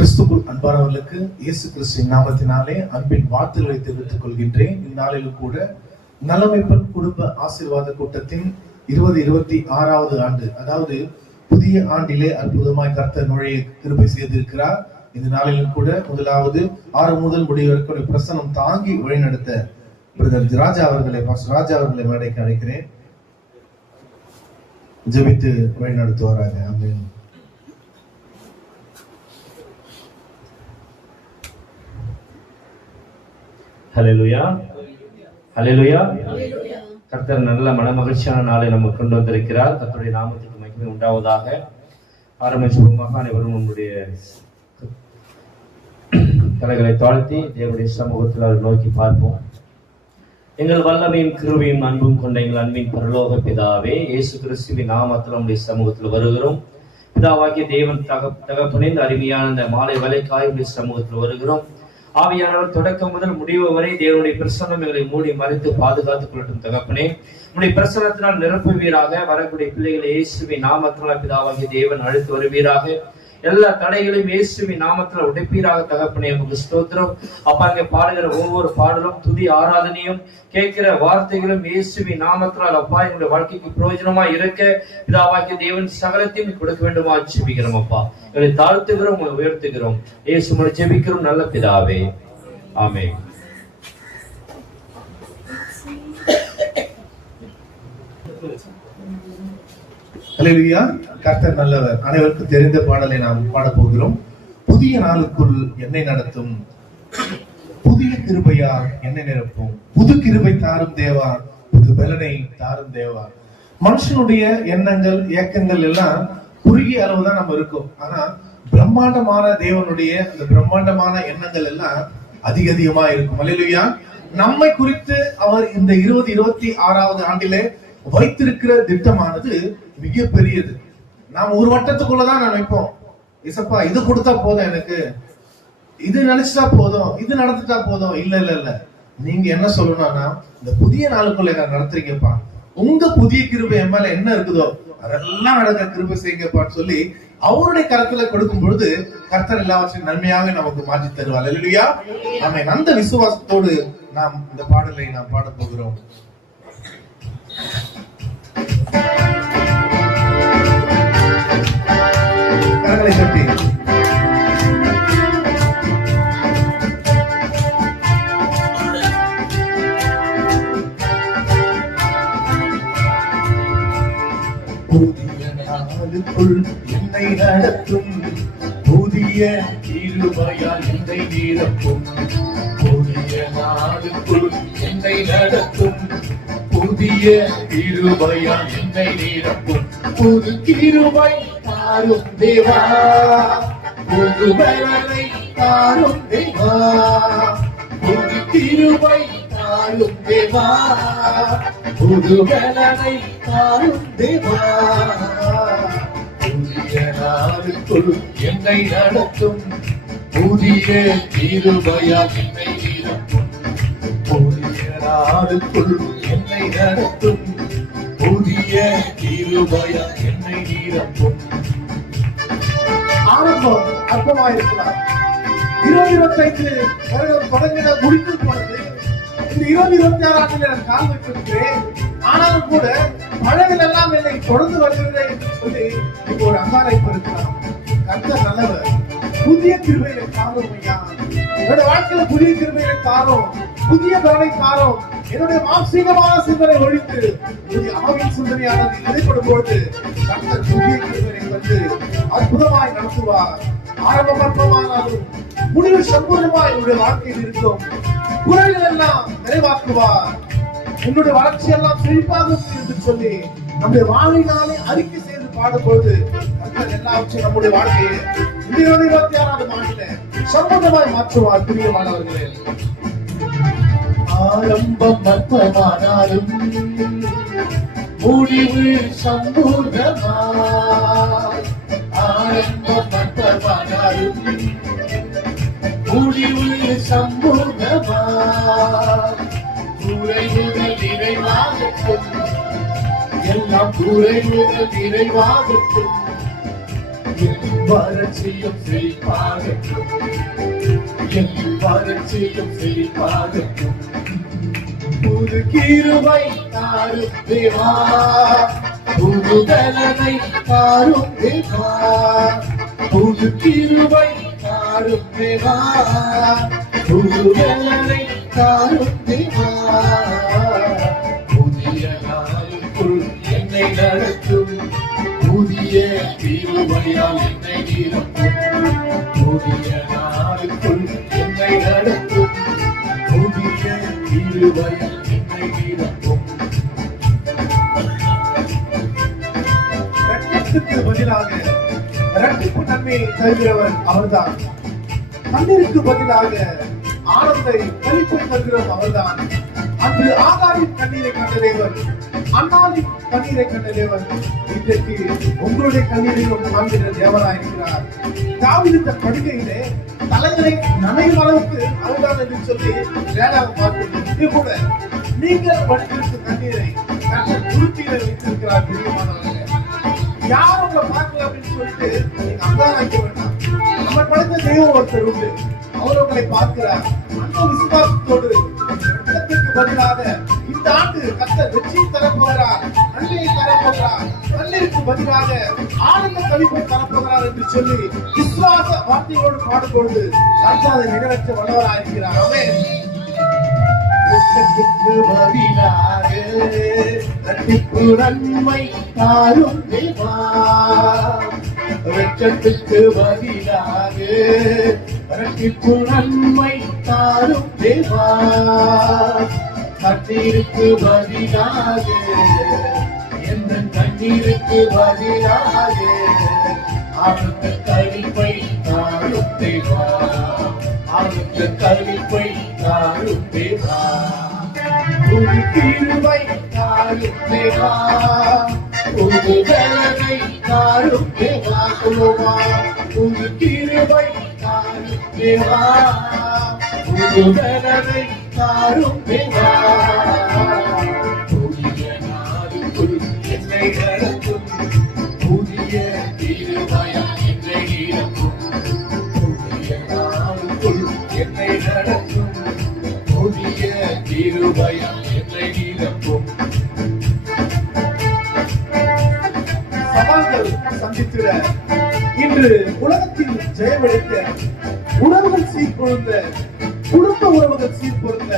கிறிஸ்துவுக்குள் அன்பானவர்களுக்கு இயேசு கிறிஸ்துவின் நாமத்தினாலே அன்பின் வாழ்த்துக்களை தெரிவித்துக் கொள்கின்றேன். இந்நாளிலும் கூட நலமைப்பன் குடும்ப ஆசீர்வாத கூட்டத்தின் 2026வது ஆண்டு, அதாவது புதிய ஆண்டிலே அற்புதமாய் கர்த்தர் நுழைய கிருபை செய்திருக்கிறார். இந்த நாளிலும் கூட முதலாவது 6 முதல் முடிவு வரைக்கும் பிரசனம் தாங்கி வழிநடத்த பிரதர் ராஜா அவர்களை மேடைக்கு அழைக்கிறேன். ஜெபித்து வழிநடத்துவாராக. ஆமென். ஹல்லேலூயா, ஹல்லேலூயா. கர்த்தர் நல்ல மனமகிழ்ச்சியான நாளை நமக்கு கொண்டு வந்திருக்கிறார். கர்த்தருடைய நாமத்துக்கு மகிமை உண்டாவதாக. ஆரம்பிச்சுமாக அனைவரும் நம்முடைய தலைகளை தாழ்த்தி தேவனுடைய சமூகத்தில் அதை நோக்கி பார்ப்போம். எங்கள் வல்லமையும் கிருபையும் அன்பும் கொண்ட எங்கள் அன்பின் பரலோக பிதாவே, இயேசு கிறிஸ்துவின் நாமத்தில் நம்முடைய சமூகத்தில் வருகிறோம். பிதாவாகிய தேவன் தகப்பனே, இந்த அருமையான இந்த மாலை வேலைக்காய் சமூகத்தில் வருகிறோம். ஆவியானவர் தொடக்கம் முதல் முடிவு வரை தேவனுடைய பிரசன்னம் எங்களை மூடி மறைத்து பாதுகாத்துக் கொள்ளட்டும். தகப்பனே, உடைய பிரசனத்தினால் நிரப்புவீராக. வரக்கூடிய பிள்ளைகளை இயேசுவின் நாமத்தினால் பிதாவாகிய தேவன் அழைத்து வருவீராக. எல்லா தடைகளையும் இயேசுவின் நாமத்தில் உடைப்பீராக. தகப்பனே, உங்களுக்கு ஸ்தோத்திரம். அப்பா, இங்க பாடுகிற ஒவ்வொரு பாடலும் துதி ஆராதனையும் கேட்கிற வார்த்தைகளும் இயேசுவின் நாமத்தினால் அப்பா எங்களுடைய வாழ்க்கைக்கு பிரயோஜனமா இருக்க பிதாவாகிய தேவன் சகலத்தையும் கொடுக்க வேண்டுமா ஜெபிக்கிறோம். அப்பா, எங்களை தாழ்த்துகிறோம், உங்களை உயர்த்துகிறோம். இயேசு மூலம் ஜெபிக்கிறோம் நல்ல பிதாவே, ஆமென். ஹல்லேலூயா. கர்த்தர் நல்லவர். அனைவருக்கும் தெரிந்த பாடலை நாம் பாடப் போகிறோம். புதிய நாளுக்குள் என்னை நடத்தும், புதிய கிருபையா என்னை நிரப்பும், புது கிருபை தாரும் தேவா, புது பலனை தாரும் தேவா. மனுஷனுடைய எண்ணங்கள் ஏக்கங்கள் எல்லாம் குறுகிய அளவுதான் நம்ம இருக்கும். ஆனா பிரம்மாண்டமான தேவனுடைய அந்த பிரம்மாண்டமான எண்ணங்கள் எல்லாம் அதிகமா இருக்கும். ஹல்லேலூயா. நம்மை குறித்து அவர் இந்த 2026வது ஆண்டிலே வைத்திருக்கிற திட்டமானது மிக பெரியது. நாம் ஒரு வட்டத்துக்குள்ளதான் நான் வைப்போம். இசப்பா, இது கொடுத்தா போதும், எனக்கு இது நினைச்சா போதும், இது நடந்துட்டா போதும். இல்ல இல்ல இல்ல, நீங்க என்ன சொல்லணும்னா, இந்த புதிய நாளுக்குள்ள நான் நடத்துறீங்கப்பா, உங்க புதிய கிருபை என் மேல என்ன இருக்குதோ அதெல்லாம் நடக்க கிருபை செய்யுங்கப்பான்னு சொல்லி அவருடைய கரத்துல கொடுக்கும் பொழுது கர்த்தர் எல்லாவற்றையும் நன்மையாக நமக்கு மாற்றி தருவார். ஹல்லேலூயா. ஆமென். அந்த விசுவாசத்தோடு நாம் இந்த பாடலை நாம் பாட போகிறோம். கரங்களை தட்டி புதிய நாளுக்குள் என்னை நடத்தும், புதிய கிருபையால் என்னை நிரப்பும். புதிய நாளுக்குள் என்னை நடத்தும், புதிய கிருபையால் என்னை நிரப்பும். புது கிருபை தாரும் தேவா, புது பலனை தாரும் தேவா, புது கிருபை தாரும் தேவா, புது பலனை தாரும் தேவா. புதிய நாளுக்குள் என்னை நடத்தும், புதிய கிருபையால் என்னை நிரப்பும். புதிய நாளுக்குள் என்னை நடத்தும், புதிய கிருபையால் என்னை நிரப்பும். ஆரம்பம் அற்பமாயிருக்கிறார். 2025 வருடம் தொடங்கின முடித்து போனது. இந்த 2026 ஆண்டில் நான் கால் வைத்திருக்கிறேன். ஆனாலும் கூட மழைகள் எல்லாம் என்னை தொடர்ந்து வருகிறது என்று சொல்லி இப்போ ஒரு அங்காரைப்பு இருக்கிறார். கர்த்தர் நல்லவர். புதிய கிருபையை தாரும் ஐயா, என்னோட வாழ்க்கையில புதிய கிருபையை தாரும், புதிய பலனை தாரும். என்னுடைய மாம்சீகமான சிந்தனை ஒழித்து புதிய ஆவியின் சிந்தனையானது எதிர்ப்படும் பொழுது கர்த்தர் புதிய கிருபையை வந்து அற்புதமாய் நடத்துவார். ஆரம்பம் அற்பமானாலும் முடிவு சம்பூர்ணமாய் என்னுடைய வாழ்க்கையில் இருக்கும். குறைகள் எல்லாம் நிறைவாக்குவார். என்னுடைய வளர்ச்சி எல்லாம் செழிப்பாக என்று சொல்லி நம்முடைய வாழ்வினாலே அறிக்கை செய்து பாடும்பொழுது கர்த்தர் எல்லாவற்றையும் நம்முடைய வாழ்க்கையை இந்த 2026வது ஆண்டில சம்பந்தமாய் மாற்றுவார். பிரியமானவர்களே, ஆரம்பம் அற்பமானாலும் முடிவு சம்பூர்ணமாய், ஆரம்பம் அற்பமானாலும் முடிவு சம்பூர்ணமாய், குறைவுகள் நிறைவாகட்டும், எல்லாம் குறைவுகள் நிறைவாகட்டும், வறட்சியும் செழிப்பாகட்டும், அபிஷேகம் செழிப்பாகட்டும். புது கிருபை தாரும் தேவா, புது பலனை தாரும் தேவா, புது கிருபை தாரும் தேவா, புது பலனை தாரும் தேவா. புதிய நாளுக்குள் என்னை நடத்தும், புதிய கிருபையால் என்னை நிரப்பும். புதிய நாளுக்குள் என்னை நடத்தும், புதிய கிருபையால் என்னை நிரப்பும். ரட்சத்துக்கு பதிலாக ரட்சிப்பு நன்மையை தருகிறவர் அவர்தான். கண்ணீருக்கு பதிலாக ஆனந்தை கழிப்பை தருகிறவர் அவர்தான். அன்று ஆகாரின் கண்ணீரை கண்ட தேவன், அன்னாலின் கண்ணீரை கண்ட தேவன், இன்றைக்கு உங்களுடைய கண்ணீரையும் காண்கிற தேவனாயிருக்கிறார். தாவீது தன் படுகையிலே தலைகளை நனையும் அளவுக்கு அவர்தான் என்று சொல்லி வேளாண் பார்க்கிறோம். இது கூட நீங்கள் படித்திருக்கும் கண்ணீரை கண்ணன் துருத்தியில வைத்திருக்கிறார். பிரியமானவர்களே, யார் உங்களை பார்க்கல அப்படின்னு சொல்லிட்டு நீங்க அங்காராய்க்க வேண்டாம். நம்ம படைத்த தெய்வம் ஒருத்தர் உண்டு, அவர் உங்களை பார்க்கிறார். அந்த விசுவாசத்தோடு ரத்தத்திற்கு பதிலாக இந்த ஆண்டு கர்த்தர் வெற்றியை தரப்போகிறார், நன்மையை தரப்போகிறார், கண்ணீருக்கு பதிலாக ஆனந்த கழிப்பை தரப்போகிறார் என்று சொல்லி விசுவாச வார்த்தையோடு பாடும்பொழுது கர்த்தர் அதை நிறைவேற்ற வல்லவராயிருக்கிறார். ஆமென். ரட்சத்துக்கு பதிலாக ரட்சிப்பு நன்மை தாரும் தேவா, ரட்சத்துக்கு பதிலாக ரட்சிப்பு நன்மை தாரும் தேவா, கண்ணீருக்கு பதிலாக எந்த கண்ணீருக்கு பதிலாக ஆனந்த கழிப்பை தாரும் தேவா, ஆனந்த கழிப்பை தாரும் தேவா, புது கிருபை தாரும் தேவா, புது பலனை தாரும் தேவா. சொல்லுவா, புது கிருபை தாரும் தேவா, புது பலனை தாரும் தேவா. புதிய நாளுக்குள் என்னை நடத்தும், புதிய கிருபையா என்னை நிரப்பும். புதிய நாளுக்குள் என்னை நடத்தும், புதிய கிருபையா என்னை நிரப்பும். சவால்கள் சந்தித்திட இன்று உலகத்தில் ஜெயமெடுக்க, உறவுகள் சீர்பொருந்த, குடும்ப உறவுகள் சீர்பொருந்த,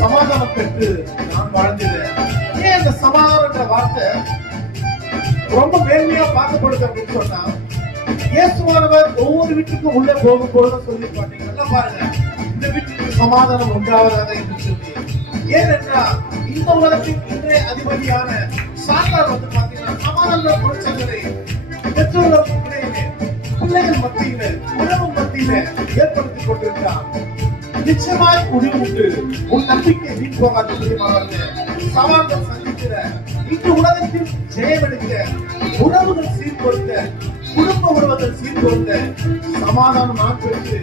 சமாதானம் பெற்று நான் வாழ்ந்திருந்தேன். ஏன் இந்த சமாதானம் என்ற வார்த்தை ரொம்ப மேன்மையா பார்க்கப்படுது அப்படின்னு சொன்னா, இயேசுவானவர் ஒவ்வொரு வீட்டுக்கும் உள்ள போகும்போது சொல்லியிருப்பாங்க, நல்லா பாருங்க, இந்த வீட்டுக்கு சமாதானம் உண்டாவதாக என்று சொல்லி. ஏனென்றால் இந்த உலகத்தின் இன்றைய அதிபதியான சாத்தான் வந்து பாத்தீங்கன்னா சமாதான பிரச்சனைகளை பெற்றோர்கள் இடையிலே, பிள்ளைகள் மத்தியில, உறவு மத்தியில ஏற்படுத்திக் கொண்டிருக்கிறார். நிச்சயமாய் முடிவு உண்டு. உன் நம்பிக்கை வீண் போகாது. சவால்கள் சந்திக்கிற இந்த உலகத்தில் ஜெயமெடுக்க, உறவுகள் சீர்பொருத்த, குடும்ப உறவுகள் சீர்பொருத்த, சமாதானம் நான் பெற்று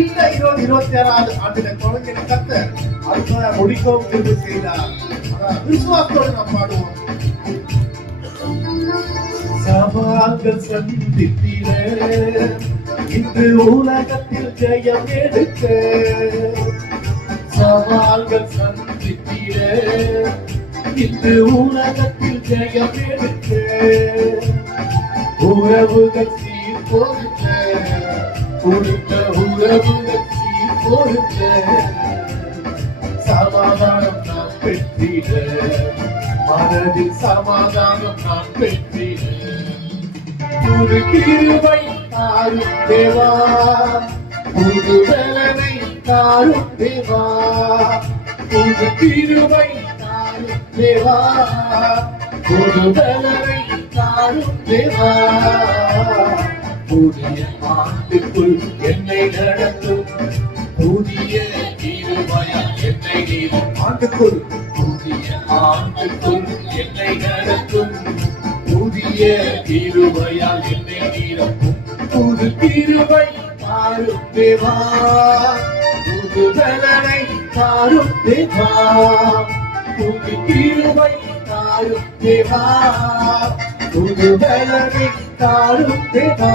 இந்த 2026 ஆண்டில தொடங்கின கர்த்தர் அது முடிக்கவும் திரும்ப செய்தார். விசுவாசத்தோடு நாம் பாடுவோம். சவால்கள் சந்தித்திட இன்று உலகத்தில் ஜெயம் எடுக்க, சவால்கள் சந்தித்திட இன்று உலகத்தில் ஜெயம் எடுக்க, உறவுகள் சீர்பொருத்த, கொடுத்த உறவுகள் சீர்பொருத்த, சமாதானம் நாம் பெற்றிட, மனதில் சமாதானம் நாம் பெற்றிட. புது கிருபை தாரும் தேவா, புது பலனை தாரும் தேவா, புது கிருபை தாரும் தேவா, புது பலனை தாரும் தேவா. புதிய ஆண்டுக்குள் என்னை நடத்தும், புதிய கிருபையா என்னை நீரும். ஆண்டுக்குள், புதிய ஆண்டுக்குள் என்னை நடத்தும், புதிய கிருபையால் என்னை நிரப்பும். புது கிருபை தாரும் தேவா, புது பலனை தாரும் தேவா, புது கிருபை தாரும் தேவா, புது பலனை தாரும் தேவா.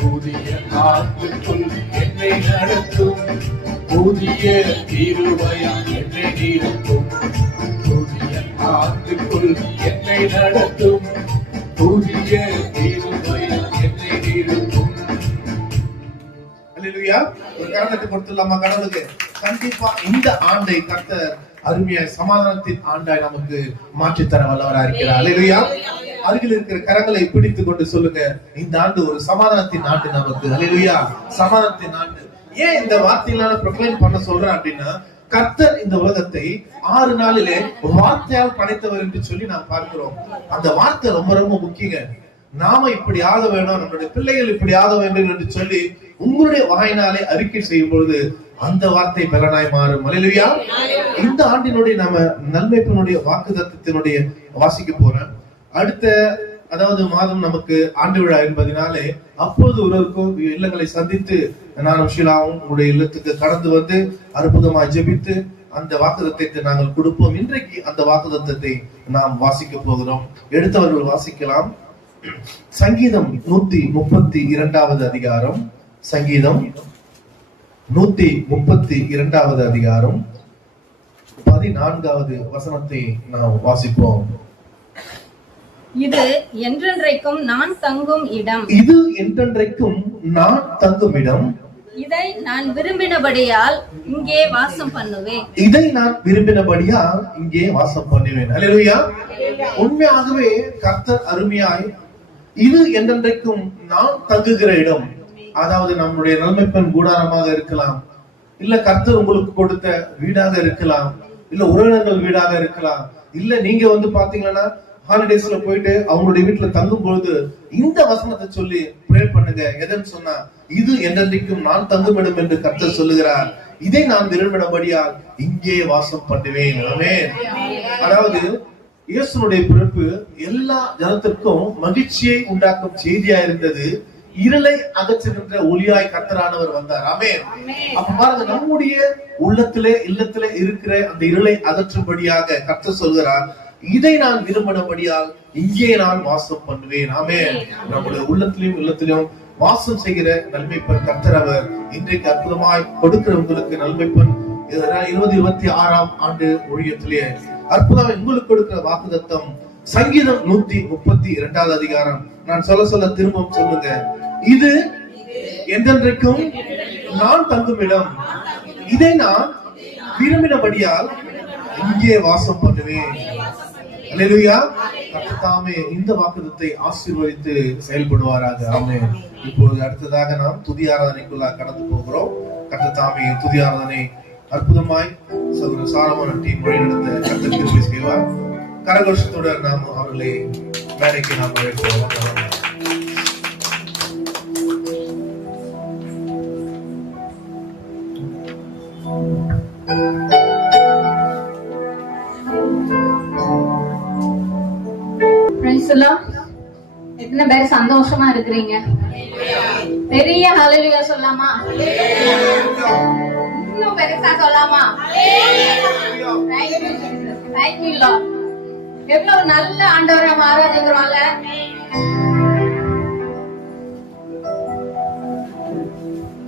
புதிய ஆண்டுக்குள் என்னை என்னை நடத்தும் புதிய கிருபையா என்னை நிரப்பும் புதிய ஆண்டுக்குள் என்னை நடத்தும் புதிய கிருபையா என்னை நிரப்பும். அல்லேலூயா. ஒரு கரத்தை கொடுத்துடலாமா கடவுளுக்கு? கண்டிப்பா இந்த ஆண்டை கர்த்தர் அருமையாய் சமாதானத்தின் ஆண்டாய் நமக்கு மாற்றித்தர வல்லவராக இருக்கிறார். அல்லேலூயா. அருகில் இருக்கிற கரங்களை பிடித்துக் கொண்டு சொல்லுங்க, இந்த ஆண்டு ஒரு சமாதானத்தின் ஆண்டு நமக்கு. அல்லேலூயா. சமாதானத்தின் ஆண்டு. ஏன் இந்த வார்த்தையினால ப்ரொக்ளைம் பண்ண சொல்றேன் அப்படின்னா, கர்த்தர் இந்த உலகத்தை 6 நாளிலே வார்த்தையால் படைத்தவர் என்று சொல்லி நாம் பார்க்கிறோம். அந்த வார்த்தை ரொம்ப ரொம்ப முக்கியங்க. நாம இப்படி ஆக வேணும், நம்மளுடைய பிள்ளைகள் இப்படி ஆக வேண்டும் என்று சொல்லி உங்களுடைய வாயினாலே அறிக்கை செய்யும் பொழுது அந்த வார்த்தை பலனாய் மாறும். அல்லேலூயா. இந்த ஆண்டினுடைய நாம நன்மைப்பினுடைய வாக்குத்தத்தத்தினுடைய வாசிக்க போறேன். அடுத்த அதாவது மாதம் நமக்கு ஆண்டு விழா என்பதனாலே அப்போது ஒருவருக்கும் இல்லங்களை சந்தித்து நானும் ஷீலாவும் உங்களுடைய இல்லத்துக்கு கடந்து வந்து அற்புதமாய் ஜெபித்து அந்த வாக்குத்தத்தத்தை நாங்கள் கொடுப்போம். இன்றைக்கு அந்த வாக்குத்தத்தத்தை நாம் வாசிக்க போகிறோம். எடுத்தவர்கள் வாசிக்கலாம். சங்கீதம் 132வது அதிகாரம். சங்கீதம் 132வது அதிகாரம் 14வது வசனத்தை நாம் வாசிப்போம். இது என்றென்றைக்கும் நான் தங்கும் இடம். இது என்றென்றைக்கும் நான் தங்கும் இடம். இதை நான் விரும்பினபடியால் இங்கே வாசம் பண்ணுவேன். இதை நான் விரும்பினபடியால் இங்கே வாசம் பண்ணுவேன். அல்லேலூயா. உண்மையாகவே கர்த்தர் அருமையாய் இது என்றென்றைக்கும் நான் தங்குகிற இடம். அதாவது நம்முடைய நன்மைப்பெண் கூடாரமாக இருக்கலாம், இல்ல கர்த்தர் உங்களுக்கு கொடுத்த வீடாக இருக்கலாம், இல்ல உறவினர்கள் வீடாக இருக்கலாம், இல்ல நீங்க வந்து பாத்தீங்கன்னா ஹாலிடேஸ்ல போயிட்டு அவங்களுடைய வீட்டுல தங்கும் பொழுது இந்த வசனத்தை சொல்லி ப்ரே பண்ணுங்க. எதன்னு சொன்னா, இது என்றென்றைக்கும் நான் தங்கும் இடம் என்று கர்த்தர் சொல்லுகிறார். இதை நான் விரும்பினபடியால் இங்கே வாசம் பண்ணுவேன். ஆமென். அதாவது இயேசுனுடைய பிறப்பு எல்லா ஜனத்திற்கும் மகிழ்ச்சியை உண்டாக்கும் செய்தியா இருந்தது. இருளை அகற்றுகின்ற ஒளியாய் கர்த்தரானவர் வந்தார். ஆமென். அப்ப பாருங்க, நம்முடைய உள்ளத்திலே இல்லத்திலே இருக்கிற அந்த இருளை அகற்றும்படியாக கர்த்தர் சொல்கிறார், இதை நான் விரும்பினபடியால் இங்கே நான் வாசம் பண்ணுவேன். ஆமென். நம்முடைய உள்ளத்திலும் இல்லத்திலும் வாசம் செய்கிற நன்மைப்பன் கர்த்தர் அவர். இன்றைக்கு அற்புதமாய் கொடுக்கிற உங்களுக்கு நன்மைப்பன் 2026ஆம் ஆண்டு ஊழியத்திலே அற்புதம் உங்களுக்கு கொடுக்கிற வாக்குத்தத்தம் சங்கீதம் 132வது அதிகாரம். நான் சொல்ல திரும்பவும் சொல்லுங்க, இது என்றென்றைக்கும் நான் தங்கும் இடம். இதை நான் விரும்பினபடியால் இங்கே வாசம் பண்ணுவேன். அல்லேலூயா. கர்த்தர் தாமே இந்த வாக்குத்தத்தை ஆசீர்வதித்து செயல்படுவாராக. ஆமென். இப்போது அடுத்ததாக நாம் துதி ஆராதனைக்குள்ள கடந்து போகிறோம். கர்த்தர் தாமே துதி ஆராதனை அற்புதமாய் சகோதர சாலமோன் டீம் வழிநடத்த கர்த்தர் கிருபை செய்வார். கரகோஷத்துடன் நாம் அவர்களை வேலைக்கு நாம் அழைப்போம். எத்தனை பேர் சந்தோஷமா இருக்கிறீங்க? பெரிய ஹல்லேலூயா சொல்லாமா? இன்னும் பெருசா சொல்லாமா? Thank you Lord. எவ்வளவு நல்ல ஆண்டவரை ஆராதிக்கிறோம்ல.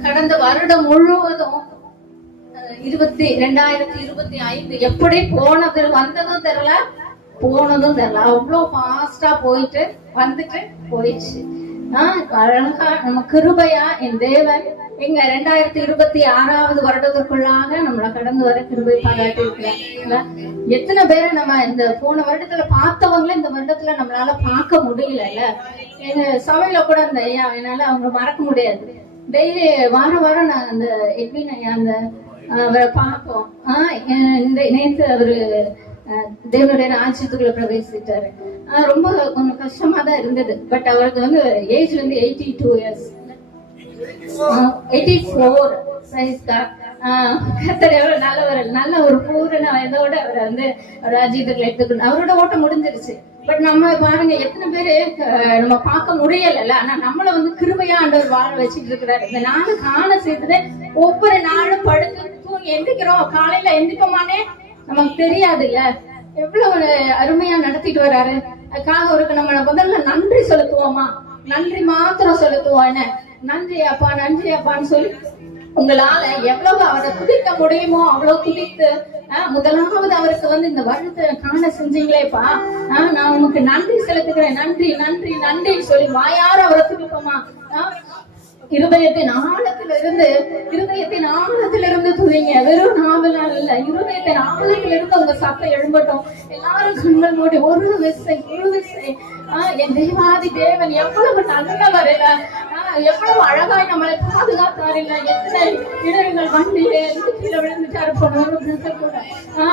கடந்த வருடம் முழுவதும் 2025 எப்படி போனது வந்ததும் தெரியல, போனதும் தெரியல. அவ்வளவு ஃபாஸ்டா போயிட்டு வந்துட்டு போயிடுச்சு. அழகா நம்ம கிருபையா என் தேவன் எங்க 2026வது வருடத்திற்குள்ளாக நம்மள கடந்து வர கிருபை பாராட்டி இருக்கிறார். எத்தனை பேரை நம்ம இந்த போன வருடத்துல பார்த்தவங்கள இந்த வருடத்துல நம்மளால பார்க்க முடியல. எங்க சபையில கூட அந்த ஐயா என்னால அவங்க மறக்க முடியாது. டெய்லி வாரம் நாங்க அந்த எட்வின் ஐயா அந்த அவரை பார்ப்போம். இந்த நேற்று அவரு தேவனுடைய ராஜ்யத்துக்குள்ள பிரவேசிட்டாரு. ரொம்ப கொஞ்சம் கஷ்டமா தான் இருந்தது. பட் அவருக்கு வந்து ஏஜ் வந்து 82 இயர்ஸ் 84. கர்த்தர் எவ்வளவு நல்ல ஒரு பூரண இதோட அவரை வந்து ராஜ்யத்துக்குள்ள எடுத்துக்கணும். அவரோட ஓட்டம் முடிஞ்சிருச்சு. பட் நம்ம பாருங்க எத்தனை பேரு நம்ம பார்க்க முடியல. ஆனா நம்மள வந்து கிருபையா ஆண்டவர் வாழ வச்சுட்டு இருக்கிறாரு. இந்த நாள் காண சேர்த்துட்டு ஒவ்வொரு நாளும் படுத்து தூங்கி எந்திக்கிறோம். காலையில எந்திப்போமானே நமக்கு தெரியாது இல்ல. எவ்வளவு அருமையா நடத்திட்டு வர்றாரு. அதுக்காக அவருக்கு நம்ம முதல்ல நன்றி செலுத்துவோமா? நன்றி மாத்திரம் செலுத்துவோம். என்ன நன்றி அப்பா நன்றி அப்பான்னு சொல்லி உங்களால எவ்வளவு அவரை துதிக்க முடியுமோ அவ்வளவு துதித்து முதலாவது அவருக்கு இந்த வருடத்தை காண செஞ்சீங்களேப்பா, நான் உனக்கு நன்றி செலுத்துகிறேன், நன்றி நன்றி நன்றி சொல்லி வாயார அவரை துதிப்போமா. இருதயத்தின் ஆழத்திலிருந்து துதிங்க. வெறும் நாவலால் இல்ல, இருதயத்தின் ஆழத்திலிருந்து உங்க சத்தம் எழும்பட்டும். எல்லாரும் கண்கள் மூடி ஒரு விசை என் தேவாதி தேவன் எவ்வளவு நல்லவர் இல்ல, எவ்வளவு அழகாய் நம்மளை பாதுகாத்தார் இல்ல. எத்தனை இடர்கள் வண்டியில கீழே விழுந்துட்டாரு கூட,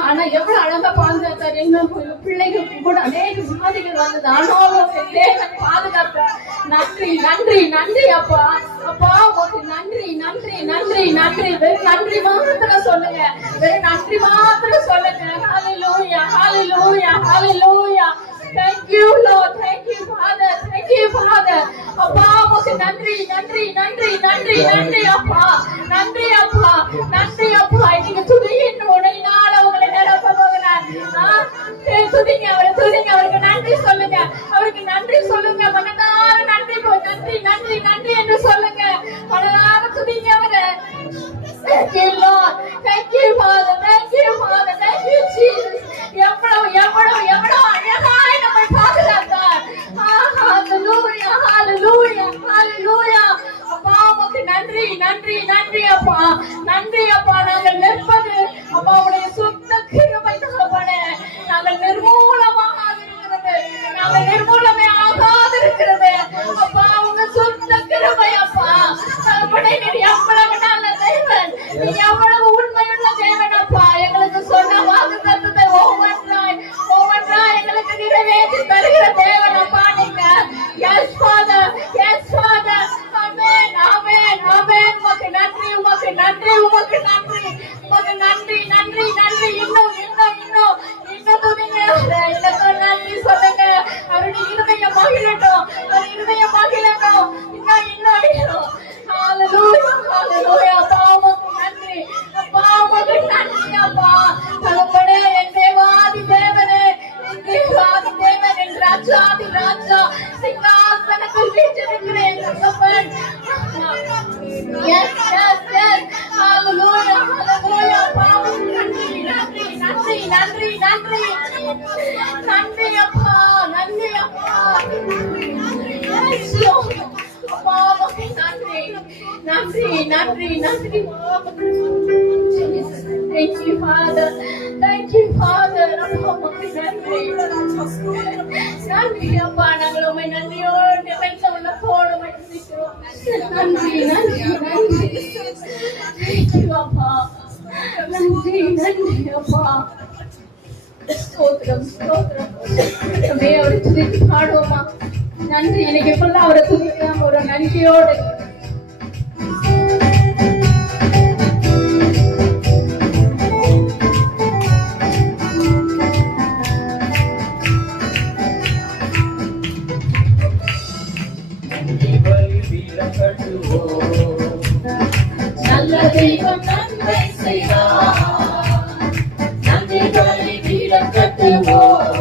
ஆனா எவ்வளவு அழகா பாதுகாத்தார். எங்க பிள்ளைகளுக்கு கூட அநேக விவாதிகள் வந்தது, ஆனாலும் தேவன் பாதுகாத்தார். நன்றி நன்றி நன்றி அப்பா, அப்பா உங்களுக்கு நன்றி நன்றி நன்றி நன்றி. வெறும் நன்றி மாத்திரம் சொல்லுங்க, வெறும் நன்றி மாத்திரம் சொல்லுங்க. ஹalleluya hallelujah hallelujah. Thank you Lord, thank you Father, thank you Father. அப்பா உங்களுக்கு நன்றி நன்றி நன்றி நன்றி நன்றி அப்பா, நன்றி அப்பா, நன்றி அப்பா. நீங்க துதியின் உடையினால உங்களை நிரப்ப போகிறார். துதிங்க அவரை, துதிங்க அவருக்கு நன்றி சொல்லுங்க, அவருக்கு நன்றி சொல்லுங்க. மனதார நன்றி நன்றி நன்றி நன்றி என்று சொல்லுங்க, மனதார துதிங்க அவரை. Thank you Lord, thank you Father, thank you Father, thank you Jesus. எவ்வளவு எவ்வளவு எவ்வளவு அழகாய் நம்மை பாதுகாத்தார். Hallelujah hallelujah hallelujah. அப்பா உமக்கு நன்றி நன்றி நன்றி அப்பா, நன்றி அப்பா. நாங்கள் நிற்பது அப்பா உடைய சுத்த கிருபை தகப்பனே. நாங்கள் நிர்மூலமாக இருக்கிறது, நாங்கள் நிர்மூலமே ஆகாது இருக்கிறது அப்பா உங்க சுத்த கிருபை அப்பா. தகப்பனே நீர் எவ்வளவு நல்ல தேவன், நீ எவ்வளவு உண்மையுள்ள தேவன் அப்பா. எங்களுக்கு சொன்ன வாக்குத்தத்தத்தை ஒவ்வொன்றாய் எங்களுக்கு நிறைவேற்றி தருகிற தேவன் அப்பா நீங்க. Yes Father, yes Father. ஆமென் ஆமென் ஆமென். உமக்கு நன்றி உமக்கு நன்றி உமக்கு நன்றி உமக்கு நன்றி நன்றி நன்றி. இன்னும் இன்னும் இன்னும் இன்னும் துதிங்க, இன்னும் நன்றி சொல்லுங்க. அவருடைய இருதயம் மகிழட்டும், அவர் இருதயம் மகிழட்டும். இன்னும் இன்னும் இன்னும். ஹalleluya hallelujah. அப்பா உமக்கு நன்றி, அப்பா உமக்கு நன்றி அப்பா. தகப்பனே என் தேவாதி தேவனே, என் தேவாதி தேவன், என் ராஜாதி ராஜா, சிங்காசனத்தில் வீற்றிருக்கிற என் தகப்பன். Yes yes yes hallelujah hallelujah. அப்பா உமக்கு நன்றி நன்றி நன்றி நன்றி நன்றி நன்றி அப்பா, நன்றி அப்பா. Yes Lord. அப்பா உமக்கு நன்றி நன்றி நன்றி நன்றி. Thank you Father, thank you Father. அப்பா உமக்கு நன்றி நன்றி அப்பா. நாங்கள் உம்மை நன்றியோடு நிறைந்த உள்ளத்தோடு உம்மை துதிக்கிறோம். நன்றி நன்றி நன்றி. Thank you அப்பா, நன்றி நன்றி அப்பா. ஸ்தோத்திரம் ஸ்தோத்திரம். அப்படியே அவரை துதித்து பாடுவோமா. நன்றி. எனக்கு எப்பெல்லாம் அவரை துதிக்கலாம் ஒரு நன்றியோடு. நல்ல தெய்வம் நன்மை செய்தார், நன்றி பலி பீடம் கட்டுவோம்.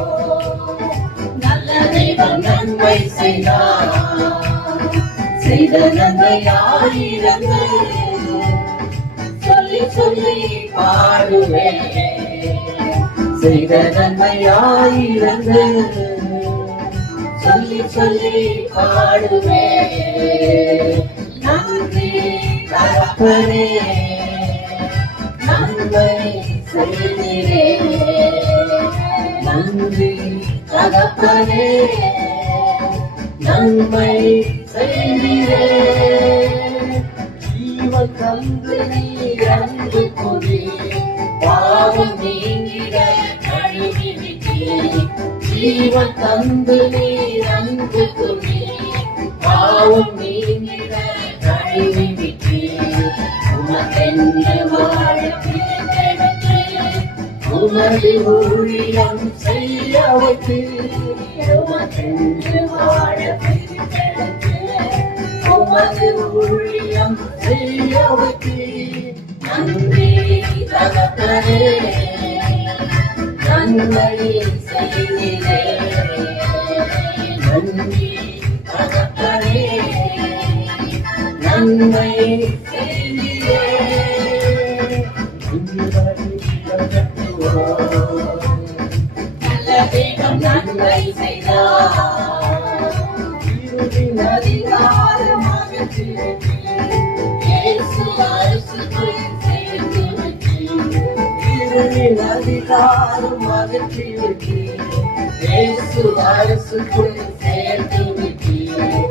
நல்ல தெய்வம் நன்மை செய்தார், செய்த நன்மை ஆயிரங்கள் சொல்லி சொல்லி பாடுவேன். செய்த நன்மை ஆயிரங்கள் சொல்லி சொல்லி பாடுவேன். நன்றி தகப்பனே, நன்மை செய்தீரே. நன்றி தகப்பனே, நன்மை செய்தீரே. ஜீவன் தந்து நீர் அன்பு கொடி, பாவம் நீங்கிட கழுவி விட்டீர். ஜீவன் தந்து நீர் அன்பு கொடி, பாவம் நீங்கிட கழுவி விட்டீர். உமக்கென்று வாழ பிரித்தெடுத்து, உமது ஊழியம் செய்ய வைத்து. உமக்கென்று வாழ பிரித்தெடுத்து, உமது ஊழியம் செய்ய வைத்து. நன்றி தகப்பனே, நன்மை செய்தீரே. நன்றி தகப்பனே, நன்மை செய்தீரே. நன்மை செய்தார். இருளின் அதிகாரம் அகற்றிவிட்டு இயேசு அரசுக்குள் சேர்த்து விட்டீர். இருளின் அதிகாரம் அகற்றிவிட்டு இயேசு அரசுக்குள் சேர்த்து விட்டீர்.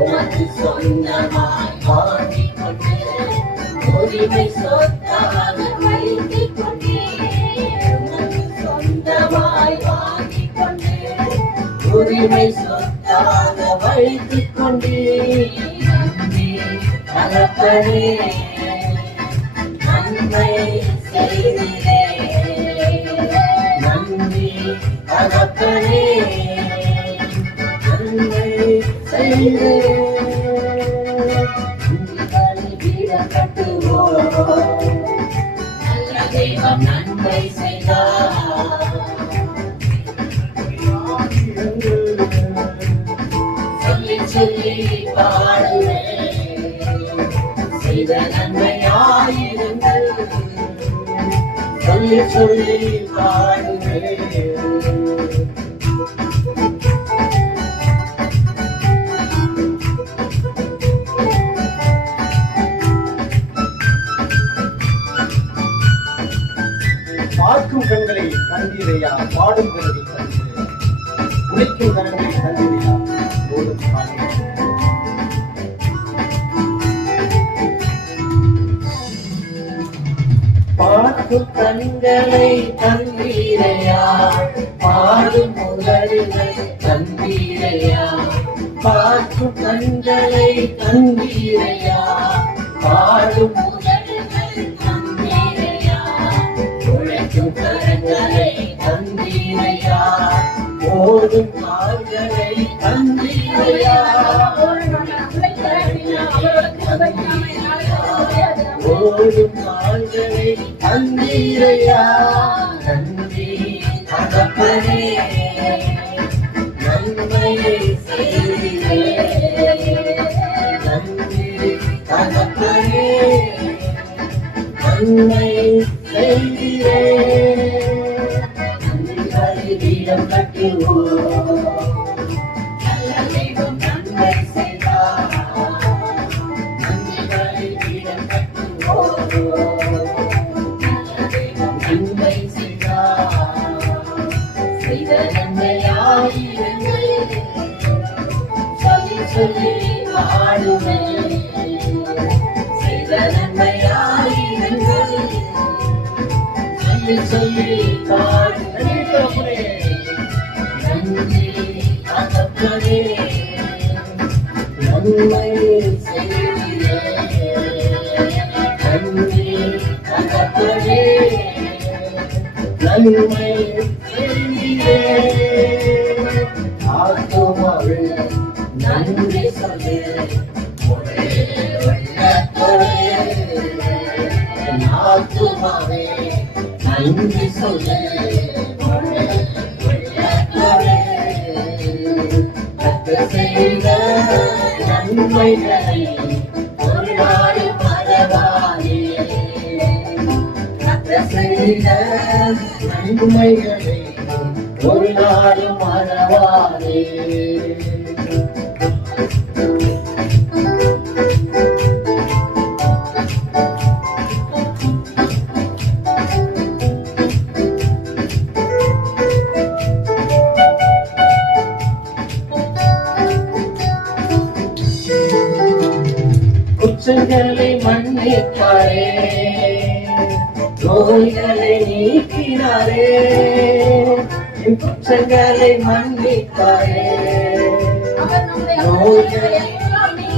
உமக்கு சொந்தமாய் வாங்கிக் கொண்டு உரிமை சொத்தாக வைத்துக் கொண்டீர். உமக்கு சொந்தமாய் வாங்கிக் கொண்டு உரிமை சொத்தாக வைத்துக் கொண்டீர். நன்றி தகப்பனே, நன்மை செய்தீரே. நன்றி தகப்பனே, நன்மை செய்தீரே. நல்ல தெய்வம் நன்மை செய்தார். சொல்லி சொல்லி பாடுவேன் செய்த நன்மையாயிருங்கள். சொல்லி சொல்லி பாடுவேன். பார்க்கும் கண்களை தந்தீரையா, பாடும் கண்களை தந்தீரையா, உழைக்கும் கரங்களை தந்தீரையா, ஓடும் காலை. பார்க்கும் கண்களை தந்தீரையா, பாடும் உதடுகளை தந்தீரையா. பார்க்கும் கண்களை தந்தீரையா, பாடும் உதடுகளை தந்தீரையா. உழைக்கும் கரங்களை தந்தீரையா, ஓடும் கால்களை தந்தீரையா. ஓடும் கால்களை தந்தீரையா. நன்றி தகப்பனே, நன்மையை செய்தீரே. நன்றி தகப்பனே, நன்மை செய்தீரே. நன்றிகளை வீடம் கட்டுவோம். நல்ல தெய்வம் நன்மை செய்தார். நன்றிகளை வீடம் கட்டுவோம். நல்ல தெய்வம் நன்மை செய்தார். செய்த நன்மையாயிருங்கள். சொல்லி சொல்லி பாடுவேன் செய்த நன்மையாயிருங்கள். சொல்லி சொல்லி பாடுவேன். நன்றி தகப்பனே, நன்மை செய்தீரே. நன்றி தகப்பனே, நன்மை செய்தீரே. ஆத்துமாவே நன்றி சொல்லு, ஒரே உள்ளத்தோடே. ஆத்துமாவே நன்றி சொல்லு, ஒரே உள்ளத்தோடே. கர்த்தர் செய்த நன்மைகளை ஒரு நாளும் மறவாதே. கர்த்தர் செய்த நன்மைகளை ஒரு நாளும் மறவாதே. குற்றங்களை மன்னித்தாரே, நோய்களை நீக்கினாரே. என் குற்றங்களை மன்னித்தாரே, நோய்களை நீத்தாரே.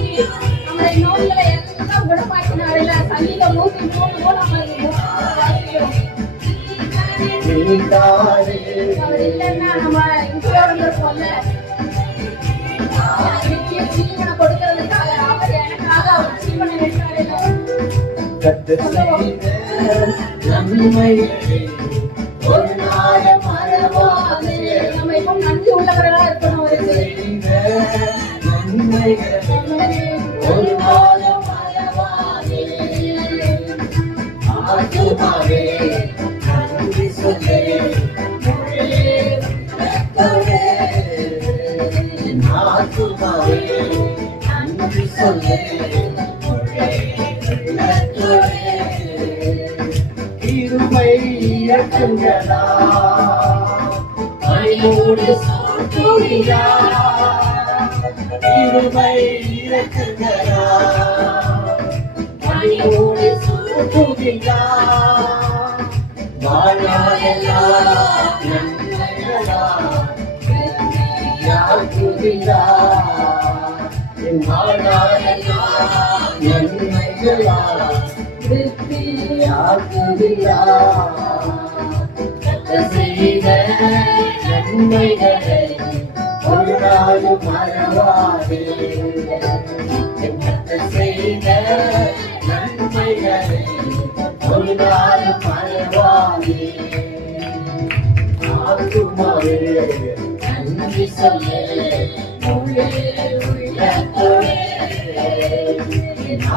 கர்த்தர் செய்த நன்மைகளை ஒரு நாளும் மறவாதே. நம்ம இப்போ நன்றி உள்ளவர்களா இருக்கணும். செய்த நன்மைகளை ஒரு நாளும் மறவாதே. ஆத்துமாவே நன்றி சொல்லு, ஒரே உள்ளத்தோடே. இறக்குங்களா மணியோடு சூட்டுகிறா இருமை இறக்குங்களா மணியோடு சூட்டுகிறா வாழ்நாளெல்லாம் நன்மைகளா யாக்குகிறா என் வாழ்நாளெல்லாம் நன்மைகளா யாக்குகிறா செய்த நன்மைகளை ஒரு நாளும் மறவாதே செய்த நன்மைகளை ஒரு நாளும் மறவாதே ஆத்துமாவே நன்றி சொல்லு உள்ளத்தோடே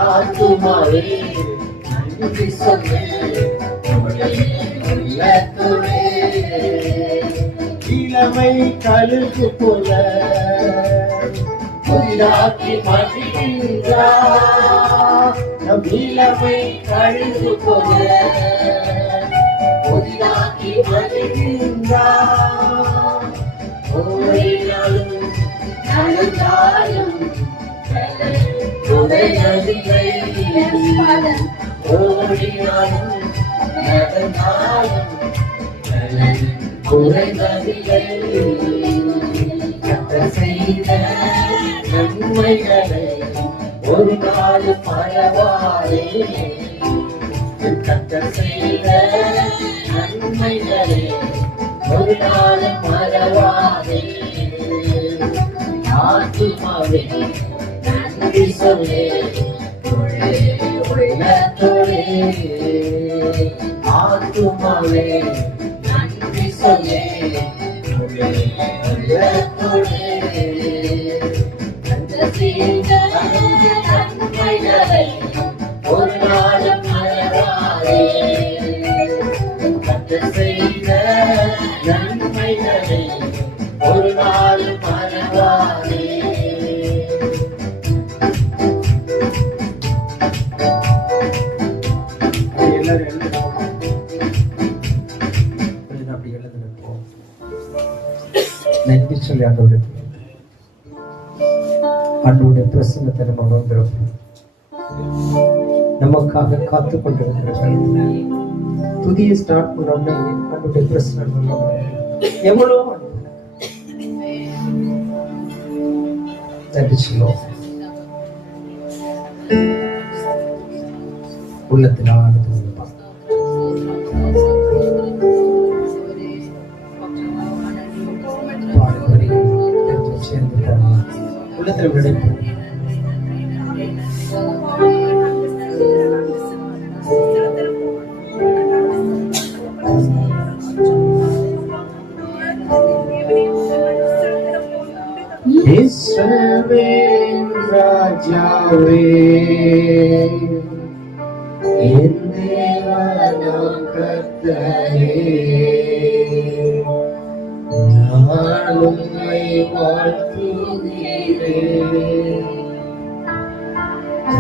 ஆத்துமாவே நன்றி சொல்லு உள்ளத்தோடே இளமை கழுகு போல புதிதாக்கி மாற்றுகின்றார் நம் இளமை கழுகு போல புதிதாக்கி மாற்றுகின்றார் ஓடினாலும் நடந்தாலும் உதயவில்லை ஓடினாலும் நடந்தாலும் குறைந்ததில்லை செய்த நன்மைகளை ஒரு நாள் மறவாதே கத்த செய்த நன்மைகளை ஒரு நாள் மறவாதே ஆத்துமாவே நன்றி சொல்லு உள்ளத்தோடே ஆத்துமாவே நன்றி சொல்லு உள்ளத்தோடே நன்மைகளை ஒரு நாளும் மறவாதே கத்த செய்த நன்மைகளை ஒரு நாளும் மறவாதே எல்லாரும் அப்படி எழுதுறோம் நன்றி சொல்லி ஆண்டவருடைய பிரசன்னத்தை நம்ம உணர்கிறோம். நமக்காக காத்து கொண்டிருக்கிறார்கள். துதியை ஸ்டார்ட் பண்ணோம்னா ஆண்டவருடைய பிரசன்னம் எவ்வளோ நன்றி சொல்லுவோம். உள்ளத்தில் ஆனது உள்ளத்தில் விடைப்போம். இஸ்ரவேல் ராஜாவே என் தேவனாம் கர்த்தரே நான் உம்மை வாழ்த்துகிறேன்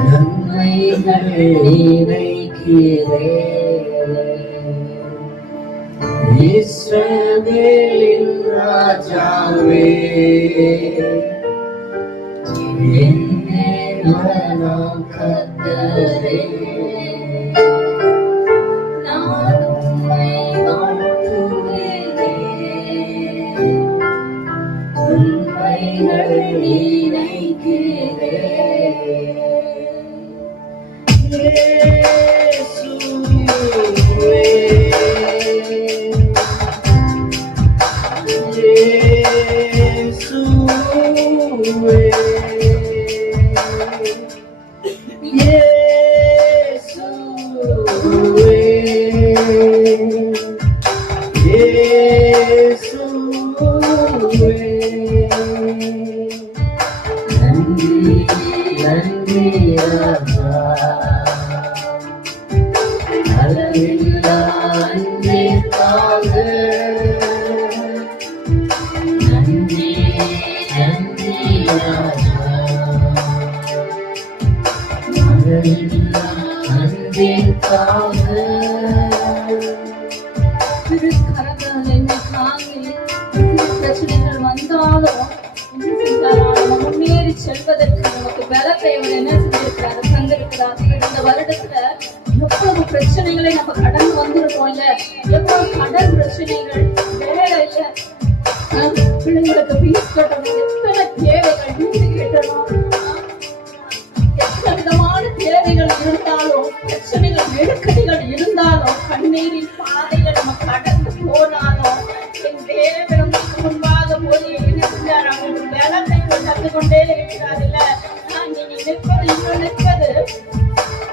நன்மைகளை நினைக்கிறேன் இஸ்ரவேலின் ராஜாவே என் தேவனாம் கர்த்தரே நான் உம்மை வாழ்த்துகிறேன் நன்மைகளை நினைக்கிறேன் இருந்தாலும் என்ன செஞ்சாரா, நம்ம முன்னேறி செல்வதற்கு நமக்கு பலத்தை அவர் என்ன செஞ்சிருக்கிறாரு, தந்திருக்கிறார். இந்த வருடத்துல எவ்வளவு பிரச்சனைகளை நம்ம கடந்து வந்திருக்கோம் இல்ல, எவ்வளவு கடன் பிரச்சனைகள், வேலை இல்ல, பிள்ளைங்களுக்கு ஃபீஸ் கட்டணும், எத்தனை தேவைகள், வீடு கட்டணும், எத்தனை விதமான தேவைகள் இருந்தாலும், பிரச்சனைகள், நெருக்கடிகள் இருந்தாலும், கண்ணீரின் பாதையில நம்ம கடந்து போனாலும், என் தேவன் முன்பாக போய் என்ன செஞ்சார், அவங்களுக்கு பலத்தை தந்து கொண்டே இருக்கிறார் இல்ல. நீங்க நிற்பது, இன்னும் நிற்பது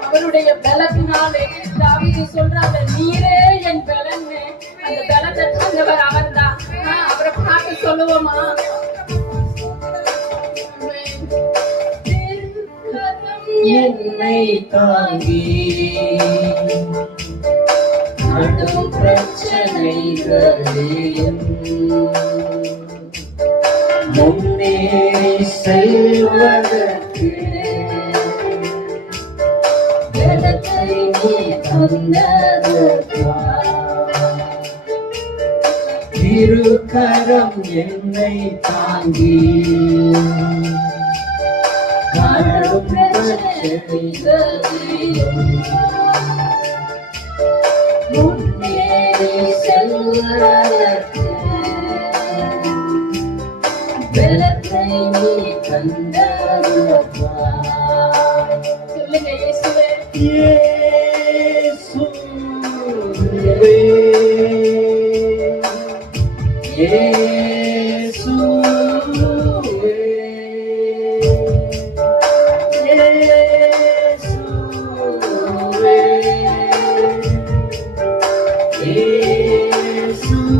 அவருடைய பலத்தினாலே. தாவீது சொல்றாங்க, நீரே என் பலன், அந்த பலத்தை தந்தவர் அவர்தான். அவரை பார்த்து சொல்லுவோமா, என்னை தாங்கி கடும் பிரச்சனைகளையும் முன்னேறி செல்வதற்கு பலத்தை நீ தந்ததற்காக திருக்கரம் என்னை தாங்கி கடும் பிரச்சனைகளையும் முன்னேறி செல்வதற்கு பலத்தை நீ தந்ததற்காக. சொல்லுங்க இயேசுவே, இயேசுவே, இயேசுவே,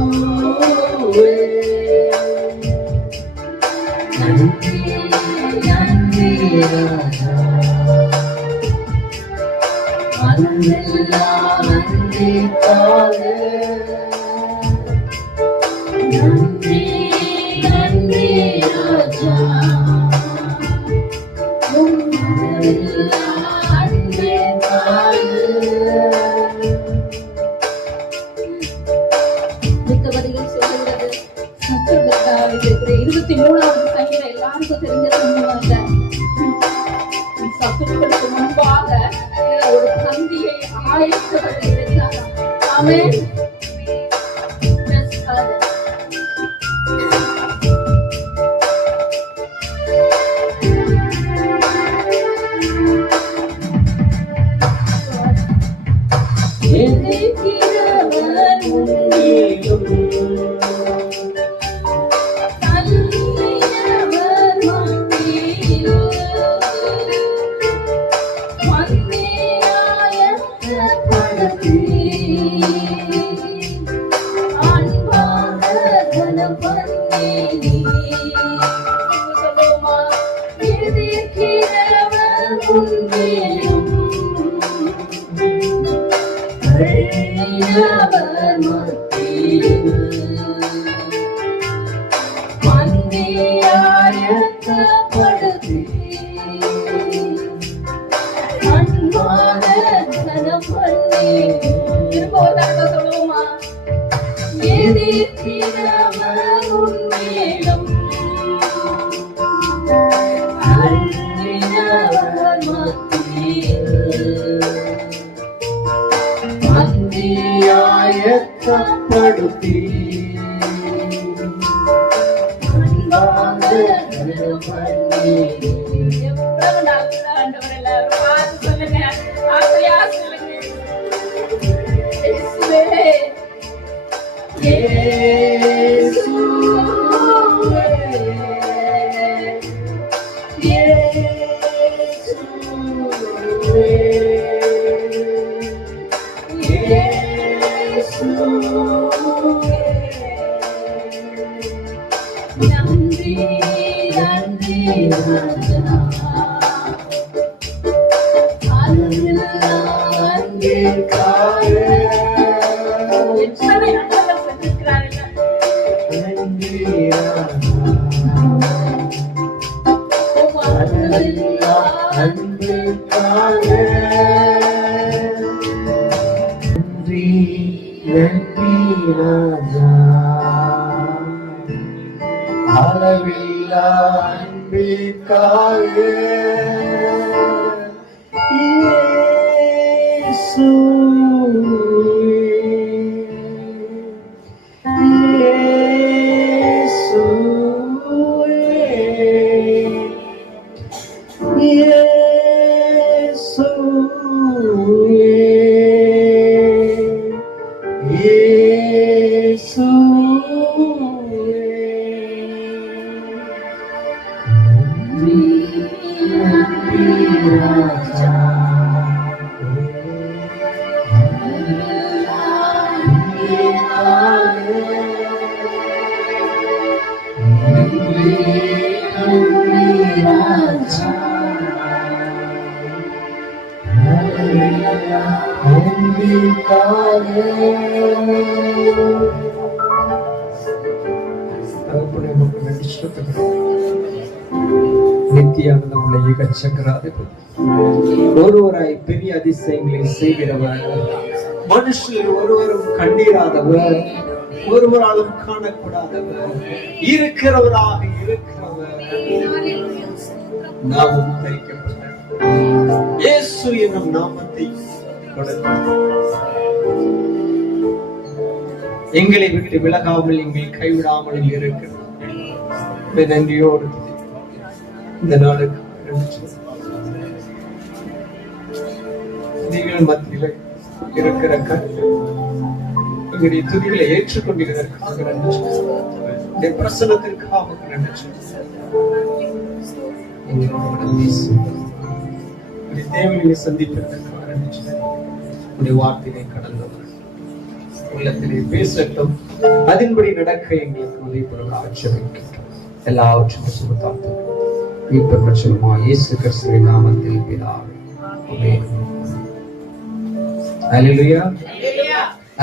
இயேசுவே, நன்றி நன்றி ராஜா, மனமெல்லாம் நன்றிக்காக. நன்றி நன்றி ராஜா, மனமெல்லாம் நன்றிக்காக. மிக்கவதிகள் சொல்லுகிறது, சத்துருவுக்காக இருக்கிற 23வது சங்கீதம் எல்லாருக்கும் தெரிஞ்ச சங்கீதம். சத்துருக்களுக்கு முன்பாக ஒரு பந்தியை ஆயத்தப்படுத்தி இருக்கிறார். ஆமென். எதிர்க்கிறவர் முன்னேறும் தள்ளியவர் மத்தியில் வந்தேயாயத்தப்படுத்தி அன்பாக கனம் பண்ணி சொல்லுமா, எதிர்க்கிறவர் முன்னேறும் தள்ளியவர் மத்தியில் வந்தேயாயத்தப்படுத்தி அன்பாக கனம் பண்ணி. திரும்ப ஒரு தடவை சொல்லுவோமா, எதிர்க்கிறவர் உன்மேலும் தள்ளினவர் மத்தியில் ஆயத்தப்படுத்தி அன்பாக கனம் பண்ணி. எவ்வளவு நல்ல ஆண்டவர், எல்லாரும் பார்த்து சொல்லுங்க, ஆசையா சொல்லுங்க. இயேசுவே, இயேசுவே, இயேசுவே, இயேசுவே. நன்றி நன்றி ராஜா, அருளெல்லாம் அன்பிற்காக. எத்தனை நன்மைகள் செஞ்சிருக்கிறார்கள். நன்றி ராஜா, அருளெல்லாம் அன்பிற்காக. நன்றி நன்றி ராஜா, அளவில்லா அன்பிற்காக நித்தியானந்தமுள்ள ஏகச்சக்கராதிபதி, ஒருவராய் பெரிய அதிசயங்களை செய்கிறவர், மனுஷர் ஒருவரும் கண்டீராதவர், ஒருவராலும் காணக்கூடாதவர், இருக்கிறவராக இருக்கிறவர், நாமும் தரிக்கப்பட்ட இயேசு என்னும் நாமத்தை கொடுத்தார். எங்களை விட்டு விலகாமல் எங்கள் கைவிடாமல் இருக்கிறோம். நன்றியோடு இந்த நாளுக்கு நீங்கள் மத்தியில இருக்கிற எங்களுடைய துதிகளை ஏற்றுக்கொண்டிருக்கிறதுக்காக நன்றி. பிரசனத்திற்காக நன்றி. தேவையை சந்திப்பதற்காக நன்றி. உடைய வார்த்தையை கடந்தவர் உள்ளத்திலே பேசட்டும், அதன்படி நடக்க எங்களுக்கு உதவிபுற ஆட்சேபிக்கின்றோம். எல்லாவற்றையும் சுமத்தார்கள் மீட்பெற்றமா இயேசு கிறிஸ்துவின் நாமத்தில் பிதாவே, ஆமென். அல்லேலூயா,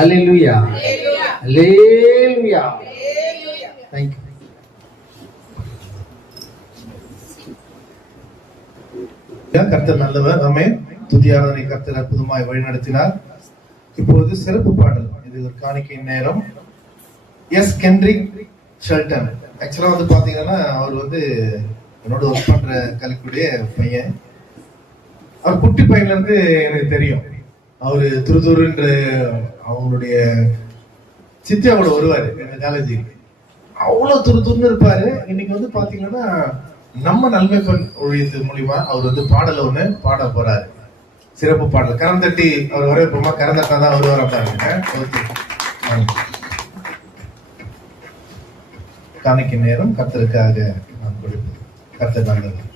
அல்லேலூயா, அல்லேலூயா. Thank you. கர்த்தர் நல்லவர். ஆமென். துதியாளரை கர்த்தர் அற்புதமாய் வழிநடத்தினார். இப்பொழுது சிறப்பு பாடல், இது ஒரு காணிக்கையின் நேரம். S Kenrick Shelton. ஆக்சுவலா வந்து பாத்தீங்கன்னா அவர் என்னோட ஒர்க் பண்ற கல்வியுடைய பையன். அவர் குட்டி பையன்ல இருந்து எனக்கு தெரியும். அவரு துருதுருன்ற அவங்களுடைய சித்தியாவோட வருவாரு எங்க காலேஜுக்கு. அவ்வளவு துருதுருன்னு இருப்பாரு. இன்னைக்கு பாத்தீங்கன்னா நம்ம நன்மைப்பன் ஒழியது மூலியமா அவர் பாடல ஒண்ணு பாட போறாரு. சிறப்பு பாடல். கரம் தட்டி அவர் வரவேற்போமா? கரம் தட்டாதான் வருவார பாருங்க. காணிக்கை நேரம் கர்த்தருக்காக நாம் கொடுப்போம். கர்த்தர் நல்லவர்.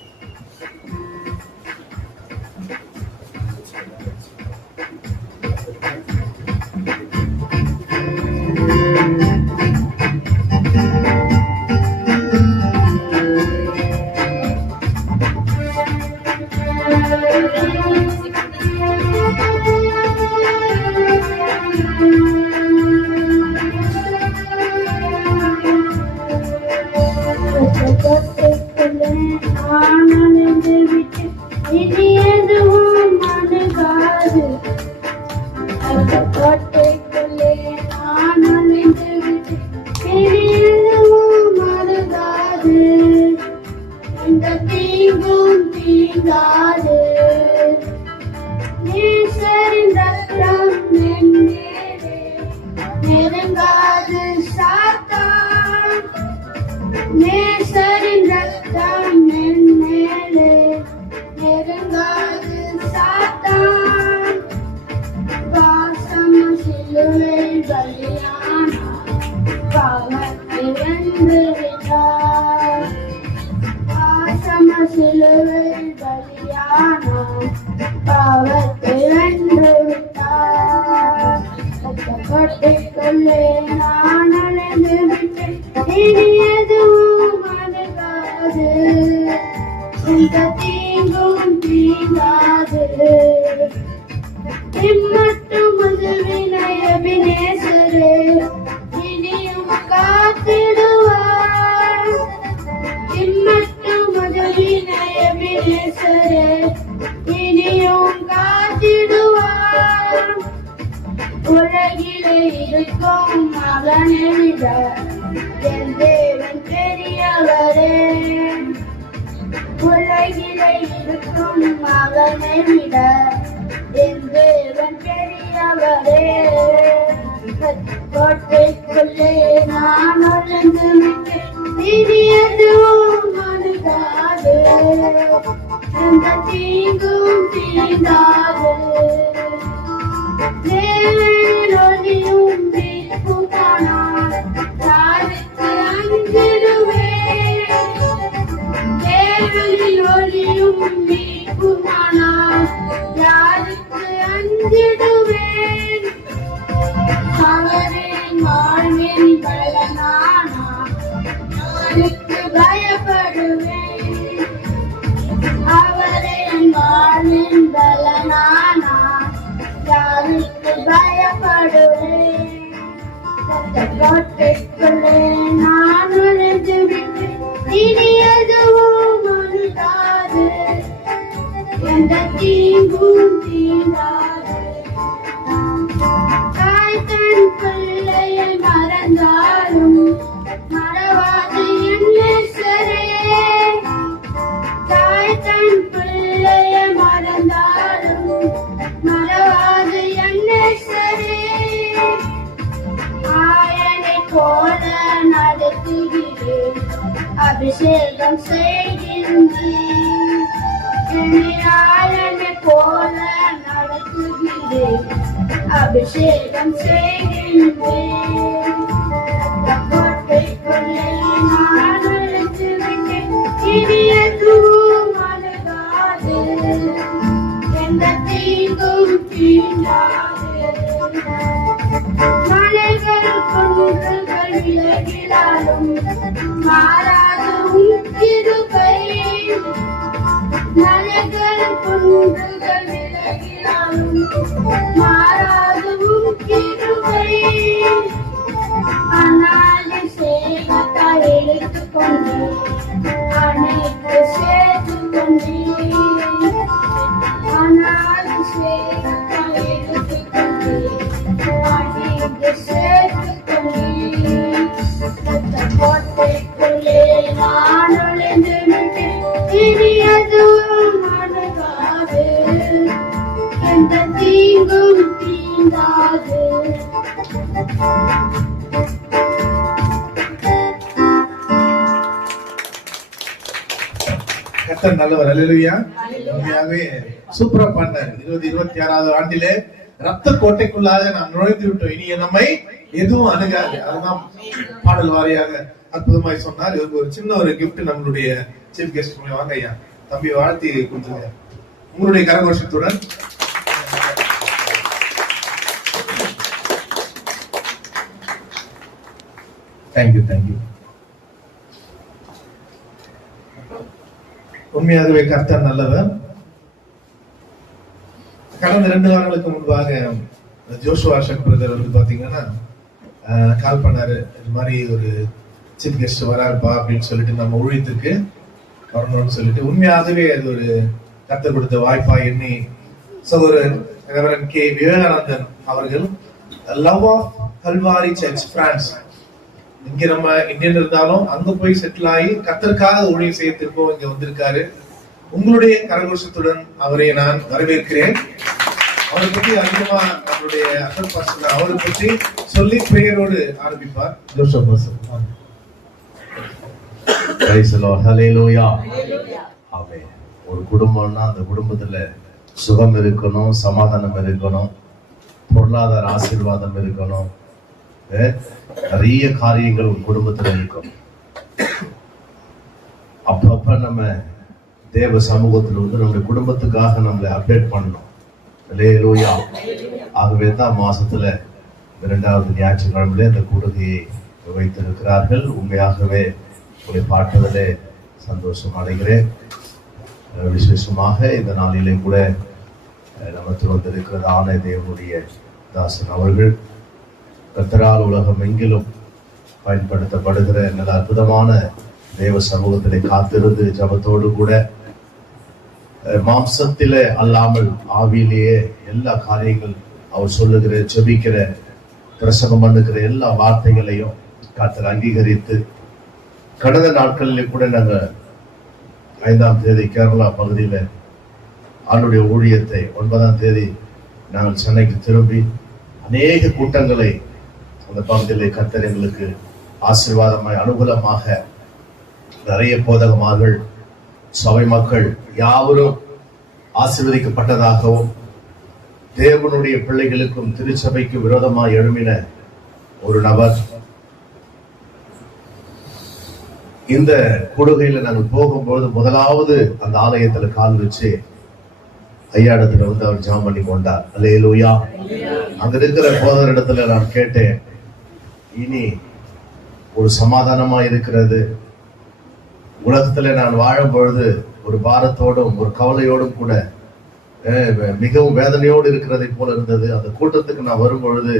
உலகிலே இருக்கும் மகனை விட என் தேவன் பெரியவர். அருகிலே இருக்கும் மகனை விட என் தேவன் பெரியவரே. கோட்டைக்குள்ளே நான் நுழைந்து விட்டேன், இனி எதுவும் அணுகாது, எந்த தீங்கும் தீண்டாது. தேவன் ஒளியும் மீட்புமானார், யாருக்கு அஞ்சிடுவேன். தேவன் ஒளியும் மீட்புமானார், யாருக்கு அஞ்சிடுவேன். அவரின் வாழ்வின் பலனானார், யாருக்கு பயப்படுவேன். அவரின் வாழ்வின் பலனானார், யாருக்கு பயப்படுவேன். கோட்டைக்குள்ளே நான் நுழைந்து விட்டேன், இனி எதுவும் அணுகாது, எந்த தீங்கும் தீண்டாது. தாய் தன் பிள்ளையை மறந்தாலும் மறவாது என் நேசரே. தாய் தன் பிள்ளையை மறந்தாலும் மறவாது என் நேசரே. ஆயனை போல நடத்துகிறேன், அபிஷேகம் செய்கின்றேன். என்னை ஆயனை போல நடத்துகிறேன், அபிஷேகம் செய்கின்றேன். கோட்டைக்குள்ளே நான் நுழைந்து விட்டேன், இனி எதுவும் அணுகாது, எந்த தீங்கும் தீண்டாது. மலைகள் குன்றுகள் விலகினாலும் மாறாது உன் கிருபை. மலைகள் குன்றுகள் விலகினாலும் மாறாது உன் கிருபை. அநாளை சேவக்காய் எடுத்துக்கொண்டு அனைத்து சேர்த்து கொண்டேன். அநாளை சேவக்காய் எடுத்துக்கொண்டு அனைத்து சேர்த்து கொண்டேன். கோட்டைக்குள்ளே நான் நுழைந்து விட்டேன், இனி எதுவும் அணுகாது, எந்த தீங்கும் தீண்டாது. கர்த்தர் நல்லவர். அல்லேலூயா. உண்மையாகவே சூப்பரா பாடினார். 2026வது ஆண்டிலே ரத்த கோட்டைக்குள்ளாக நாம் நுழைந்து விட்டோம், இனி நம்மை எதுவும் அணுகாது. அதுதான் பாடல் வாரியாக அற்புதமாய் சொன்னார். இவருக்கு ஒரு சின்ன ஒரு கிஃப்ட் நம்மளுடைய சீஃப் கெஸ்ட் வாங்க ஐயா, தம்பி வாழ்த்தி கொடுத்துருங்க உங்களுடைய கரகோஷத்துடன். Thank you thank you. உண்மையாகவே கர்த்தர் நல்லவர். கடந்த 2 வாரங்களுக்கு முன்பாக ஜோஷுவா ஷக் பிரதர் வந்து பாத்தீங்கன்னா கால் பண்ணாரு, இது மாதிரி ஒரு சீஃப் கெஸ்ட் வராருப்பா அப்படின்னு சொல்லிட்டு நம்ம ஊழியத்துக்கு வரணும்னு சொல்லிட்டு. உண்மையாகவே அது ஒரு கர்த்தர் கொடுத்த வாய்ப்பா எண்ணி சகோதரர் ரெவரண்ட் கே விவேகானந்தன் அவர்கள் love of Calvary church France, இங்க நம்ம இந்தியன் இருந்தாலும் அங்க போய் செட்டில் ஆகி கர்த்தருக்காக ஊழியம் செய்ய திரும்பவும் இங்க வந்திருக்காரு. உங்களுடைய கரகோஷத்துடன் அவரை நான் வரவேற்கிறேன். அவரை பற்றி அதிகமா நம்மளுடைய அசல் பாஸ்டர் அவரை பற்றி சொல்லி பிரேயரோடு ஆரம்பிப்பார். Joseph pastor. Praise the Lord. Hallelujah. Amen. ஒரு குடும்பம்னா அந்த குடும்பத்துல சுகம் இருக்கணும், சமாதானம் இருக்கணும், பொருளாதார ஆசீர்வாதம் இருக்கணும், நிறைய காரியங்கள் ஒரு குடும்பத்துல இருக்கும். அப்பப்ப நம்ம தேவ சமூகத்துல வந்து நம்முடைய குடும்பத்துக்காக நம்மளை அப்டேட் பண்ணணும். ஹல்லேலூயா. ஆகவே தான் மாசத்துல 2வது ஞாயிற்றுக்கிழமையிலே இந்த கூடுகையை வைத்திருக்கிறார்கள். உண்மையாகவே உங்களை பார்ப்பதிலே சந்தோஷம் அடைகிறேன். விசேஷமாக இந்த நாளிலே கூட நமக்கு வந்திருக்கிற ஆன தேவனுடைய தாசன் அவர்கள் கர்த்தரால் உலகம் எங்கிலும் பயன்படுத்தப்படுகிற நல்ல அற்புதமான தேவ சமூகத்திலே காத்திருந்து ஜபத்தோடு கூட மாம்சத்திலே அல்லாமல் ஆவியிலேயே எல்லா காரியங்கள் அவர் சொல்லுகிற ஜெபிக்கிற பிரசங்கம் பண்ணுகிற எல்லா வார்த்தைகளையும் கர்த்தர் அங்கீகரித்து கடந்த நாட்களிலே கூட நாங்கள் 5ஆம் தேதி கேரளா பகுதியில் ஆண்டுடைய ஊழியத்தை 9ஆம் தேதி நாங்கள் சென்னைக்கு திரும்பி அநேக கூட்டங்களை அந்த பகுதியிலே கர்த்தர் எங்களுக்கு ஆசீர்வாதமாய் அனுகூலமாக நிறைய போதகமார்கள் சபை மக்கள் யாவரும் ஆசீர்வதிக்கப்பட்டதாகவும் தேவனுடைய பிள்ளைகளுக்கும் திருச்சபைக்கு விரோதமாக எழும்பின ஒரு நபர் இந்த கூடுகையில நாங்கள் போகும்போது முதலாவது அந்த ஆலயத்துல கால் வச்சு ஐயா இடத்துல வந்து அவர் ஜெபம் பண்ணி கொண்டார். அல்லேலூயா. அங்க இருக்கிற போதர் இடத்துல நான் கேட்டேன், இனி ஒரு சமாதானமா இருக்கிறது, உலகத்துல நான் வாழும் பொழுது ஒரு பாரத்தோடும் ஒரு கவலையோடும் கூட மிகவும் வேதனையோடு இருக்கிறதை போல இருந்தது. அந்த கூட்டத்துக்கு நான் வரும் பொழுது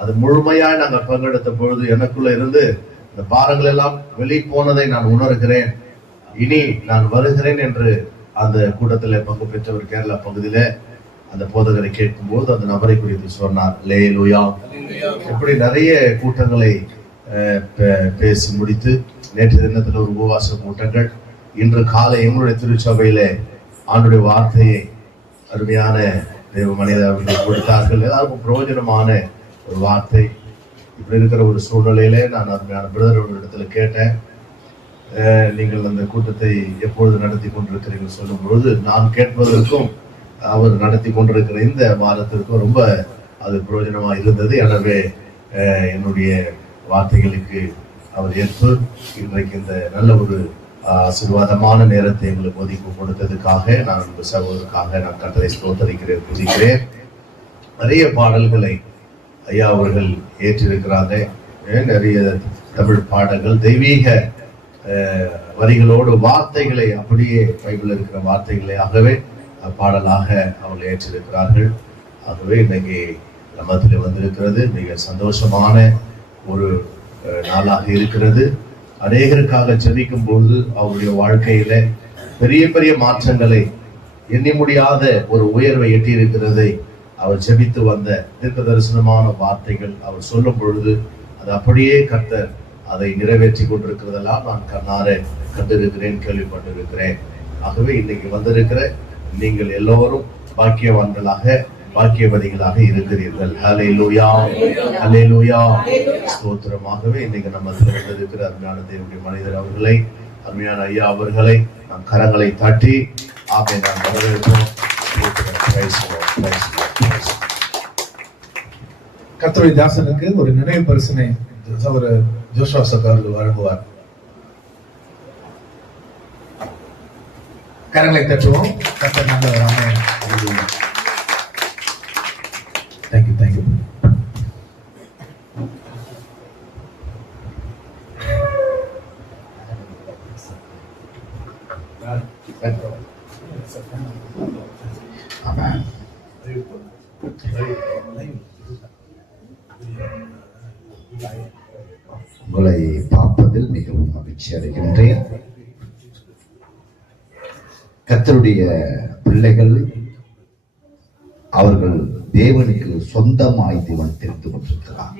அது முழுமையாய் நாங்கள் பங்கெடுத்த பொழுது எனக்குள்ள இருந்து இந்த பாரங்கள் எல்லாம் வெளியே போனதை நான் உணர்கிறேன். இனி நான் வருகிறேன் என்று அந்த கூட்டத்தில் பங்கு பெற்றவர் கேரளா பகுதியில அந்த போதகரை கேட்கும் போது அந்த நபரை குறித்து சொன்னார். அல்லேலூயா. இப்படி நிறைய கூட்டங்களை பேசி முடித்து நேற்று தினத்தில் ஒரு உபவாச கூட்டங்கள், இன்று காலை எங்களுடைய திருச்சபையில ஆண்டுடைய வார்த்தையை அருமையான தேவ மனிதர்கள் கொடுத்தார்கள். எல்லாருக்கும் பிரயோஜனமான ஒரு வார்த்தை. இப்படி இருக்கிற ஒரு சூழ்நிலையில நான் அருமையான பிரதர் இடத்துல கேட்டேன், நீங்கள் அந்த கூட்டத்தை எப்பொழுது நடத்தி கொண்டிருக்கிறீர்கள் சொல்லும் பொழுது நான் கேட்பதற்கும் அவர் நடத்தி கொண்டிருக்கிற இந்த வாரத்திற்கும் ரொம்ப அது பிரயோஜனமாக இருந்தது. எனவே என்னுடைய வார்த்தைகளுக்கு அவர் ஏற்பு இன்றைக்கு இந்த நல்ல ஒரு ஆசீர்வாதமான நேரத்தை எங்களுக்கு ஒதுக்கி கொடுத்ததுக்காக நான் சகோதரருக்காக நான் கர்த்தரை ஸ்தோத்திரிக்கிறேன், துதிக்கிறேன். நிறைய பாடல்களை ஐயா அவர்கள் ஏற்றிருக்கிறாங்க. நிறைய தமிழ் பாடல்கள் தெய்வீக வரிகளோடு வார்த்தைகளை அப்படியே பைபிள் இருக்கிற வார்த்தைகளை ஆகவே பாடலாக அவர்கள் ஏற்றிருக்கிறார்கள். ஆகவே இன்னைக்கு நம்மத்தில் வந்திருக்கிறது மிக சந்தோஷமான ஒரு நாளாக இருக்கிறது. அநேகருக்காக ஜெபிக்கும் போது அவருடைய வாழ்க்கையில பெரிய பெரிய மாற்றங்களை, எண்ணி முடியாத ஒரு உயர்வை எட்டியிருக்கிறதை அவர் ஜெபித்து வந்த தீர்க்க தரிசனமான வார்த்தைகள் அவர் சொல்லும் பொழுது அது அப்படியே கர்த்தர் அதை நிறைவேற்றி கொண்டிருக்கிறதெல்லாம் நான் கண்ணார கண்டிருக்கிறேன், கேள்விப்பட்டிருக்கிறேன். ஆகவே இன்னைக்கு வந்திருக்கிற நீங்கள் எல்லோரும் பாக்கியவான்களாக பாக்கியவதிகளாக இருக்கிறீர்கள். ஹல்லேலூயா, ஹல்லேலூயா, ஸ்தோத்திரமாகவே இன்னைக்கு நம்ம வந்திருக்கிற அருமையான தேவனுடைய மனிதர் அவர்களை, அருமையான ஐயா அவர்களை நாம் கரங்களை தட்டி ஆகவே நாம் வரவேற்போம். கர்த்தருடைய தாசனுக்கு ஒரு நினைவு பரிசினை ஒரு ஜோஷுவா அவர்கள் வழங்குவார். கரங்களை தட்டுவோம். கர்த்தர் நல்லவர். ஆமென். Thank you, thank you. உங்களை பார்ப்பதில் மிகவும் மகிழ்ச்சி அடைகின்றேன். கர்த்தருடைய பிள்ளைகள் அவர்கள் தேவனுக்கு சொந்தமாய் தேவன் தெரிந்து கொண்டிருக்கிறார்.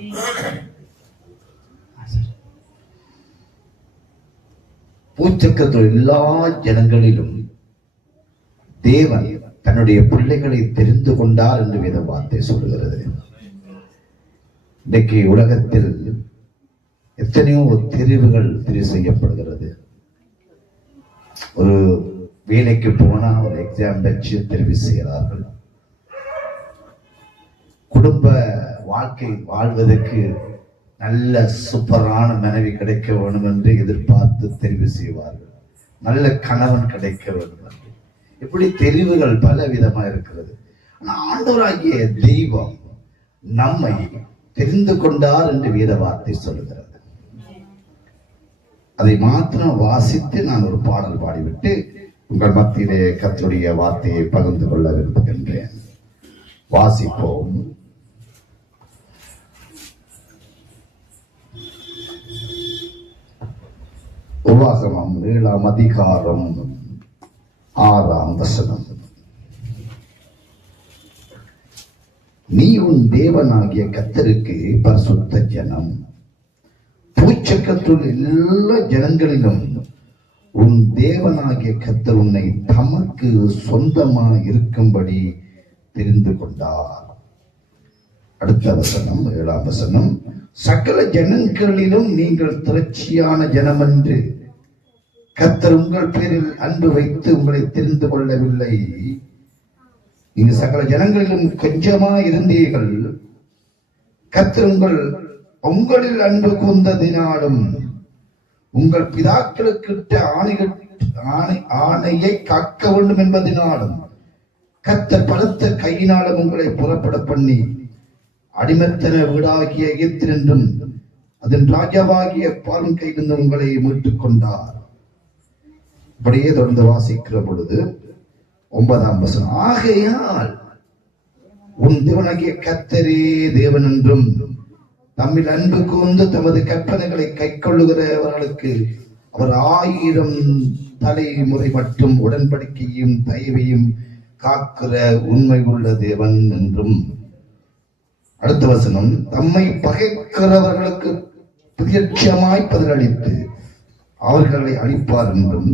பூச்சக்கத்தில் எல்லா ஜனங்களிலும் தேவன் தன்னுடைய பிள்ளைகளை தெரிந்து கொண்டார் என்று வேத வார்த்தை சொல்லுகிறது. இன்றைக்கு உலகத்தில் எத்தனையோ தெரிவுகள் தெரிவு செய்யப்படுகிறது. ஒரு வேலைக்கு போனா ஒரு எக்ஸாம் வச்சு தெரிவு செய்கிறார்கள். குடும்ப வாழ்க்கை வாழ்வதற்கு நல்ல சூப்பரான மனைவி கிடைக்க வேண்டும் என்று எதிர்பார்த்து தெரிவு செய்வார்கள். நல்ல கணவன் கிடைக்க வேண்டும் என்று. இப்படி தெரிவுகள் பல விதமா இருக்கிறது. ஆண்டவராகிய தெய்வம் நம்மை தெரிந்து கொண்டார் என்று வேத வார்த்தை சொல்லுகிறது. அதை மாத்திரம் வாசித்து நான் ஒரு பாடல் பாடிவிட்டு உங்கள் மத்தியிலே கர்த்தருடைய வார்த்தையை பகிர்ந்து கொள்ள விரும்புகின்றேன். வாசிப்போம். உபாகமம் 7ஆம் அதிகாரம் 6ஆம் வசனம். நீ உன் தேவனாகிய கர்த்தருக்கு பரிசுத்த ஜனம், பூச்சக்கத்துள்ள எல்லா ஜனங்களிலும் உன் தேவனாகிய கர்த்தர் உன்னை தமக்கு சொந்தமா இருக்கும்படி தெரிந்து கொண்டார். அடுத்த வசனம் 7ஆம் வசனம். சகல ஜனங்களிலும் நீங்கள் திரட்சியான ஜனம் என்று கர்த்தர் உங்கள் பேரில் அன்பு வைத்து உங்களை தெரிந்து கொள்ளவில்லை. நீங்க சகல ஜனங்களிலும் கொஞ்சமா இருந்தீர்கள். கர்த்தர் உங்களில் அன்பு கூர்ந்ததினாலும் உங்கள் பிதாக்களுக்கிட்ட ஆணையை காக்க வேண்டும் என்பதினாலும் கர்த்தர் பலத்த கையினாலும் உங்களை புறப்பட பண்ணி அடிமத்தன வீடாகிய எகிப்தினின்றும் அதன் ராஜாவாகிய பார்வன் கையிலிருந்து உங்களை மீட்டுக் கொண்டார். இப்படியே தொடர்ந்து வாசிக்கிற பொழுது 9ஆம் வசனம். ஆகையால் உன் தேவனாகிய கர்த்தரே தேவன் என்றும் தம்மில் அன்பு கூர்ந்து தமது கற்பனைகளை கைக்கொள்ளுகிறவர்களுக்கு அவர் 1000 தலைமுறை மட்டும் உடன்படிக்கையும் தயவையும் காக்கிற உண்மை உள்ள தேவன் என்றும். அடுத்த வசனம். தம்மை பகைக்கிறவர்களுக்கு பிரத்யட்சமாய் பதிலளித்து அவர்களை அழிப்பார் என்றும்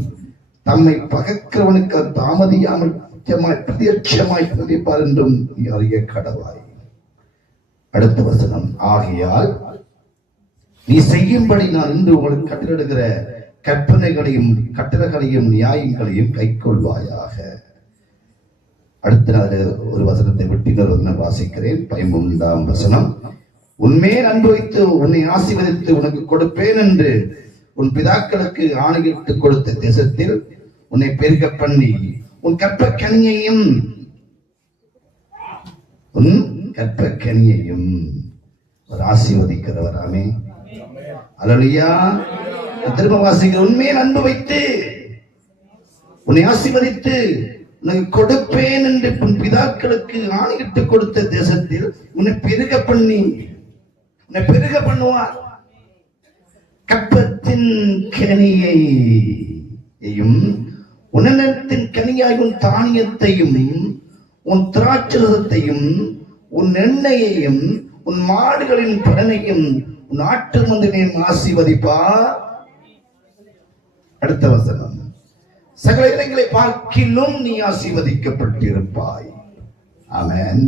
தம்மை பகைக்கிறவனுக்கு தாமதியாமல் பிரத்யட்சமாய் பதிலளிப்பார் என்றும் அறிய கடவாய். அடுத்த வசனம். ஆகையால் நீ செய்யும்படி நான் இன்று உங்களுக்கு கட்டளிடுகிற கற்பனைகளையும் கட்டளைகளையும் நியாயங்களையும் கைக்கொள்வாயாக. அடுத்த ஒரு வசனத்தை விட்டு இன்னொரு வாசிக்கிறேன். 13ஆம் வசனம். உன்மேல் அன்பு வைத்து உன்னை ஆசீர்வதித்து உனக்கு கொடுப்பேன் என்று உன் பிதாக்களுக்கு ஆணையிட்டு கொடுத்த தேசத்தில் உன்னை பெருக பண்ணி உன் கற்பக்கனியையும் ஒரு ஆசீர்வதிக்கிறவராமே. அல்லேலூயா. திரும்ப வாசிக்கிற. உன்மேல் அன்பு வைத்து உன்னை ஆசீர்வதித்து உனக்கு கொடுப்பேன் என்று உன் பிதாக்களுக்கு ஆணையிட்டு கொடுத்த தேசத்தில் உன்னை பெருக பண்ணுவார். கற்பத்தின் கனியையும் உன்னதத்தின் கனியாய் உன் தானியத்தையும் உன் திராட்சரசத்தையும் உன் எண்ணெயையும் உன் மாடுகளின் பலனையும் உன் ஆட்டு மந்தையும் ஆசீர்வதிப்பார். அடுத்த வசனம். சகல இடங்களை பார்க்கிலும் நீ ஆசீர்வதிக்கப்பட்டிருப்பாய். ஆமென்.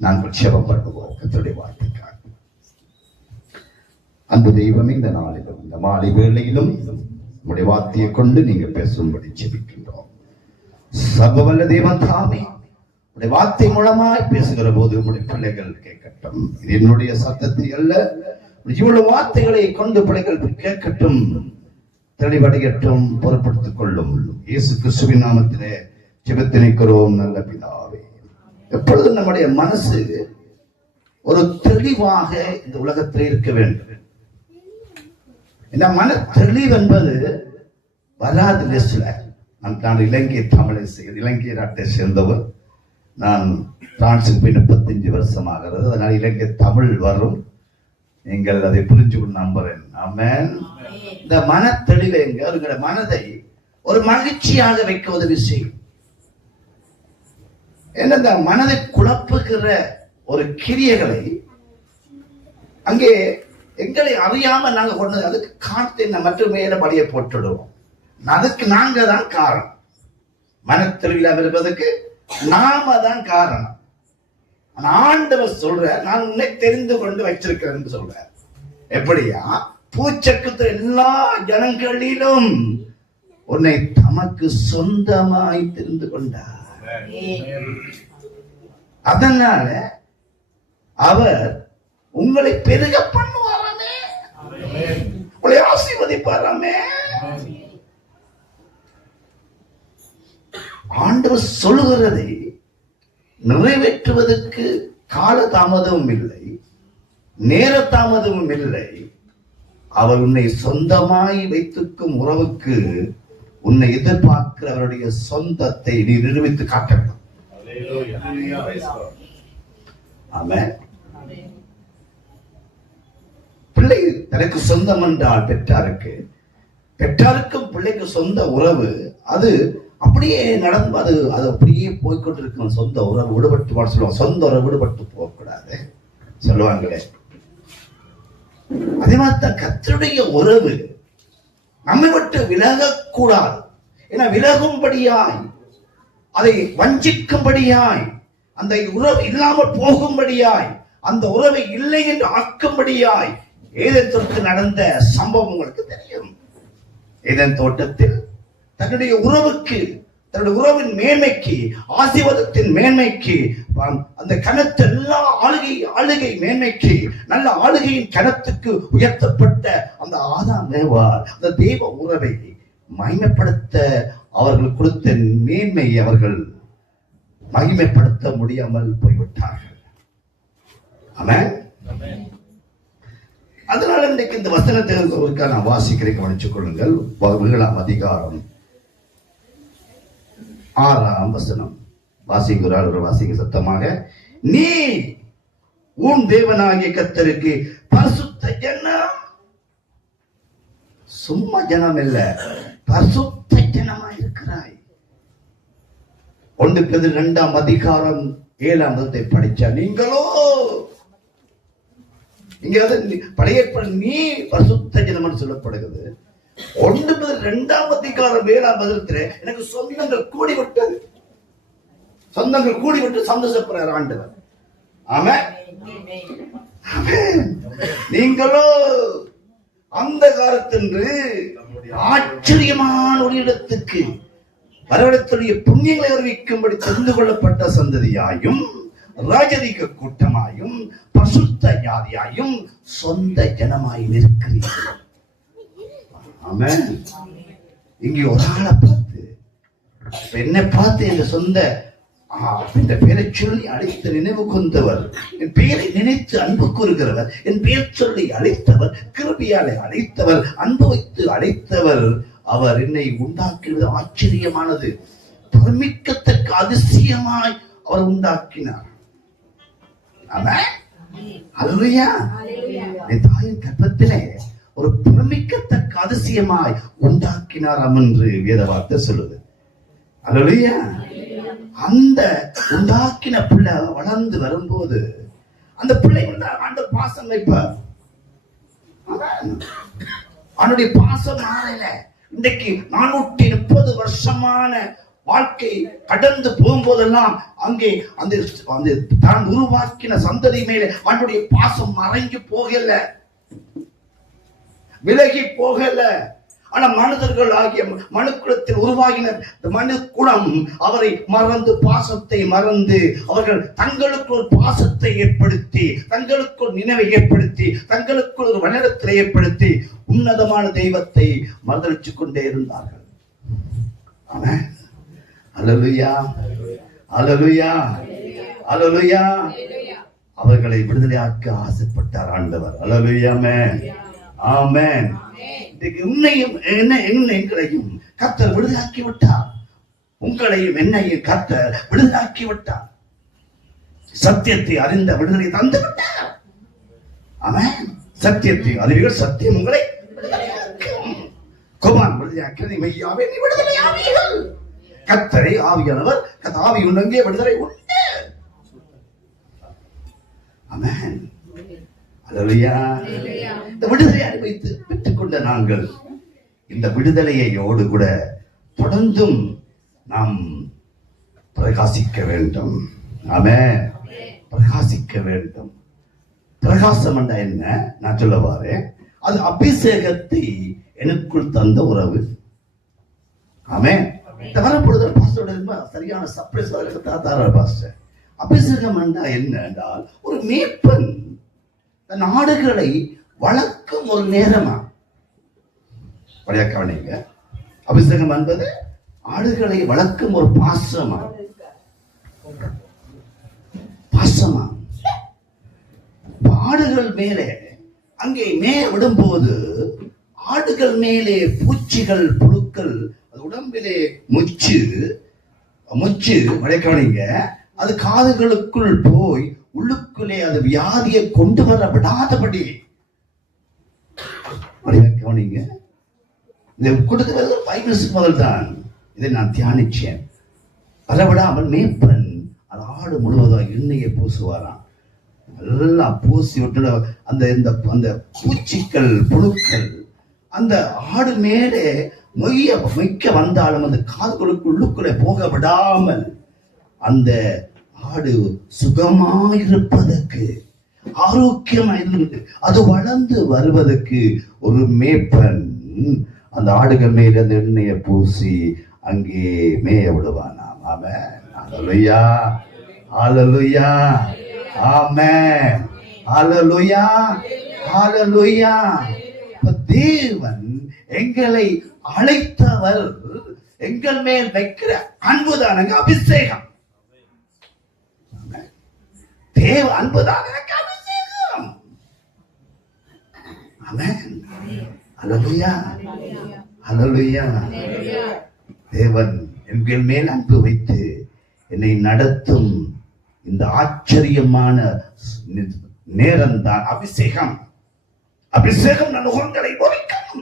நாங்கள் ஜெபம் பண்ணுவோம். கர்த்தருடைய வார்த்தைக்காக. அன்பு தெய்வமே, இந்த நாளிலும் இந்த மாலை வேளையிலும் உங்களுடைய வார்த்தையை கொண்டு நீங்க பேசும்படி ஜெபிக்கின்றோம். சர்வவல்ல தேவன் தாமே உடைய வார்த்தை மூலமாய் பேசுகிற போது உங்களுடைய பிள்ளைகள் கேட்கட்டும். இது என்னுடைய சத்தத்தை அல்ல, இவ்வளவு வார்த்தைகளை கொண்டு பிள்ளைகள் கேட்கட்டும், தெளிவடையட்டும், பொருட்படுத்திக் கொள்ளும். இயேசு கிறிஸ்துவின் நாமத்திலே ஜெபத்தை நிற்கிறோம் நல்ல பிதாவே. எப்பொழுதும் நம்முடைய மனசு ஒரு தெளிவாக இந்த உலகத்தில் இருக்க வேண்டும். இந்த மன தெளிவு என்பது வராது லிஸ்ட்ல. நான் இலங்கை தமிழை இலங்கை நாட்டை சேர்ந்தவர். நான் பிரான்சுக்கு போய் 35 வருஷம் ஆகிறது. அதனால் இலங்கை தமிழ் வரும். நீங்கள் அதை புரிஞ்சு கொண்டு நம்புறேன். ஆமென். இந்த மன தெளிவு எங்க மனதை ஒரு மகிழ்ச்சியாக வைக்க உதவி செய்யும். என்ன, இந்த மனதை குழப்புகிற ஒரு கிரியைகளை அங்கே எங்களை அறியாம நாங்க கொண்டு அதுக்கு காட்டு மற்ற மேல பழிய போட்டுடுவோம். அதுக்கு நாங்க தான் காரணம். மன தெளிவில்லாம இருப்பதற்கு நாம தான் காரணம். ஆண்டவர் சொல்ற, நான் உன்னை தெரிந்து கொண்டு வச்சிருக்கிறேன் சொல்ற. எப்படியா? பூச்சக்கத்துல எல்லா ஜனங்களிலும் உன்னை தமக்கு சொந்தமாய் தெரிந்து கொண்டார். அதனால அவர் உங்களை பெருக பண்ணுவாராமே, உங்களை ஆசீர்வதிப்பாராமே. ஆண்டவர் சொல்லுகிறதை நிறைவேற்றுவதற்கு கால தாமதமும் இல்லை, நேர தாமதமும் இல்லை. அவர் உன்னை சொந்தமாய் வைத்திருக்கும் உறவுக்கு உன்னை எதிர்பார்க்கிறவருடைய சொந்தத்தை நீ நிரூபித்து காட்ட வேண்டும். ஆமென். பிள்ளை தனக்கு சொந்தம் என்றால் பெற்றாருக்கு, பெற்றாருக்கும் பிள்ளைக்கு சொந்த உறவு அது அப்படியே நடந்து அது அப்படியே போய்கொண்டிருக்கும். சொந்த உறவு விடுபட்டு சொல்லுவாங்க. சொந்த உறவு விடுபட்டு போகக்கூடாது சொல்லுவாங்களே. அதே மாதிரி தான் கர்த்தருடைய உறவு நம்மை விட்டு விலகக்கூடாது. ஏன்னா விலகும்படியாய், அதை வஞ்சிக்கும்படியாய், அந்த உறவு இல்லாமல் போகும்படியாய், அந்த உறவை இல்லை என்று ஆக்கும்படியாய் ஏதேன் தோட்டத்தில் நடந்த சம்பவம் உங்களுக்கு தெரியும். ஏதேன் தோட்டத்தில் தன்னுடைய உறவுக்கு, தன்னுடைய உறவின் மேன்மைக்கு, ஆசீர்வாதத்தின் மேன்மைக்கு, அந்த கனத்து எல்லா ஆளுகை மேன்மைக்கு, நல்ல ஆளுகையின் கனத்துக்கு உயர்த்தப்பட்ட அந்த ஆதாம் ஏவாள் அந்த தேவ உறவை மகிமைப்படுத்த அவர்கள் கொடுத்த மேன்மை அவர்கள் மகிமைப்படுத்த முடியாமல் போய்விட்டார்கள். ஆமென். அதனால இன்றைக்கு இந்த வசனத்தை நான் வாசிக்கிறேன், கவனித்துக் கொள்ளுங்கள். 7ஆம் அதிகாரம் 6ஆம் வசனம் வாசிக்கிறார். ஒரு வாசிக்க சத்தமாக. நீ உன் தேவனாகிய கர்த்தருக்கு பரிசுத்த ஜனம், சும்மா ஜனம் இல்ல, பரிசுத்த ஜனமா இருக்கிறாய். 1 பேதுரு 2ஆம் அதிகாரம் 7ஆம் வசனத்தை படிச்சா நீங்களோ இங்க பழைய நீ பரிசுத்த ஜனம் சொல்லப்படுகிறது. 1 பேதுரு 2ஆம் அதிகாரம் 7ஆம் வசனத்திலே எனக்கு சொந்தங்கள் கூடிவிட்டது, சொந்தங்கள் கூடிவிட்டு சந்தோஷப்படுறார் ஆண்டவர். ஆமென். நீங்களோ அந்த காலத்தென்று ஆச்சரியமான ஒரு இடத்துக்கு வரவிடத்துடைய புண்ணியங்களை அறிவிக்கும்படி தெரிந்து கொள்ளப்பட்ட சந்ததியாயும், ராஜரீக கூட்டமாயும், பசுத்த ஜாதியாயும், சொந்த ஜனமாயும் இருக்கிறீர்கள். ஆமென். இங்கே ஒரு ஆளை பார்த்து, என்னை பார்த்து என் சொந்த இந்த பெயரை சொல்லி அழைத்து நினைவு கொண்டவர், என் பெயரை நினைத்து அன்பு கூறுகிறவர், என் பெயர் சொல்லி அழைத்தவர், கிருபையாலே அழைத்தவர், அன்பு வைத்து அழைத்தவர், அவர் என்னை உண்டாக்கினது ஆச்சரியமானது, பிரமிக்கத்தக்க அதிசயமாய் அவர் உண்டாக்கினார். அல்லேலூயா. என் தாயின் கர்ப்பத்திலே ஒரு பிரமிக்கத்தக்க அதிசயமாய் உண்டாக்கினார் என்று வேத வார்த்தை சொல்லுது. அல்லேலூயா. அந்த உண்டாக்கின பிள்ளை வளர்ந்து வரும்போது அந்த பிள்ளை ஆண்டு பாசம் வைப்பார். அவனுடைய பாசம் மாறல. இன்றைக்கு 430 வருஷமான வாழ்க்கை கடந்து போகும்போதெல்லாம் அங்கே அந்த தான் உருவாக்கின சந்ததி மேலே அவனுடைய பாசம் மறைஞ்சு போகல, விலகி போகல. ஆனா மனிதர்கள் ஆகிய மனுக்குலத்தில் உருவாகின மனு குலம் அவரை மறந்து, பாசத்தை மறந்து, அவர்கள் தங்களுக்குள் ஒரு பாசத்தை ஏற்படுத்தி, தங்களுக்குள் நினைவை ஏற்படுத்தி, தங்களுக்குள் ஒரு வண்ணத்தை ஏற்படுத்தி உன்னதமான தெய்வத்தை மறுதளித்துக் கொண்டே இருந்தார்கள். ஆமென். அல்லேலூயா, அல்லேலூயா, அல்லேலூயா. அவர்களை விடுதலையாக்க ஆசைப்பட்டார் ஆண்டவர். அல்லேலூயா. ஆமென். உன்னையும் எங்களையும் கர்த்தர் விடுதலாக்கி விட்டார். உங்களையும் என்னையும் கர்த்தர் விடுதலாக்கி விட்டார். சத்தியத்தை அறிந்த விடுதலை தந்து விட்டார். ஆமென். சத்தியத்தை அறிவீர்கள், சத்தியம் உங்களை குமாரன் விடுதலையாக்கி மெய்யாவே நீ விடுதலையாவீர்கள். கர்த்தரை ஆவியானவர், ஆவி உணங்கிய விடுதலை உண்டு. ஆமென். அல்லேலூயா. இந்த விடுதலையை அனுபவித்து பெற்றுக்கொண்ட நாங்கள் இந்த விடுதலையோடு கூட தொடர்ந்தும் நாம் பிரகாசிக்க வேண்டும். ஆமென். பிரகாசிக்க வேண்டும். பிரகாசம் என்றா என்ன நான் சொல்ல வாரேன். அது அபிஷேகத்தை எனக்குள் தந்த உறவு. ஆமென். வரப்பொழுது பாஸ்டர் சரியான சர்ப்ரைஸ் பாஸ்டர். அபிஷேகம் என்றா என்ன என்றால் ஒரு மேய்ப்பன் தன் ஆடுகளை வளர்க்கும் ஒரு நேரமா. கவனிங்க. அபிஷேகம் என்பது ஆடுகளை வளர்க்கும் ஒரு பாசமா. பாசமா ஆடுகள் மேலே அங்கே விடும்போது ஆடுகள் மேலே பூச்சிகள், புழுக்கள், அது உடம்பிலே முச்சு கவனிங்க. அது காதுகளுக்குள் போய் உள்ளுக்குள்ளே அது வியாதியை கொண்டு வர விடாதபடி கவனிங்க. இதை கொடுக்கிறது பைபிள் முதல் தான். இதை நான் தியானிச்சேன். வரவிடாமல் மேய்ப்பன் அது ஆடு முழுவதும் எண்ணெயை பூசுவாராம். எல்லாம் பூசி விட்டு அந்த பூச்சிகள், புழுக்கள் அந்த ஆடு மேலே மொய்க்க வந்தாலும் அந்த காதுகளுக்கு உள்ளுக்குள்ளே போக விடாமல் அந்த ஆடு சுகமாயிருப்பதற்கு, ஆரோக்கியமாயிருந்து அது வளர்ந்து வருவதற்கு ஒரு மேய்ப்பன் அந்த ஆடுகள் மேல அந்த எண்ணெயை பூசி அங்கே மேய விடுவானாம். ஆமென். ஹல்லேலூயா, ஹல்லேலூயா, ஆமென், ஹல்லேலூயா, ஹல்லேலூயா. தேவன் எங்களை அழைத்தவர் எங்கள் மேல் வைக்கிற அன்புதானங்க அபிஷேகம். தேவ அன்புதான் எனக்கு அபிஷேகம். ஆமென். ஹல்லேலூயா, ஹல்லேலூயா. தேவன் எங்கள் மேல் அன்பு வைத்து என்னை நடத்தும் இந்த ஆச்சரியமான நேரம் தான் அபிஷேகம். அபிஷேகம் நுகங்களை ஒழிக்கும்.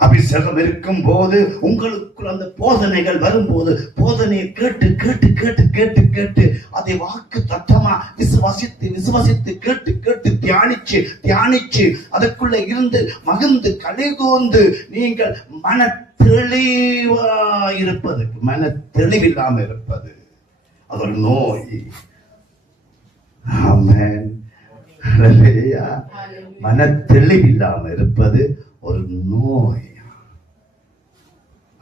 அபிஷேகம் இருக்கும் போது உங்களுக்குள் அந்த போதனைகள் வரும்போது போதனையை கேட்டு கேட்டு கேட்டு கேட்டு கேட்டு அதை வாக்கு தத்தமா விசுவாசித்து விசுவாசித்து கேட்டு கேட்டு தியானிச்சு தியானிச்சு அதற்குள்ள இருந்து மகிழ்ந்து கலிகூர்ந்து நீங்கள் மன தெளிவா இருப்பது, மன தெளிவில்லாம இருப்பது அது ஒரு நோய். ஆமென். ஹல்லேலூயா. மன தெளிவில்லாம இருப்பது ஒரு நோய்.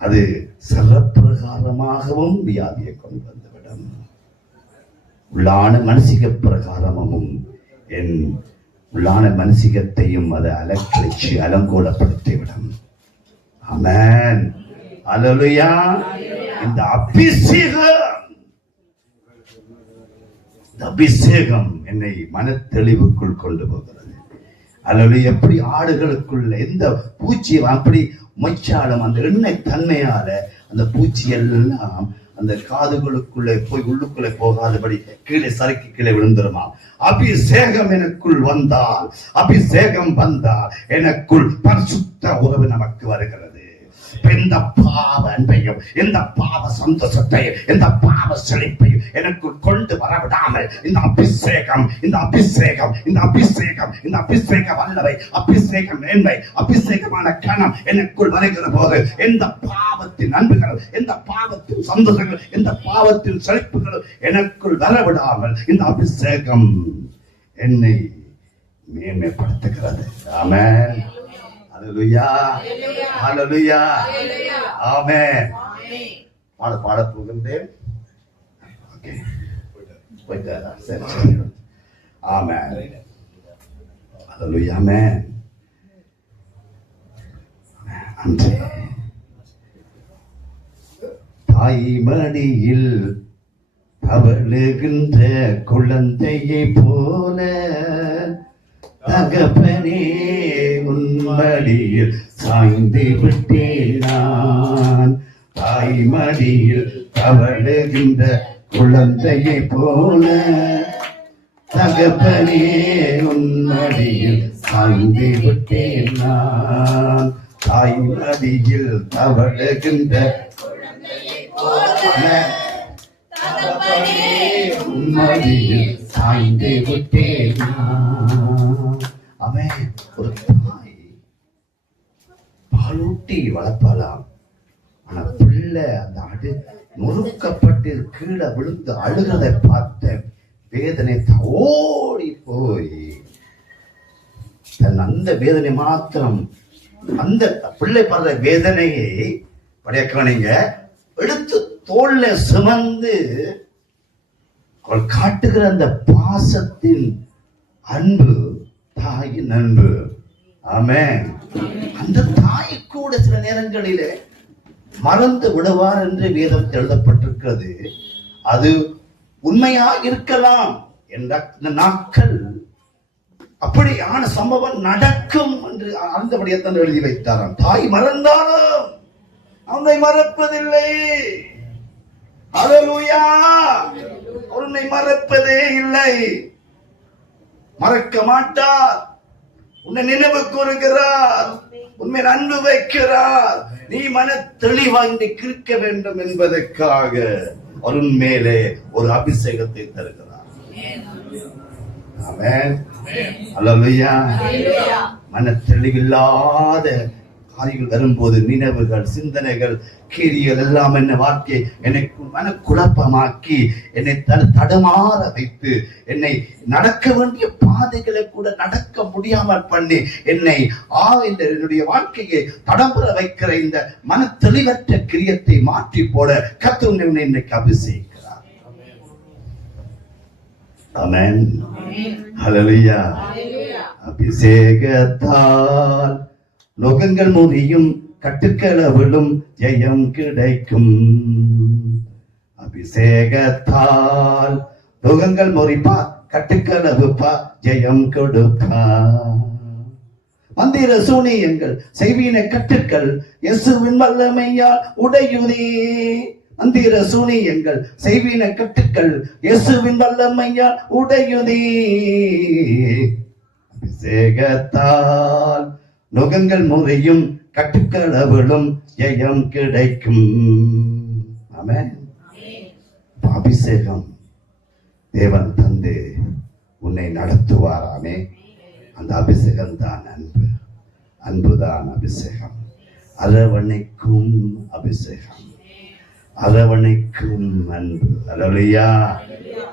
அது சரப்பிரகாரமாகவும் வியாதியை கொண்டு வந்துவிடும். உள்ளான மனசிக பிரகாரமும் என் உள்ளான மனசிகத்தையும் அதை அலக்கழிச்சு அலங்கோலப்படுத்திவிடும். ஆமென். ஹல்லேலூயா. இந்த அபிஷேகம் என்னை மன தெளிவுக்குள் கொண்டு போகிறது. அல்லது எப்படி ஆடுகளுக்குள்ள எந்த பூச்சி அப்படி மொய்ச்சாலும் அந்த எண்ணெய் தன்மையால அந்த பூச்சி எல்லாம் அந்த காதுகளுக்குள்ளே போய் உள்ளுக்குள்ளே போகாதபடி கீழே சறுக்கி கீழே விழுந்துருமா. அபிஷேகம் எனக்குள் வந்தால், அபிஷேகம் வந்தால் எனக்குள் பரிசுத்த உறவு நமக்கு வருகிறது. எந்த பாவ அன்பையும் எந்த பாவ சந்தோஷத்தையும் எந்த பாவ செழிப்பையும் எனக்குள் கொண்டு வரவிடாமல் இந்த அபிஷேகம் இந்த அபிஷேகம் இந்த அபிஷேகம் இந்த அபிஷேக வல்லவை அபிஷேகம் மேன்மை அபிஷேகமான கணம் எனக்குள் வருகிற போது எந்த பாவத்தின் அன்புகளும் எந்த பாவத்தின் சந்தோஷங்கள் எந்த பாவத்தின் செழிப்புகளும் எனக்குள் வரவிடாமல் இந்த அபிஷேகம் என்னை மேன்மைப்படுத்துகிறது. ஆமென். ஹல்லேலூயா, ஹல்லேலூயா, ஆமென். பாட போகின்றேன். ஓகே, போயிட்டாரா? சரி சரி. ஆமென். ஹல்லேலூயா, ஆமென். அன்றே தாய் மடியில் தவழுகின்ற குழந்தையை போல தகப்பனே உன்மடியில் சாய்ந்து விட்டேன் நான். தாய் மடியில் தவழுகின்ற குழந்தையை போல தகப்பனே உன்மடியில் சாய்ந்து விட்டேன் நான். தாய் மடியில் தவழுகின்ற குழந்தையை போல தகப்பனே உன்மடியில் சாய்ந்து விட்டேன் நான். அவன் ஒரு தாய் பாலூட்டி வளர்ப்பாளாம். ஆனா பிள்ளை அந்த நொறுக்கப்பட்டு கீழே விழுந்து அழுகிறதை பார்த்த வேதனை ஓடி போய் தன் அந்த வேதனை மாத்திரம் அந்த பிள்ளை படுற வேதனையை படையக்கானீங்க எடுத்து தோல்ல சுமந்து அவள் காட்டுகிற அந்த பாசத்தின் அன்பு, தாயின் அன்பு. ஆமென். அந்த தாய் கூட சில நேரங்களிலே மறந்து விடுவார் என்று வேதத்தில் எழுதப்பட்டிருக்கிறது. அது உண்மையாக இருக்கலாம் என்ற நாட்கள் அப்படியான சம்பவம் நடக்கும் என்று அறிந்தபடியத்தான் எழுதி வைத்தாராம். தாய் மறந்தாலும் அவனை மறப்பதில்லை. ஹல்லேலூயா. உன்னை மறப்பதே இல்லை, மறக்க மாட்டார். உன்னை நினைவு கூறுகிறார், உண்மை அன்பு வைக்கிறார். நீ மன தெளிவாய் இருக்க வேண்டும் என்பதற்காக அருண் மேலே ஒரு அபிஷேகத்தை தருகிறார். ஆமென். ஹல்லேலூயா. மன தெளிவில்லாத காரியங்கள் வரும்போது நினைவுகள், சிந்தனைகள், கேரியல் எல்லாம் என்ன வாழ்க்கையை எனக்கு மனக்குழப்பமாக்கி என்னை தடுமாற வைத்து என்னை நடக்க வேண்டிய பாதைகளை கூட நடக்க முடியாமல் பண்ணி என்னை என்னுடைய வாழ்க்கையை தடம்புற வைக்கிற இந்த மன தெளிவற்ற கிரியத்தை மாற்றி போட கர்த்தர் இன்னைக்கு அபிஷேகிக்கிறார். ஆமென். ஹல்லேலூயா. அபிஷேகத்தால் லோகங்கள் முறியும், கட்டுக்களவிலும் ஜெயம் கிடைக்கும். அபிஷேகத்தால் லோகங்கள் முறிப்பா, கட்டுக்களவுப்பா, ஜெயம் கொடுப்பா. மந்திர சூனியங்கள் செய்வீன கட்டுக்கள் இயேசுவின் வல்லமையால் உடையுதே. மந்திர சூனியங்கள் செய்வீன கட்டுக்கள் இயேசுவின் வல்லமையால் உடையுதே. அபிஷேகத்தால் நுகங்கள் முறையும், கட்டுக்களவிலும் ஜெயம் கிடைக்கும். ஆமென். அபிஷேகம் தேவன் தந்து உன்னை நடத்துவாராமே. அந்த அபிஷேகம் தான் அன்பு. அன்புதான் அபிஷேகம். அரவணைக்கும் அபிஷேகம், அரவணைக்கும் அன்பு. அல்லேலூயா.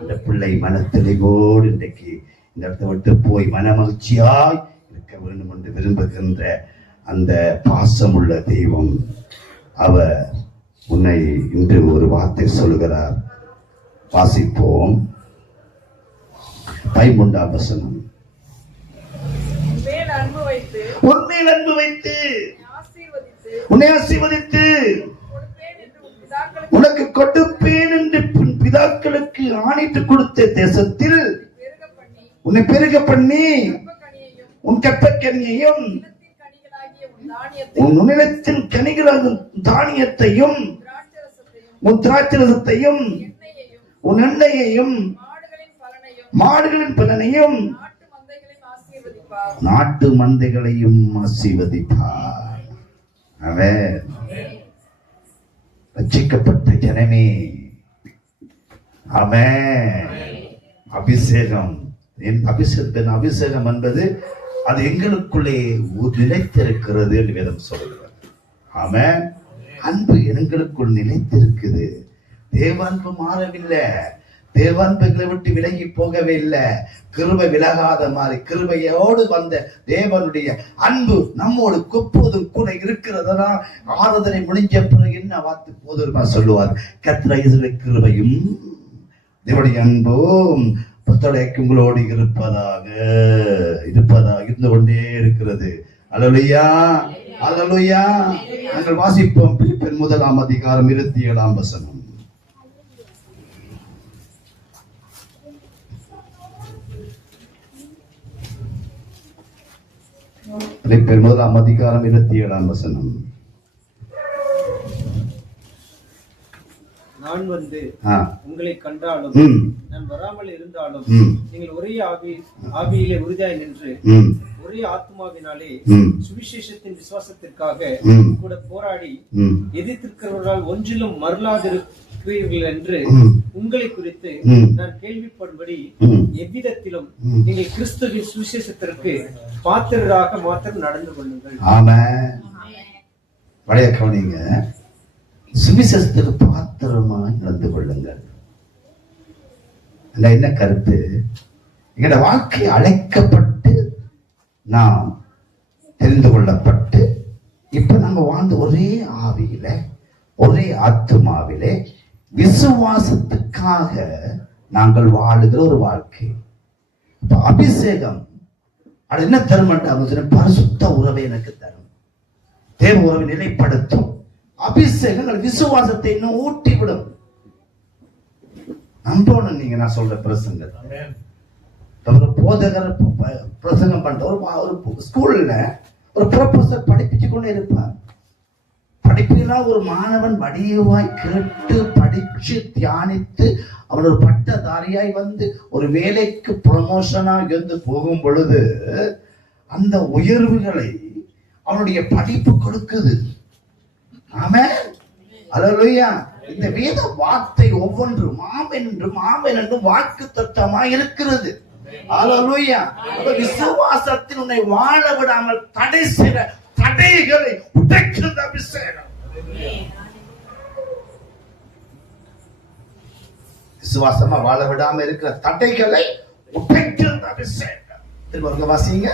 இந்த பிள்ளை மனத்தெளிவோடு இன்றைக்கு இந்த இடத்தை விட்டு போய் மனமகிழ்ச்சியாய் இருக்க வேண்டும் என்று விரும்புகின்ற அந்த பாசமுள்ள தெய்வம் அவர் உன்னை இன்று ஒரு வார்த்தை சொல்லுகிறார். வாசிப்போம். 13ஆம் வசனம். உன்மேல் அன்பு வைத்து உன்னை ஆசீர்வதித்து உனக்கு கொடுப்பேன் என்று பிதாக்களுக்கு ஆணையிட்டு கொடுத்த தேசத்தில் உன்னை பெருக பண்ணி உன் கற்பக்கனியையும் உன் நிலத்தின் கனிகளாகும் தானியத்தையும் உன் திராட்சரசத்தையும் உன் எண்ணெயையும் மாடுகளின் பலனையும் நாட்டு மந்தைகளையும் ஆசீர்வதிப்பார். அவன் ரட்சிக்கப்பட்ட ஜனமே, அவன் அபிஷேகம். அபிஷேகம் என்பது அது எங்களுக்குள்ளே நிலைத்திருக்கிறது என்று வேதம் சொல்கிறது. ஆமென். அன்பு எங்களுக்குள் நிலைத்திருக்குது. தேவ அன்பு மாறவில்லை. தேவ அன்புகளை விட்டு விலகி போகவே இல்லை. கிருபை விலகாத மாதிரி கிருபையோடு வந்த தேவனுடைய அன்பு நம்மோடு எப்போதும் கூட இருக்கிறதா. ஆராதனை முடிஞ்ச பிறகு என்ன வார்த்தை போதுமா சொல்லுவார்? கர்த்தருடைய கிருபையும் தேவனுடைய அன்பும் உங்களோடு இருப்பதாக இருந்து கொண்டே இருக்கிறது. அல்லேலூயா, அல்லேலூயா. நாங்கள் வாசிப்போம் பிலிப்பியர் 1ஆம் அதிகாரம் 27ஆம் வசனம். பிலிப்பியர் 1ஆம் அதிகாரம் 27ஆம் வசனம். நான் வந்து உங்களை கண்டாலும் நான் வராமல் இருந்தாலும் நீங்கள் ஒரே ஆவியிலே உறுதியாய் நின்று ஒரே ஆத்மாவினாலே சுவிசேஷத்தின் விசுவாசத்திற்காக கூட போராடி எதிர்த்திருக்கிறவர்களால் ஒன்றிலும் மறலாதிருக்கிறீர்கள் என்று உங்களை குறித்து நான் கேள்விப்படும்படி எவ்விதத்திலும் நீங்கள் கிறிஸ்துவின் சுவிசேஷத்திற்கு பாத்திரராக மாத்திரம் நடந்து கொள்ளுங்கள். ஆமென். பழைய கவனிங்க. சுவிசேஷத்துக்கு பாத்திரமாய் நடந்து கொள்ளுங்கள். என்ன கருத்து? எங்களோட வாழ்க்கை அழைக்கப்பட்டு நாம் தெரிந்து கொள்ளப்பட்டு இப்ப நம்ம வாழ்ந்து ஒரே ஆவியில ஒரே ஆத்துமாவிலே விசுவாசத்துக்காக நாங்கள் வாழுகிற ஒரு வாழ்க்கை. அபிஷேகம் அது என்ன தரும்? பரிசுத்த உறவை எனக்கு தரும். தேவ உறவை நிலைப்படுத்தும். அபிஷேகங்கள் விசுவாசத்தை இன்னும் ஊட்டிவிடும். நம்பணும். நீங்க நான் சொல்ற பிரசங்கம் ஒரு போதகர் பிரசங்கம் பண்ற ஒரு ஸ்கூல்ல ஒரு ப்ரொஃபசர் படிப்பிச்சு கொண்டே இருப்பார். படிப்பெல்லாம் ஒரு மாணவன் வடிவாய் கேட்டு படிச்சு தியானித்து அவன் ஒரு பட்டதாரியாய் வந்து ஒரு வேலைக்கு ப்ரமோஷனா இருந்து போகும் பொழுது அந்த உயர்வுகளை அவனுடைய படிப்பு கொடுக்குது. ஆமென். அல்லேலூயா. இந்த வேத வார்த்தை ஒவ்வொன்றும் ஆமென் என்றும் வாக்கு தத்தமாய் இருக்கிறது. ஹalleluya. விசுவாசத்தில் உன்னை வாழ விடாமல் தடை செய்த தடைகளை உடைக்கிற அபிஷேகம். விசுவாசமா வாழ விடாம இருக்கிற தடைகளை உடைக்கிற அபிஷேகம். திரும்ப வாசிங்க.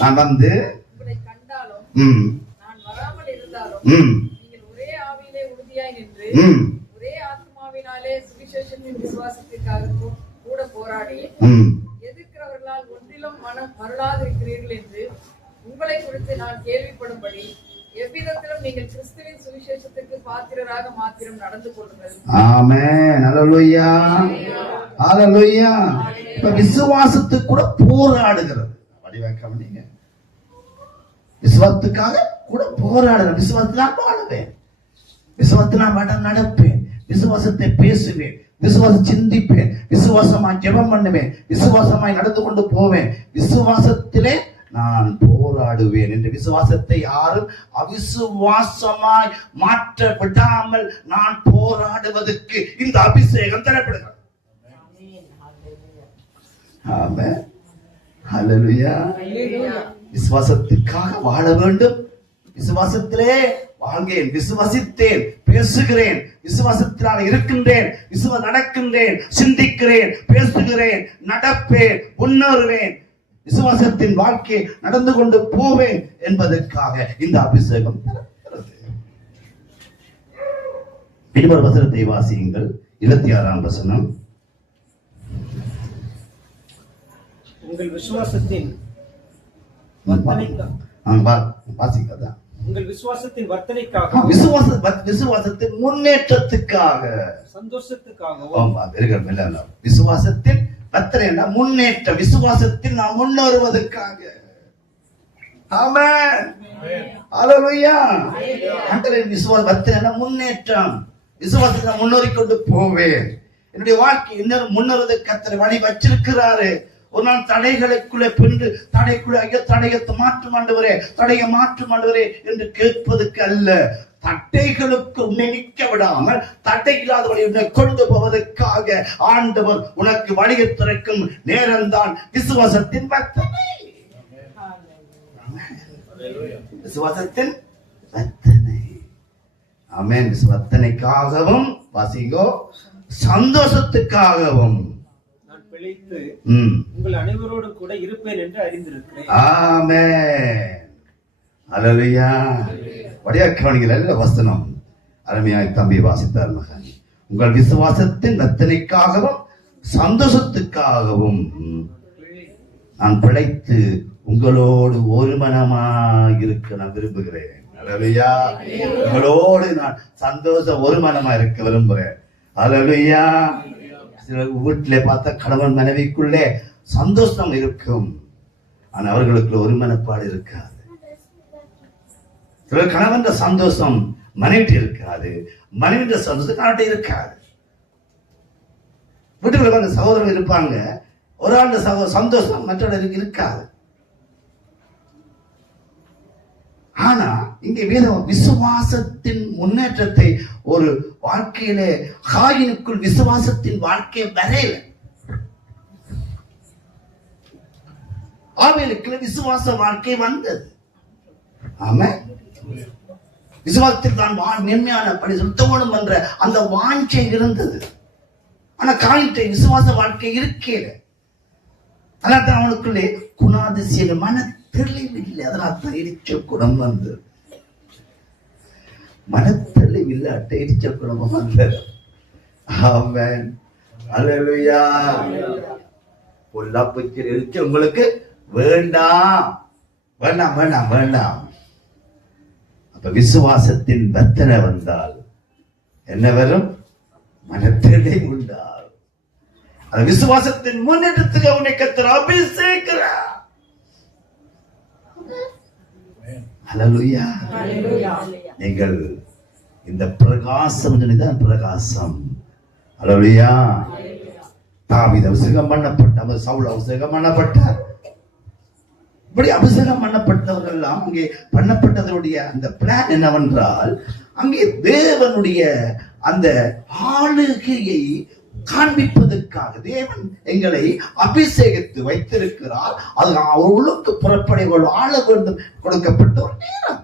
நான் வந்து உங்களை கண்டாலும் நான் வராமல் இருந்தாலும் நீங்கள் ஒரே ஆவியிலே உறுதியாய் நின்று ஒரே ஆத்மாவினாலே சுவிசேஷத்தின் விசுவாசத்திற்காக கூட போராடி எதிர்க்கிறவர்களால் ஒன்றிலும் மனம் மருளாதிருக்கிறீர்கள் என்று உங்களை குறித்து நான் கேள்விப்படும்படி எவ்விதத்திலும் நீங்கள் கிறிஸ்துவின் சுவிசேஷத்திற்கு பாத்திரராக மாத்திரம் நடந்து கொள்ளுங்கள். ஆமென். ஹalleluya. ஹalleluya. இப்ப விசுவாசத்துக்கு கூட போராடுகிறது. வடிவாக்கம் நீங்க விசுவாசத்துக்காக கூட போராடுற. விசுவாசத்துல வாழுவேன், விசுவாசத்துல நடப்பேன், விசுவாசத்தை பேசுவேன், விசுவாசம் சிந்திப்பேன், விசுவாசமாய் ஜெபம் பண்ணுவேன், விசுவாசமாய் நடந்து கொண்டு போவேன், விசுவாசத்திலே நான் போராடுவேன் என்று. விசுவாசத்தை யாரும் அவிசுவாசமாய் மாற்ற விடாமல் நான் போராடுவதற்கு இந்த அபிஷேகம் தரப்படுகிறது. ஆமென். ஹalleluya. விசுவாசத்திற்காக வாழ வேண்டும். விசுவாசத்திலே வாழ்கிறேன், விசுவாசித்தேன், பேசுகிறேன், விசுவாசத்தினால் இருக்கின்றேன், நடக்கின்றேன், சிந்திக்கிறேன், பேசுகிறேன், நடப்பேன், முன்னேறுவேன், விசுவாசத்தின் வாழ்க்கையை நடந்து கொண்டு போவேன் என்பதற்காக இந்த அபிஷேகம் தரப்படுகிறது. இன்னொரு வசனத்தை வாசியுங்கள். 26ஆம் வசனம். உங்கள் விசுவாசத்தின் வாசிக்கதான். உங்கள் விசுவாசத்தின் வர்த்தனைக்காக, விசுவாசத்தின் முன்னேற்றத்துக்காக, சந்தோஷத்துக்காகவும், விசுவாசத்தின் வர்த்தனை முன்னேற்ற, விசுவாசத்தில் நாம் முன்னேறுவதற்காக. ஆமென். ஹalleluya. ஆண்டவரின் விசுவாச வர்த்தனை முன்னேற்றம். விசுவாசத்தில் முன்னேறிக் கொண்டு போவேன். என்னுடைய வாழ்க்கை இன்னும் முன்னேறுவதற்கு கர்த்தர் வழி வச்சிருக்கிறாரு. ஒரு நாள் தடைகளுக்குள்ளே பின்று தடைக்குள்ளே ஐயோ தடையை மாற்றும் ஆண்டவரே, தடையை மாற்றும் ஆண்டவரே என்று கேட்பதற்கு அல்ல, தட்டைகளுக்கு உன்னை நிற்க விடாமல் தட்டை இல்லாத வழி உன்னை கொண்டு போவதற்காக ஆண்டவர் உனக்கு வழியை திறக்கும் நேரம்தான் விசுவாசத்தின் வர்த்தனை. விசுவாசத்தின் வர்த்தனை. ஆமென். வர்த்தனைக்காகவும் வாசிங்கோ, சந்தோஷத்துக்காகவும் பிழைத்து உங்கள் அனைவரோடு கூட இருப்பேன் என்று அறிந்திருக்கிறேன். ஆமென். ஹalleluya. வடிவா கவனிக்கல வசனம் அருமையாய் தம்பி வாசித்தார் மகன். உங்கள் விசுவாசத்தின் வர்த்தனைக்காகவும் சந்தோஷத்துக்காகவும் நான் பிழைத்து உங்களோடு ஒரு மனமாக இருக்க நான் விரும்புகிறேன். ஹalleluya. உங்களோடு நான் சந்தோஷம் ஒரு மனமா இருக்க விரும்புகிறேன். ஹalleluya. சில வீட்டிலே பார்த்தா கணவன் மனைவிக்குள்ளே சந்தோஷம் இருக்கும், ஆனா அவர்களுக்கு ஒரு மனப்பாடு இருக்காது. சில கணவன் சந்தோஷம் மனைவிட்டு இருக்காது, மனைவி சந்தோஷம் கணவன் இருக்காது. வீட்டுக்குள்ள வந்து சகோதரர்கள் இருப்பாங்க, ஒரு ஆண்டு சந்தோஷம் மற்றவர்களுக்கு இருக்காது. ஆனா இங்கே வேதம் விசுவாசத்தின் முன்னேற்றத்தை ஒரு வாழ்க்கையிலே காயினுக்குள் விசுவாசத்தின் வாழ்க்கை வரையில ஆவேலுக்குள்ள விசுவாச வாழ்க்கை வந்தது. ஆமா, விசுவாசத்தில் தான் மென்மையான படி சுத்தமோடும் என்ற அந்த வாஞ்சை இருந்தது. ஆனா காயின்றை விசுவாச வாழ்க்கை இருக்கே, அதான் அவனுக்குள்ளே குணாதிசய மன தெளிவில்லை. அதனால் தான் இடிச்ச குணம் வந்தது. மனத்தெளிவில்லை, இடிச்ச குணம் வந்தது. ஆமென். அல்லேலூயா. பொல்லாப்புச்சல் இடிச்ச உங்களுக்கு வேண்டாம், வேண்டாம், வேண்டாம், வேண்டாம். அப்ப விசுவாசத்தின் வர்த்தனை வந்தால் என்ன வரும்? மனத்தெளிவு உண்டால். அந்த விசுவாசத்தின் முன்னேற்றத்துக்கு அவனை கர்த்தர் அபிஷேகிக்கிறார். ஹல்லேலூயா. நீங்கள் இந்த பிரகாசம் தான் பிரகாசம். ஹல்லேலூயா. தாவீது அபிஷேகம் பண்ணப்பட்ட, சவுல் அபிஷேகம் பண்ணப்பட்டார். இப்படி அபிஷேகம் பண்ணப்பட்டவர்கள் எல்லாம் அங்கே பண்ணப்பட்டதனுடைய அந்த பிளான் என்னவென்றால், அங்கே தேவனுடைய அந்த ஆளுகையை காண்பிப்பதற்காக தேவன் எங்களை அபிஷேகித்து வைத்திருக்கிறார். அது அவர்களுக்கு புறப்படைய ஆள வேண்டும் கொடுக்கப்பட்ட ஒரு நேரம்.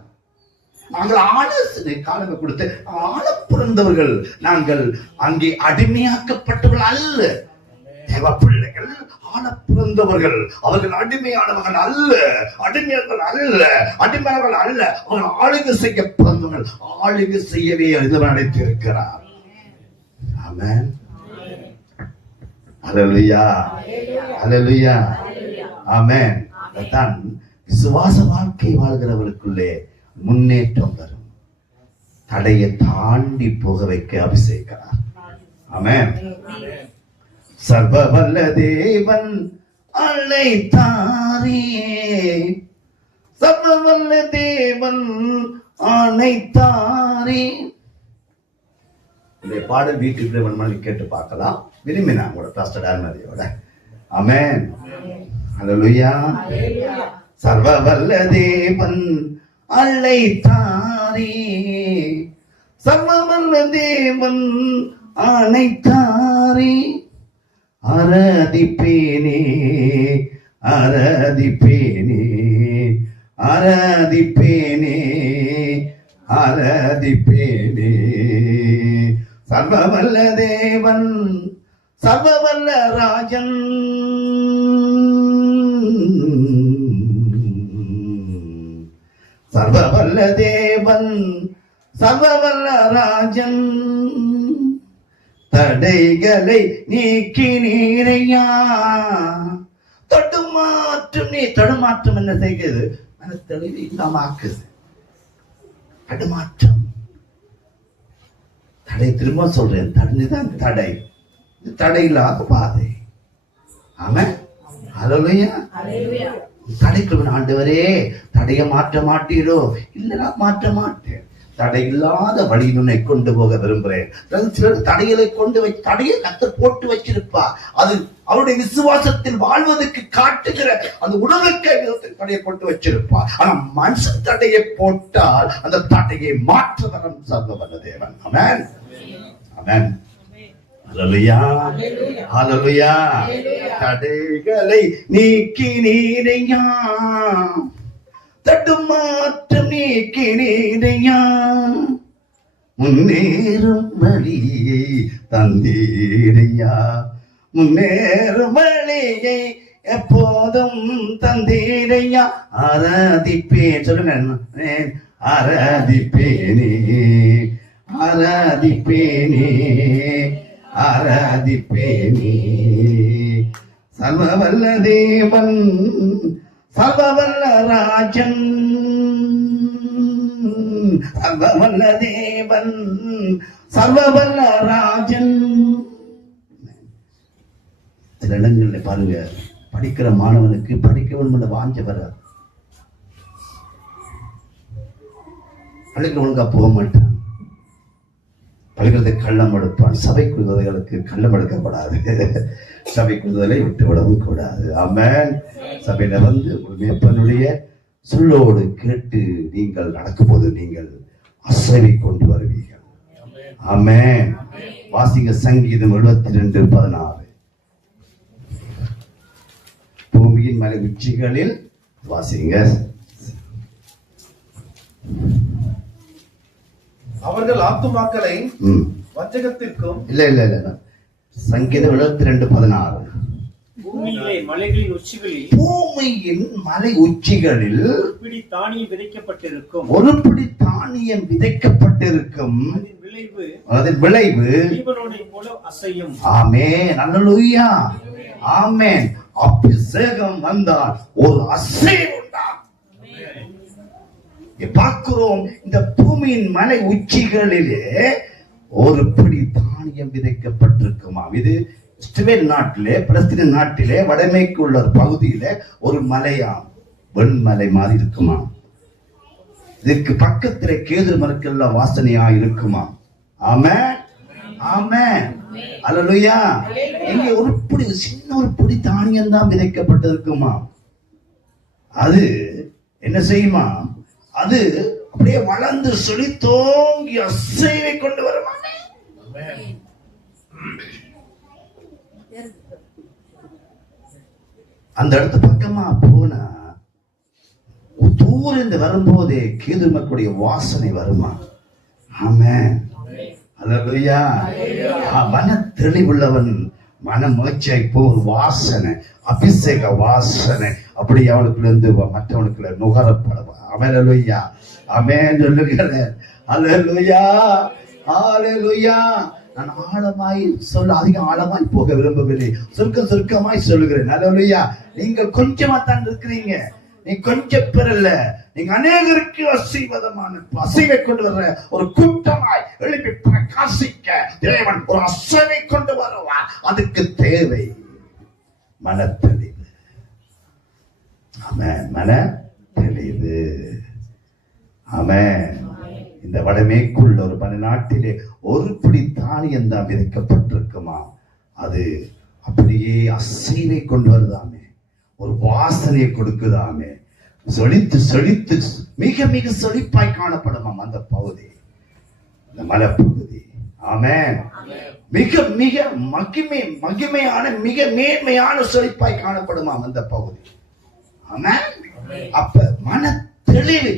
நாங்கள் ஆலோசனை காலங்கள் கொடுத்து ஆள பிறந்தவர்கள். நாங்கள் அங்கே அடிமையாக்கப்பட்டவர்கள் அல்ல. தேவ பிள்ளைகள் ஆள பிறந்தவர்கள். அவர்கள் அடிமையானவர்கள் அல்ல, அடிமையாளர்கள் அல்ல, அடிமையாளர்கள் அல்ல. அவர்கள் ஆளுகை செய்ய பிறந்தவர்கள். ஆளுகை செய்யவே அழைத்திருக்கிறார். ஆமென். அல்லேலூயா, அல்லேலூயா, ஆமென். அதான் விசுவாச வாழ்க்கை வாழ்கிறவர்களுக்குள்ளே முன்னேற்றம் வரும். தடையை தாண்டி போக வைக்க அபிஷேக்கிறார். ஆமென். சர்வ வல்ல தேவன் அழைத்தாரே, சர்வ வல்ல தேவன் அழைத்தாரே. இந்த பாடல் வீட்டுக்குள்ளே மணி கேட்டு பார்க்கலாம். விரும்பினா கூட பாஸ்டர் ஆர்மதியோட. ஆமென். அல்லேலூயா. சர்வ வல்ல தேவன் அழைத்தாரே, சர்வ வல்ல தேவன் அழைத்தாரே. ஆராதிப்பேனே, ஆராதிப்பேனே, ஆராதிப்பேனே, ஆராதிப்பேனே. சர்வவல்ல தேவன், சர்வவல்ல ராஜன், சர்வவல்ல தேவன், சர்வவல்ல ராஜன். தடைகளை நீக்கினீரையா. தடுமாற்றம், நீ தடுமாற்றம் என்ன செய்கிறது? மன தெளிவு இல்லாம ஆக்குது. தடுமாற்றம், தடை. திரும்ப சொல்றேன், தடைதான் தடை. தடை இல்லாத பாதை. ஆமென். அல்லேலூயா. தடைக்கு ஆண்டவரே தடையை மாற்ற மாட்டீரோ? இல்ல, மாற்ற மாட்டேன். தடை இல்லாத வழியில் உன்னை கொண்டு போக விரும்புகிறேன். சிலர் தடைகளை கொண்டு தடையை கத்தர் போட்டு வச்சிருப்பா. அது அவருடைய விசுவாசத்தில் வாழ்வதற்கு காட்டுகிற அந்த உணர்வுக்கே விதத்தில் தடையை கொண்டு வச்சிருப்பா. ஆனா மனுஷன் தடையை போட்டால் அந்த தடையை மாற்ற வரம் சர்வவல்ல தேவன். ஆமென், ஆமென். அல்லேலூயா, அல்லேலூயா. தடைகளை நீக்கினீரையா, தடுமாற்றம் நீக்கினீரையா. முன்னேறும் வழியை தந்தீரையா, முன்னேறும் வழியை எப்போதும் தந்தீரையா. ஆராதிப்பேன், சொல்லுங்க. ஆராதிப்பேனே, ஆராதிப்பேனே, ஆராதிப்பேனே. சர்வவல்ல தேவன், சர்வவல்ல ராஜன், சர்வவல்ல தேவன், சர்வவல்ல ராஜன். சில இடங்கள்ல பாருங்க, படிக்கிற மாணவனுக்கு படிக்க வேண்டும் வாஞ்ச வராது. பள்ளிக்கு ஒழுங்கா போக மாட்டான். பள்ளிகளுக்கு கள்ளம் எடுப்பான். சபை குழுதலுக்கு கள்ளம் எடுக்கப்படாது. சபை குழுதலை விட்டுவிடவும் கூடாது. ஆமென். சபையில வந்து ஒரு மேற்பனுடைய சொல்லோடு கேட்டு நீங்கள் நடக்கும்போது நீங்கள் அசைவை கொண்டு வருவீர்கள். ஆமென். வாசிங்க சங்கீதம் 72:16. பூமியின் மலை உச்சிகளில் வாசிங்க. அவர்கள் ஆத்துமாக்களை வஞ்சகத்திற்கும் இல்ல சங்கீதம் 72:16. பூமியிலே மலைகளின் உச்சிகளில், பூமியின் மலை உச்சிகளில் ஒரு பிடி தானியம் விதைக்கப்பட்டிருக்கும், ஒரு பிடி தானியம் விதைக்கப்பட்டிருக்கும். அதன் விளைவு ஜீவனோடை போல அசையும். ஆமென், அல்லேலூயா, ஆமென். அபிஷேகம் வந்தால் ஒரு அசைவு உண்டாகும். பார்க்கிறோம், இந்த பூமியின் மலை உச்சிகளிலே ஒரு பிடி தானியம் விதைக்கப்பட்டிருக்குமா. இது இஸ்ரவேல் நாட்டிலே, பலஸ்தீன நாட்டிலே, வடமேற்கு உள்ள ஒரு பகுதியில ஒரு மலையாம், வெண்மலை மாதிரி இருக்குமா. இதற்கு பக்கத்திலே கேதுரு மரக்கல்ல வாசனையா இருக்குமா. ஆமென், ஆமென், அல்லேலூயா. இங்கே ஒரு பிடி, சின்ன ஒரு பிடி தானியம் தான் விதைக்கப்பட்டிருக்குமா. அது என்ன செய்யுமா, அது அப்படியே வளர்ந்து செழித்தோங்கி அசைவை கொண்டு வருமா. அந்த இடத்து பக்கமா போனா தூரிந்து வரும்போதே கேதுமக்கூடிய வாசனை வருமா? ஆமென். அல்லேலூயா. மன தெளிவுள்ளவன் மன மகிழ்ச்சியாய் போர் வாசனை, அபிஷேக வாசனை அப்படி அவனுக்குள்ள இருந்து மற்றவனுக்குள்ள நுகரப்படும். அல்லேலூயா. ஆமென் சொல்லுகிறேன். அல்லேலூயா. அல்லேலூயா. நான் ஆழமாய் அதிக ஆழமாய் போக விரும்பவில்லை, சுருக்கமாய் சொல்லுகிறேன். அல்லேலூயா. நீங்கள் கொஞ்சமா தான் இருக்கிறீங்க, நீ கொஞ்சம் பேர் இல்ல, நீங்க அநேகருக்கு அசைவை கொண்டு வர்ற ஒரு கூட்டமாய் எழுப்பி பிரகாசிக்க தேவன் ஒரு அசைவை கொண்டு வருவார். அதுக்கு தேவை மனத்தெளிவு. ஆமென். மனத்தெளிவு. ஆமென். இந்த வடமேற்குள்ள ஒரு பனிநாட்டிலே ஒரு பிடி தானியம் தான் விதைக்கப்பட்டிருக்குமா, அது அப்படியே அசைவை கொண்டு வருதாமே, ஒரு வாசனையை கொடுக்குதாமே, செழித்து மிக மிக செழிப்பாய் காணப்படுமாம் அந்த பகுதி, இந்த மலைப்பகுதி. ஆமென். மிக மிக மகிமையான மிக மேன்மையான செழிப்பாய் காணப்படுமாம் அந்த பகுதி. ஆமென். அப்ப மன தெளிவு,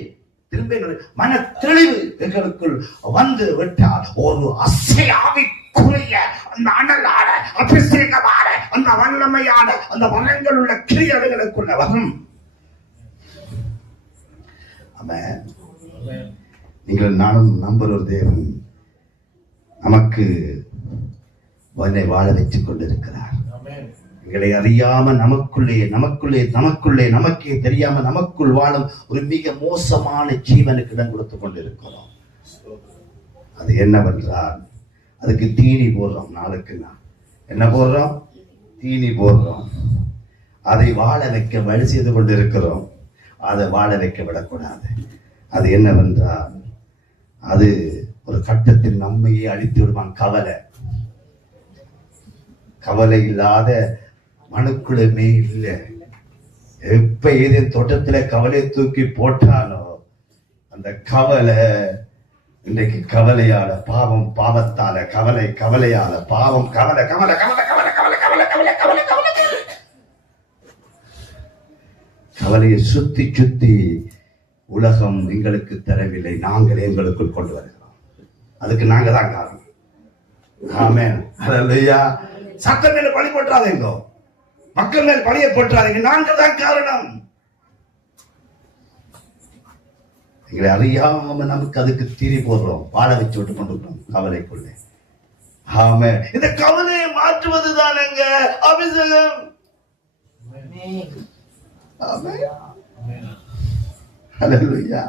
மன தெளிவு எங்களுக்குள் வந்து விட்டால் ஒரு அசையாவிக்குரிய அந்த அனலான அபிஷேகமான அந்த வல்லமையான அந்த வளங்கள் உள்ள கிரியைகளுக்குள்ள வரும். ஆமென். நீங்கள் நானும் நம்புற ஒரு தேவன் நமக்கு வாழ வைத்துக் கொண்டிருக்கிறார். எங்களை அறியாம நமக்குள்ளே நமக்கே தெரியாம நமக்குள் வாழும் ஒரு மிக மோசமான ஜீவனுக்கு இடம் கொடுத்து கொண்டிருக்கிறோம். அது என்னவென்றால் அதுக்கு தீனி போடுறோம். நாளுக்கு நாள் என்ன போடுறோம்? தீனி போடுறோம். அதை வாழ வைக்க வழி செய்து கொண்டிருக்கிறோம். அதை வாழ வைக்க விடக்கூடாது. அது என்னவென்றால் அது ஒரு கட்டத்தில் நம்மையே அழித்து விடுவான். கவலை இல்லாத மனுக்குள்ளமே இல்லை. எப்ப ஏதேன் தோட்டத்துல கவலையை தூக்கி போட்டானோ அந்த கவலை இன்றைக்கு கவலையால பாவத்தால கவலையால பாவம் கவலையை சுத்தி உலகம் எங்களுக்கு தரவில்லை, நாங்கள் எங்களுக்குள் கொண்டு வருகிறோம். அதுக்கு நாங்க தான் காரணம். ஆமென். அல்லேலூயா. சட்டம் மேல பழி போட்டுறாதீங்க, மக்கள் மேல் பழியை போட்டுறாதீங்க, நாங்கள் தான் காரணம். எங்களை அறியாம நமக்கு அதுக்கு தீரி போடுறோம், வாழ வச்சு விட்டு கொண்டிருக்கிறோம் கவலைக்குள்ளே. ஆமென். இந்த கவலையை மாற்றுவதுதான் எங்க அபிஷேகம். அல்லேலூயா.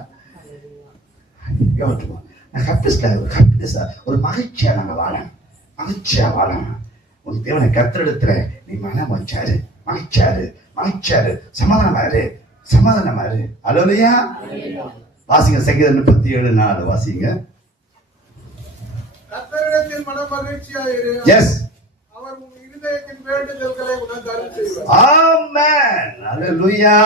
ஒரு மகிழ்ச்சியா நாங்க வாழணும். உன் தேவனை கர்த்தரிடத்துல நீ மனம் மகிழ்ச்சியாரு சமாதானமாரு. அல்லேலூயா. வாசிங்க சங்கீதம் 37:4 வாசிங்க. கர்த்தரிடத்தில் மன மகிழ்ச்சியாயிரு. எஸ். அவர் உன் இருதயத்தின் வேண்டுதல்களை உனக்கு அருள் செய்வார். ஆமென். அல்லேலூயா.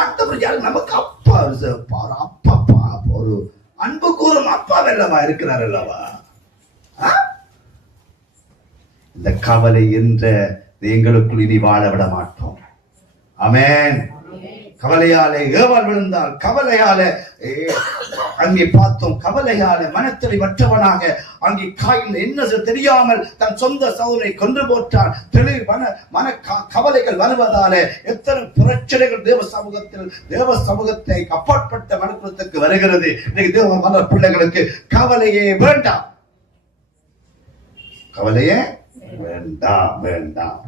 ஆண்டவர் யார்? நமக்கு அப்பா, ஒரு அன்பு கூறும் அப்பா வெல்லவா இருக்கிறார் அல்லவா? இந்த கவலை என்ற எங்களுக்குள் இனி வாழ விட மாட்டோம். ஆமென். கவலையாலே ஏவாள் விழுந்தால், கவலையாலே அங்கே பார்த்தோம், கவலையாலே மனத்தெளிவற்றவனாக அங்கே காயின் என்ன தெரியாமல் தன் சொந்த சகோதரனை கொன்று போட்டான். மன கவலைகள் வருவதாலே எத்தனை பிரச்சனைகள் தேவ சமூகத்தை அப்பாற்பட்ட மனுக்குலத்துக்கு வருகிறது. இன்னைக்கு தேவ மன பிள்ளைகளுக்கு கவலையே வேண்டாம், கவலையே வேண்டாம்.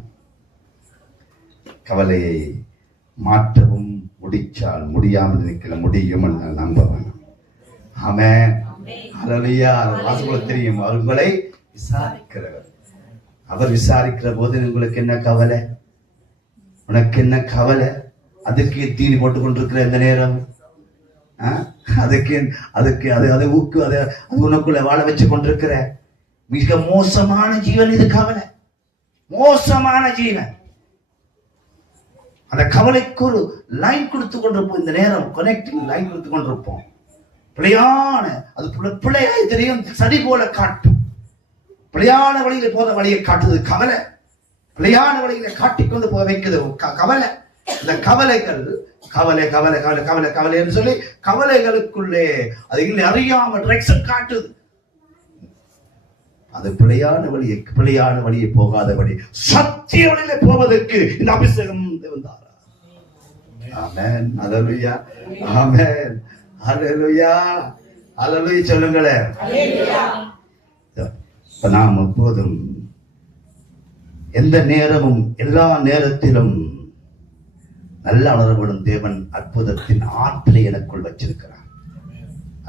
கவலையை மாற்றவும் முடியாமல் இருக்கிற முடியும் நம்பவன். ஆமென். அல்லேலூயா. வாசகத்துல தெரியும், அவர்களை விசாரிக்கிறவர். அவர் விசாரிக்கிற போது உங்களுக்கு என்ன கவலை? உனக்கு என்ன கவலை? அதுக்கு தீனி போட்டுக் கொண்டிருக்கிற இந்த நேரம், அது உனக்குள்ள வாழ வச்சு கொண்டிருக்கிற மிக மோசமான ஜீவன் இது. கவலை மோசமான ஜீவன். அந்த கவலைக்கு ஒரு லைன் கொடுத்து கொண்டிருப்போம். இந்த நேரம் கனெக்டிங் லைன் கொடுத்து கொண்டிருப்போம். பிழையான அது பிழையாய் தெரியும், சரி போல காட்டும். பிழையான வழியில போற வழியை காட்டுது கவலை. பிழையான வழியில காட்டிக்கொண்டு போக வைக்குது கவலை. இந்த கவலைகள் கவலை கவலை கவலை கவலை கவலை என்று சொல்லி கவலைகளுக்குள்ளே அது இல்லை அறியாம டிரெக்ஷன் காட்டுது. அது பிழையான வழியை போகாதபடி சத்திய வழியில போவதற்கு இந்த அபிஷேகம் வந்தார். ஆமென். ஹல்லேலூயா. ஆமென். ஹல்லேலூயா. ஹல்லேலூயா சொல்லுங்களேன். நாம் எப்போதும் எந்த நேரமும் எல்லா நேரத்திலும் நல்ல வளரப்படும் தேவன் அற்புதத்தின் ஆற்றலை எனக்குள் வச்சிருக்கிறார்.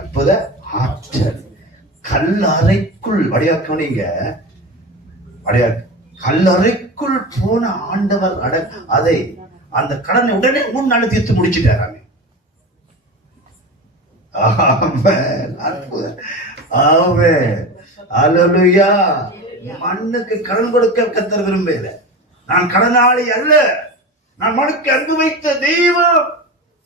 அற்புத ஆற்றல். கல்லறைக்குள் வடிவாக்கீங்க, கல்லறைக்குள் போன ஆண்டவர் அதை அந்த கடனை உடனே 3 நாள் தீர்த்து முடிச்சுட்டாராமே. அல்லேலூயா. மண்ணுக்கு கடன் கொடுக்க கர்த்தர் விரும்பல. நான் கடனாளி அல்ல, நான் மனுக்கு அன்பு வைத்த தெய்வம்.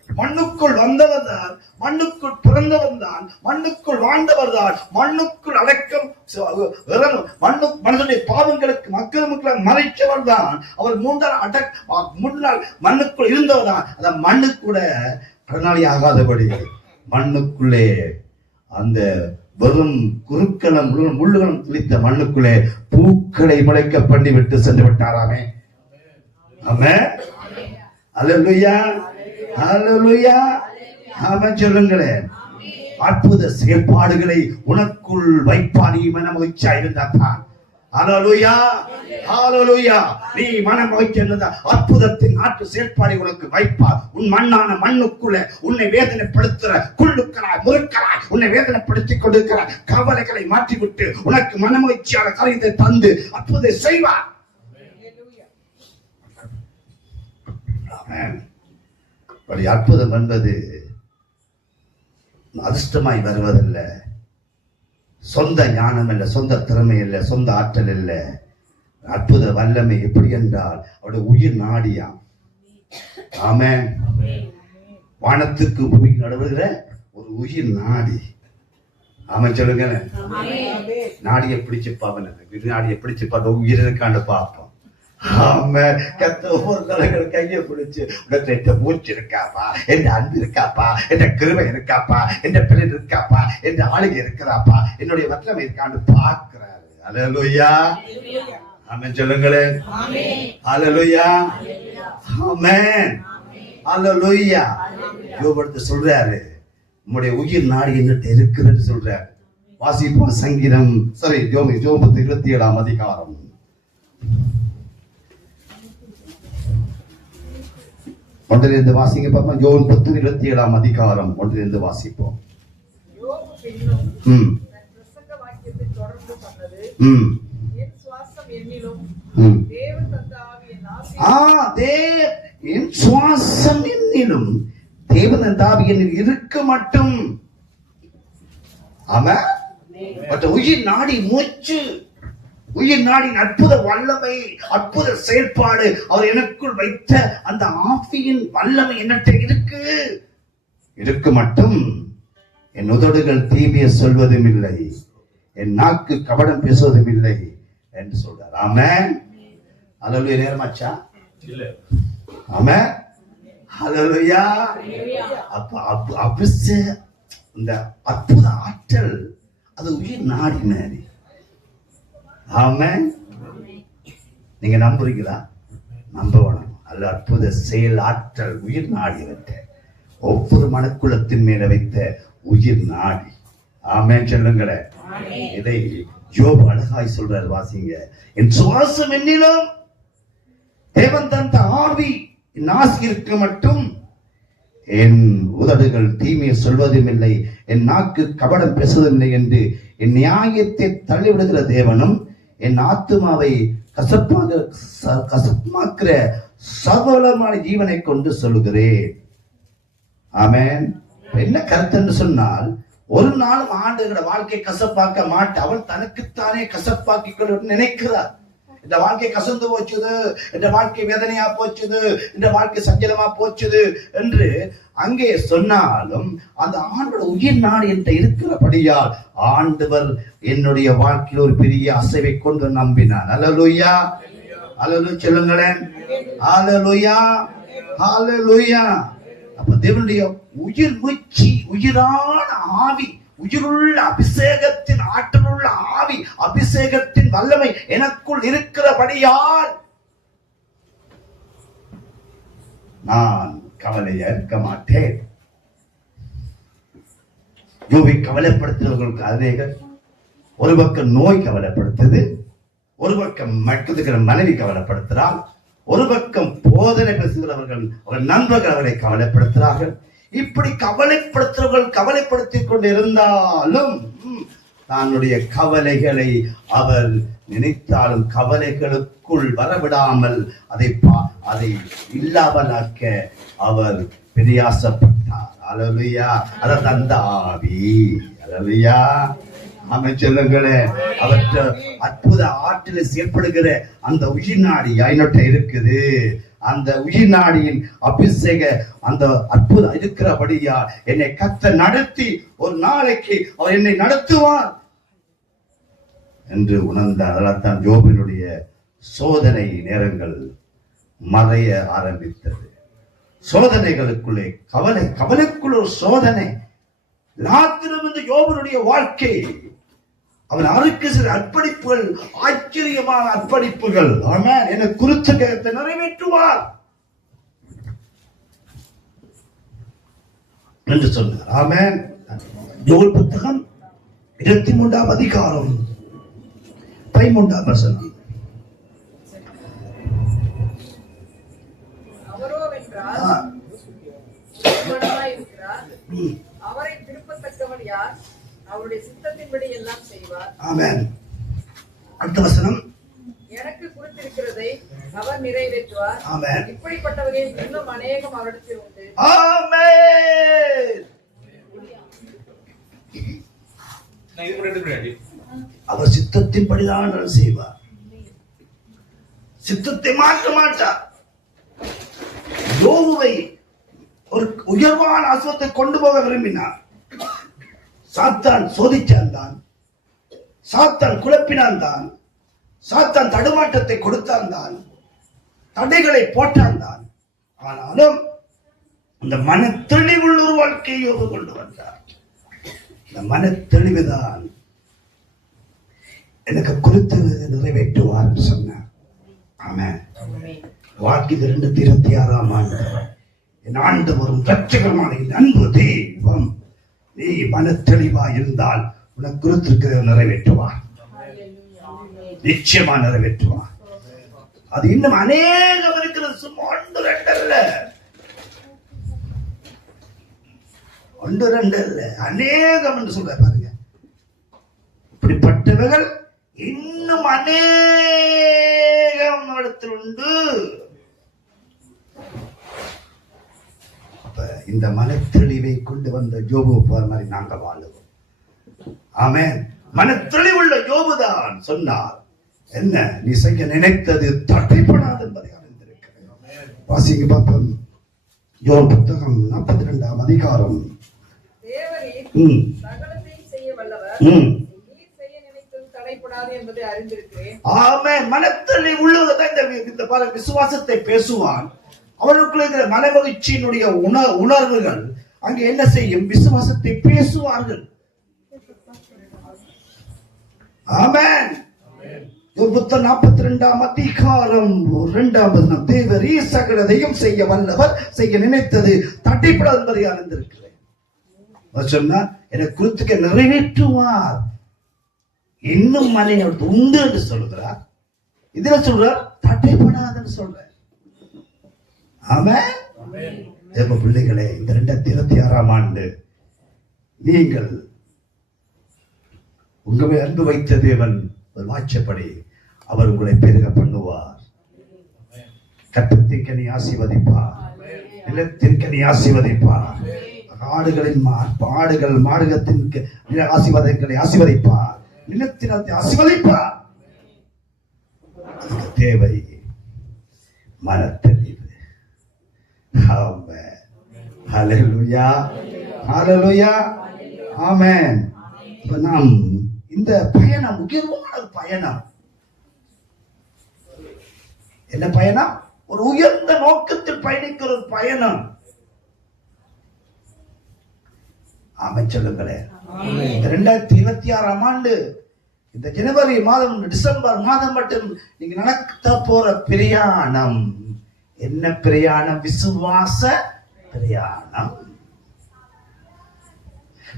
மண்ணுக்குள் வந்தவர் தான், மண்ணுக்குள் பிறந்தவர் தான், மண்ணுக்குள் வாழ்ந்தவர் தான், மண்ணுக்குள் அடக்கம் மனுஷனுடைய பாவங்களுக்கு மக்களுக்கு மறைச்சவர் தான். அவர் 3 நாள் மண்ணுக்குள் இருந்தவர் தான். அந்த மண்ணுக்கூட கடனாளி ஆகாதபடி மண்ணுக்குள்ளே அந்த வெறும் குறுக்களம் முள்ளுகளும் துளித்த மண்ணுக்குள்ளே பூக்களை முளைக்க பண்ணி விட்டு சென்று விட்டாராமே. ஆமென். அல்லேலூயா. ஹல்லேலூயா. ஆமென் சொல்லுங்களேன். அற்புத செயல்பாடுகளை உனக்குள் வைப்பான். நீ மனமகிழ்ச்சியா இருந்தான். ஹல்லேலூயா. ஹல்லேலூயா. நீ மனமகிழ்ச்சி இருந்தா அற்புதத்தின் ஆற்று செயல்பாடு உனக்கு வைப்பார். உன் மண்ணான மண்ணுக்குள்ள உன்னை வேதனைப்படுத்துற குள்ளுக்கிறாய் முறுக்கிறாய் உன்னை வேதனைப்படுத்திக் கொடுக்கிற கவலைகளை மாற்றிவிட்டு உனக்கு மனமகிழ்ச்சியான காரியத்தை தந்து அற்புதம் செய்வார். ஆமென். அற்புதம் என்பது அதிர்ஷ்டமாய் வருவதில்ல, சொந்த ஞானம் இல்லை, சொந்த திறமை இல்லை, சொந்த ஆற்றல் இல்லை. அற்புத வல்லமை எப்படி என்றால் அவருடைய உயிர் நாடியாம். ஆமென். வானத்துக்கு பூமிக்கு நடுவுகிற ஒரு உயிர் நாடி. ஆமென் சொல்லுங்க. நாடியை பிடிச்சு பாவன நாடியை பிடிச்சு பார்த்த உயிர் இருக்காண்டு பார்ப்போம். கையை பிடிச்சு மூச்சு இருக்காப்பா, என் அன்பு இருக்காப்பா, என் கிருபை இருக்காப்பா, என் பிள்ளை இருக்காப்பா, என் ஆளுகை இருக்கிறாப்பா, என்னுடைய வல்லமை இருக்கான்னு பார்க்கிறாரு. அல்லேலூயா. ஆமென் சொல்லுங்களேன். அல்லேலூயா. ஆமென். அல்லேலூயா. யோபு சொல்றாரு, உங்களுடைய உயிர் நாடி என்னட்டு இருக்குதுன்னு சொல்றாரு. வாசிப்போம் சங்கீதம் யோபு 27ஆம் அதிகாரம். ஒன்றிலிருந்து வாசிங்க பாப்பா. யோபு 27ஆம் அதிகாரம் 1 வாசிப்போம். என் சுவாசம் என்னிலும் தேவன் தாவி என்னில் இருக்க மட்டும். ஆமென். உயிர் நாடி மூச்சு, உயிர் நாடின் அற்புத வல்லமை, அற்புத செயல்பாடு, அவர் எனக்குள் வைத்த அந்த ஆவியின் வல்லமை என்னட்ட இருக்கு மட்டும். என் உதடுகள் தீமையை சொல்வதும் இல்லை, என் நாக்கு கபடம் பேசுவதும் இல்லை என்று சொல்றார். ஆமென். அல்லேலூயா. நேரமாச்சா? ஆமென். அல்லேலூயா. இந்த அற்புத ஆற்றல் அது உயிர் நாடி மாதிரி. ஆமென். நீங்க நம்புறீங்களா? நம்ப வேணும். அல்ல அற்புத செயல் ஆற்றல் உயிர் நாடி வைத்த ஒவ்வொரு மனக்குளத்தின் மேல வைத்த உயிர் நாடி. ஆமென் சொல்லுங்களேன். இதை யோபு அழகாய் சொல்றார். வாசிங்க. என் சுவாசம் என்னிலும் தேவன் தந்த ஆவி நாசி இருக்க மட்டும். என் உதடுகள் தீமையை சொல்வதும் இல்லை, என் நாக்கு கபடம் பேசுவதும் இல்லை என்று என் நியாயத்தை தள்ளிவிடுகிற தேவனும் என் ஆத்துமாவை கசப்பாக்குற சர்வவல்லமையான ஜீவனை கொண்டு சொல்லுகிறேன். ஆமென். என்ன கருத்துன்னு சொன்னால், ஒரு நாளும் ஆண்டுகள வாழ்க்கை கசப்பாக்க மாட்ட, அவன் தனக்குத்தானே கசப்பாக்கி கொள்ள நினைக்கிறார். இந்த வாழ்க்கை கசந்து போச்சுது, இந்த வாழ்க்கை வேதனையா போச்சுது, இந்த வாழ்க்கை சஞ்சலமா போச்சுது என்று அங்கே சொன்னாலும் அந்த ஆண்டோட உயிர் நாடு என்று இருக்கிறபடியால் ஆண்டவர் என்னுடைய வாழ்க்கையில் ஒரு பெரிய அசைவை கொண்டு நம்பினார். அல்லேலூயா, அல்லேலூயா சொல்லுங்களேன். அல்லேலூயா, அல்லேலூயா. அப்ப தேவனுடைய உயிர் மூச்சு, உயிரான ஆவி, உயிருள்ள அபிஷேகத்தின் ஆற்றலுள்ள ஆவி, அபிஷேகத்தின் வல்லமை எனக்குள் இருக்கிறபடியால் நான் கவலையா இருக்க மாட்டேன். யோபை கவலைப்படுத்துறவர்களுக்கு அநேகர், ஒரு பக்கம் நோய் கவலைப்படுத்துது, ஒரு பக்கம் மற்றதுக்கிற மனைவி கவலைப்படுத்துறாள், ஒரு பக்கம் போதனை பேசுகிறவர்கள் அவர் நண்பர்கள் அவரை கவலைப்படுத்துகிறார்கள். இப்படி கவலைப்படுத்துறவர்கள் கவலைப்படுத்திக் கொண்டு இருந்தாலும் தன்னுடைய கவலைகளை அவர் நினைத்தாலும் கவலைகளுக்குள் வரவிடாமல் அதை இல்லாமலாக்க அவர் பிரயாசப்பட்டார். அல்லேலூயா. அத தந்த ஆவி. அல்லேலூயா. ஆமென் சொல்லுங்களே. அவற்ற அற்புத ஆற்றில் செயல்படுகிற அந்த உயிர் நாடி என்னட்ட இருக்குது. அந்த உயிர் நாடியின் அபிஷேக அந்த அற்புதம் இருக்கிறபடியா என்னை கர்த்தர் நடத்தி ஒரு நாளைக்கு அவர் என்னை நடத்துவார் என்று உணர்ந்தார். அதனால்தான் யோபினுடைய சோதனை நேரங்கள் மறைய ஆரம்பித்தது. சோதனைகளுக்குள்ளே கவலைக்குள்ள ஒரு சோதனை. ராத்திரம் இந்த யோபினுடைய வாழ்க்கை அவன் அறுக்கு சில அர்ப்பணிப்புகள், ஆச்சரியமான அர்ப்பணிப்புகள். ஆமென். என குறித்த கருத்தை நிறைவேற்றுவார் என்று சொன்னார். ஆமென். யோபு புத்தகம் 23ஆம் அதிகாரம் 13ஆம் வசனம். அவரை திருப்பத்தக்கவன் யார்? அவருடைய சித்தத்தின்படி எல்லாம் செய்வார். ஆமென். அடுத்த வசனம். எனக்கு குறித்திருக்கிறதை அவர் நிறைவேற்றுவார். ஆமென். இப்படிப்பட்டவர்கள் இன்னும் அநேகம் அவரிடத்தில் உண்டு. ஆமென். அவர் சித்தத்தின்படிதான் செய்வார். சித்தத்தை மாற்ற மாட்டார். யோபுவை ஒரு உயர்வான ஆசீர்வாதத்தை கொண்டு போக விரும்பினார். சாத்தான் சோதிச்சான் தான், சாத்தான் குழப்பினான் தான், சாத்தான் தடுமாற்றத்தை கொடுத்தான் தான், தடைகளை போட்டான் தான். ஆனாலும் இந்த மன தெளிவுள்ள ஒரு வாழ்க்கையை யோபு கொண்டு வந்தார். இந்த மன தெளிவுதான் எனக்கு குறித்தது நிறைவேற்றுவார் என்று சொன்னார். ஆமென். வாழ்க்கை 2026ஆம் ஆண்டு என் ஆண்டு வரும் ரட்சகமான அன்பு தெய்வம், நீ மன தெளிவா இருந்தால் உனக்கு குறித்திருக்கிறத நிறைவேற்றுவார். நிச்சயமா நிறைவேற்றுவார். அது இன்னும் அநேகம் இருக்கிறது. சும்மா 1 2 அல்ல, 1 2 அல்ல, அநேகம் என்று சொல்ற பாருங்க. இப்படிப்பட்டவர்கள் இன்னும் அநேகம் இடத்தில் உண்டு. இந்த மனத்தெளிவை கொண்டு வந்த யோபு போற மாதிரி நாங்க வாழுவோம். ஆமென். மனத்தெளிவுள்ள யோபுதான் சொன்னார், என்ன நீ செய்ய நினைத்தது தடைப்படாது என்பதை அறிந்திருக்கிறேன். வாசிங்க பார்ப்போம். யோபு புத்தகம் 42ஆம் அதிகாரம். தேவரீர் சகலத்தையும் செய்ய வல்லவர், நீர் செய்ய நினைத்தது தடைப்படாது என்பதை அறிந்திருக்கிறேன். ஆமென். மனத்தெளிவு உள்ளவர்கள் இந்த விசுவாசத்தை பேசுவான். அவர்களுக்குள்ள இருக்கிற மனமகிழ்ச்சியினுடைய உணர்வுகள் அங்கே என்ன செய்யும்? விசுவாசத்தை பேசுவார்கள். ஆமென். புத்தகம் 42ஆம் அதிகாரம் 2ஆம் வசனம். தேவரீ சகலதையும் செய்ய வல்லவர், செய்ய நினைத்தது தடைப்படாது என்பதை அறிந்திருக்கிறேன் சொன்னார். எனக்கு குறித்துக்க நிறைவேற்றுவார். இன்னும் மனை உண்டு என்று சொல்கிறார். இதுல சொல்றார் தடைப்படாதுன்னு சொல்ற. ஆமென். தேவ பிள்ளைகளே, இந்த 2026ஆம் ஆண்டு நீங்கள் உங்களை அன்பு வைத்த தேவன் வாய்ச்சப்படி அவர் உங்களை பெருக பண்ணுவார். கட்டத்திற்கனி ஆசீர்வதிப்பார், நிலத்திற்கனி ஆசீர்வதிப்பார், ஆடுகள் மாடுகத்தின் ஆசீர்வாதங்களை ஆசீர்வதிப்பார், நிலத்தினத்தை ஆசீர்வதிப்பார். தேவை மனத்தெளிவு. ஆமென். ஹல்லேலூயா, ஹல்லேலூயா, ஆமென். இப்ப நாம் இந்த பயணம் உயர்வான பயணம். என்ன பயணம்? ஒரு உயர்ந்த நோக்கத்தில் பயணிக்கிற ஒரு பயணம். ஆமென் சொல்லுங்களேன். 2026 ஆண்டு இந்த ஜனவரி மாதம் டிசம்பர் மாதம் மட்டும் நீங்க நடத்த போற பிரயாணம் என்ன பிரயாணம்? விசுவாச பிரயாணம்.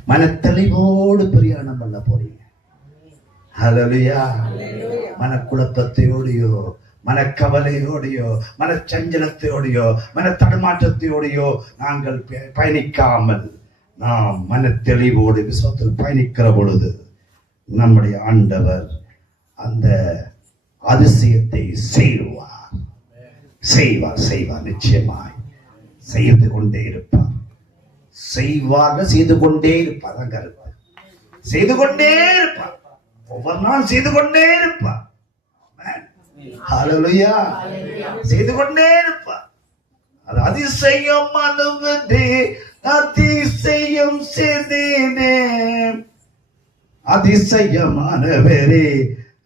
மனத்தெளிவோடு பிரயாணம் பண்ண போறீங்க. ஹல்லேலூயா. மனக்குழப்பத்தையோடையோ, மனக்கவலையோடையோ, மனச்சஞ்சலத்தையோடையோ, மன தடுமாற்றத்தையோடையோ நாங்கள் பயணிக்காமல் நாம் மனத்தெளிவோடு விசுவாசத்தில் பயணிக்கிற பொழுது நம்முடைய ஆண்டவர் அந்த அதிசயத்தை செய்வார், செய்வார், செய்வார். நிச்சயமாய் செய்து கொண்டே இருப்பார். செய்வார், செய்து கொண்டே இருப்பார். செய்து கொண்டே இருப்பார். ஒவ்வொரு நாள் செய்து கொண்டே இருப்பார். ஹல்லேலூயா. செய்து கொண்டே இருப்பார். அது அதிசயம் அனுபவதே, அதிசயம் செய்தேனே, அதிசயமானவரே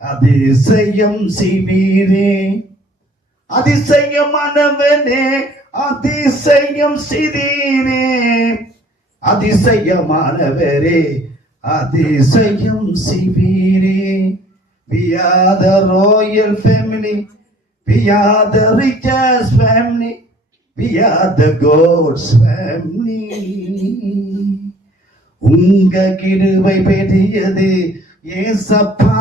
அதிசயம் செய்வீரே, அதிசயமானவனே அதிசயம் செய்தீரே, அதிசயமானவரே அதிசயம் செய்வீரே. We are the royal family, we are the richest family, we are the God's family. உங்க கிருபை பெரியது ஏசப்பா,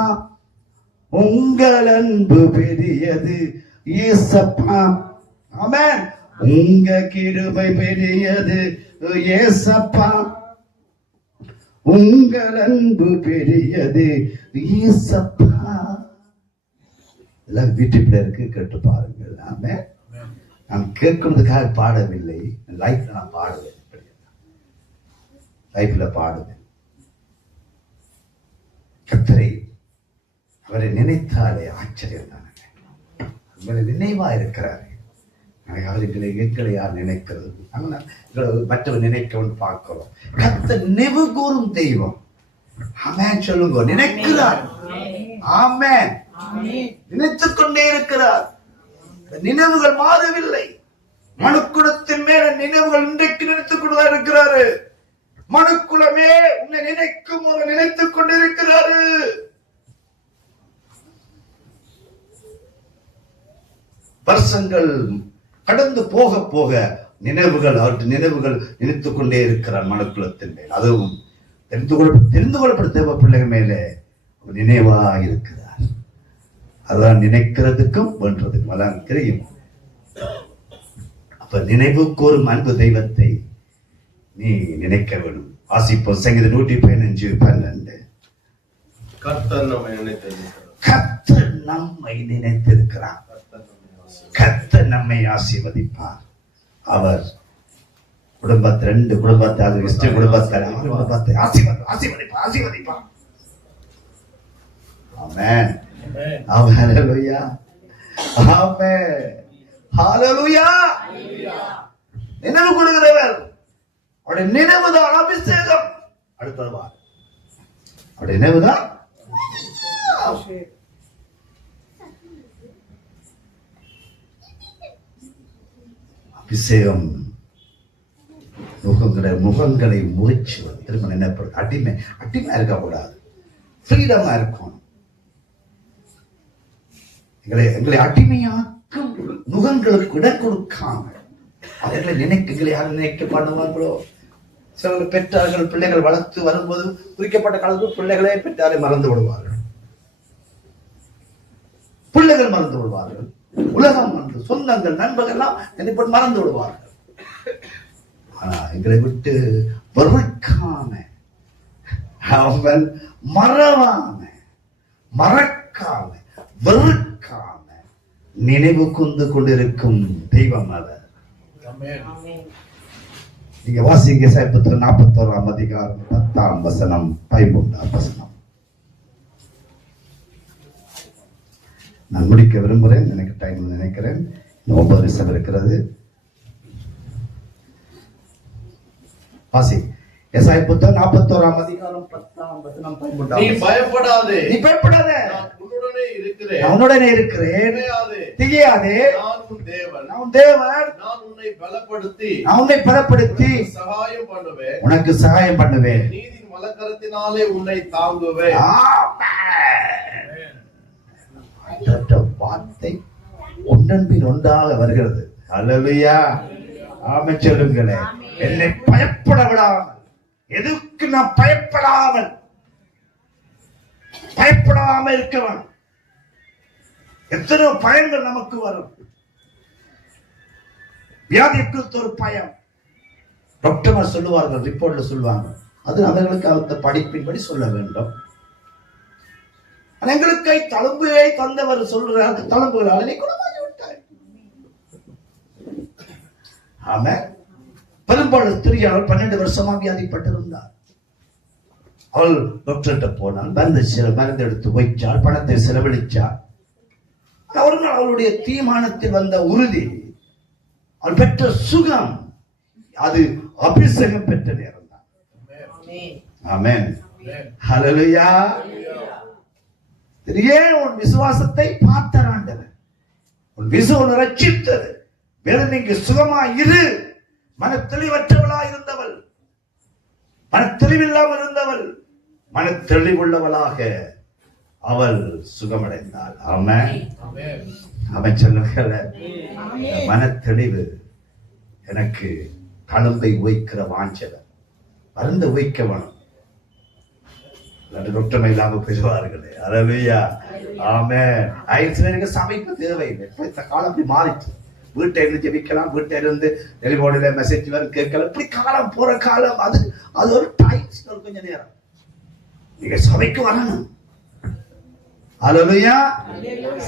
உங்கள் அன்பு பெரியது ஏசப்பா. ஆமென். உங்க கிருபை பெரியது ஏசப்பா, உங்கள் அன்பு பெரியது ஏசப்பா. எல்லாம் வீட்டுக்குள்ள இருக்கு, கேட்டு பாருங்கள். ஆமென். நான் கேட்கறதுக்காக பாடவில்லை, லைஃப்ல நான் பாடுவேன். லைஃப்ல பாடுவேன். கர்த்தரை அவரை நினைத்தாலே ஆச்சரியம் தானே. உங்களை நினைவா இருக்கிறாரு. எங்களை யார் நினைக்கிறது? மற்றவர் நினைக்கணும்னு பார்க்கிறோம். கர்த்தர் நினைவு கூறும் தெய்வம். ஆமென் சொல்லுங்க. நினைக்கிறார். ஆமென். நினைத்துக் கொண்டே இருக்கிறார். நினைவுகள் மாறவில்லை. மனுக்குலத்தின் மேல நினைவுகள் இன்றைக்கு நினைத்துக் கொண்டுதான் இருக்கிறாரு. மனுக்குலமே உன்னை நினைக்கும் ஒரு நினைத்துக் கொண்டிருக்கிறாரு. வருஷங்கள் கடந்து போக போக நினைவுகள் அவருடைய நினைவுகள் நினைத்துக் கொண்டே இருக்கிறார் மனுக்குலத்தின் மேல். அதுவும் தெரிந்து கொள்ளப்பட்ட தேவ பிள்ளைகள் மேலே நினைவா இருக்கிறார். அதான் நினைக்கிறதுக்கும் வென்றதுக்கும் அதான் தெரியும். அப்ப நினைவு கூறும் அன்பு தெய்வத்தை நீ நினைக்க வேண்டும். வாசிப்போம் சங்கீதம் 115:12. கர்த்தர் நம்மை நினைத்திருக்கிறார். கர்த்தர் நம்மை நினைத்திருக்கிறார். கர்த்தர் நம்மை ஆசீர்வதிப்பார். அவர் குடும்பத்தை 2 குடும்பத்தை குடும்பத்தை ஆசீர்வதிப்பார். ஆமென். ஹல்லேலூயா. ஆமென். ஹல்லேலூயா. நினைவு கூறுகிறவர் அவருடைய நினைவுதான் அபிஷேகம். அடுத்தது வா, அவருடைய நினைவுதான் அபிஷேகம். முகங்களை முயற்சி திரும்ப நினைப்பது. அடிமை இருக்கக்கூடாது, ஃப்ரீடமா இருக்கணும். எங்களை அடிமையாக்கும் முகங்களுக்கு இடம் கொடுக்காம அவர்களை எங்களை யார் நினைக்க பண்ணுவார்களோ. சிலர் பெற்றார்கள் பிள்ளைகள் வளர்த்து வரும்போது குறிக்கப்பட்ட காலத்தில் பிள்ளைகளே பெற்றாரை மறந்து விடுவார்கள். பிள்ளைகள் மறந்து விடுவார்கள். உலகம் வந்து சொந்தங்கள் நண்பர்கள் எல்லாம் நினைப்பது மறந்து விடுவார்கள். ஆனா எங்களை விட்டு வெறுக்காம, அவன் மறவாம, மறக்காம, வெறுக்காம நினைவு கொண்டு கொண்டிருக்கும் தெய்வம் அவர். நீங்க வாசிங்க 41 அதிகாரம் 10 வசனம் 13 வசனம். நான் முடிக்க விரும்புகிறேன். எனக்கு டைம் நினைக்கிறேன். உபதேசம் இருக்கிறது. வாசி. எசாயா புத்தகம் 41ஆம் அதிகாரம் 10ஆம் வசனம். நீ பயப்படாதே, நீ பயப்படாதே, நான் உன்னுடனே இருக்கிறேன், நான் உன்னுடனே இருக்கிறேன், திகையாதே, திகையாதே, நான் உன் தேவன், நான் உன் தேவன், நான் உன்னை பலப்படுத்தி நான் உன்னை பலப்படுத்தி சகாயம் பண்ணுவேன், உனக்கு சகாயம் பண்ணுவேன், நீதியின் வலக்கரத்தினாலே உன்னை தாங்குவேன். அந்த வார்த்தை ஒன்றன் பின் ஒன்றாக வருகிறது. அல்லேலூயா. ஆமென் சொல்லுங்களேன். என்னை பயப்பட விடாமல், எதுக்கு நான் பயப்படாமல் இருக்கவன். எத்தனையோ பயங்கள் நமக்கு வரும். வியாதி குறித்த ஒரு பயம் டாக்டர் சொல்லுவார்கள், ரிப்போர்ட்ல சொல்லுவாங்க. அது அவர்களுக்கு அந்த படிப்பின்படி சொல்ல வேண்டும். எங்களுக்கு தழும்புகளை தந்தவர் சொல்றாரு, தழும்புகளால் நீ குணமாகி விட்டாய். ஆமா. பெரும்பாலும் ஸ்திரீயால் 12 வருஷமா வியாதிப்பட்டிருந்தார். அவள் டாக்டர்கிட்ட போனாள், மருந்து எடுத்து வைச்சாள், பணத்தை செலவழிச்சாள். ஒரு நாள் அவளுடைய தீர்மானத்தில் வந்த உறுதி, அவள் பெற்ற சுகம், அது அபிஷேகம் பெற்ற நேரம் தான். ஆமென். ஹல்லேலூயா. ஏன் உன் விசுவாசத்தை பார்த்தார் ஆண்டவர். உன் விசுவாசம் ரட்சித்தது. வேறு நீங்க சுகமா இரு. மன தெளிவற்றவளா இருந்தவள், மன தெளிவில்லாமல் இருந்தவள், மன தெளிவுள்ளவளாக அவள் சுகமடைந்தாள். ஆமென். அவன் சொல்லுகிற மன தெளிவு எனக்கு தழும்பை உய்க்கிற வாஞ்சவர். மருந்து உய்க்க வேணும். ஒற்றுமை இல்லாம பெறுவார்களே. அல்லேலூயா. ஆமென். சமைப்பு தேவையில்லை. காலம் அப்படி மாறிச்சு. வீட்டை இருந்து ஜெபிக்கலாம், வீட்டை இருந்து டெலிபோனில மெசேஜ் வர கேட்கலாம். இப்படி காலம் போற காலம், அது ஒரு டைம், கொஞ்ச நேரம். நீங்க சபைக்கு வரணும். அல்லேலூயா.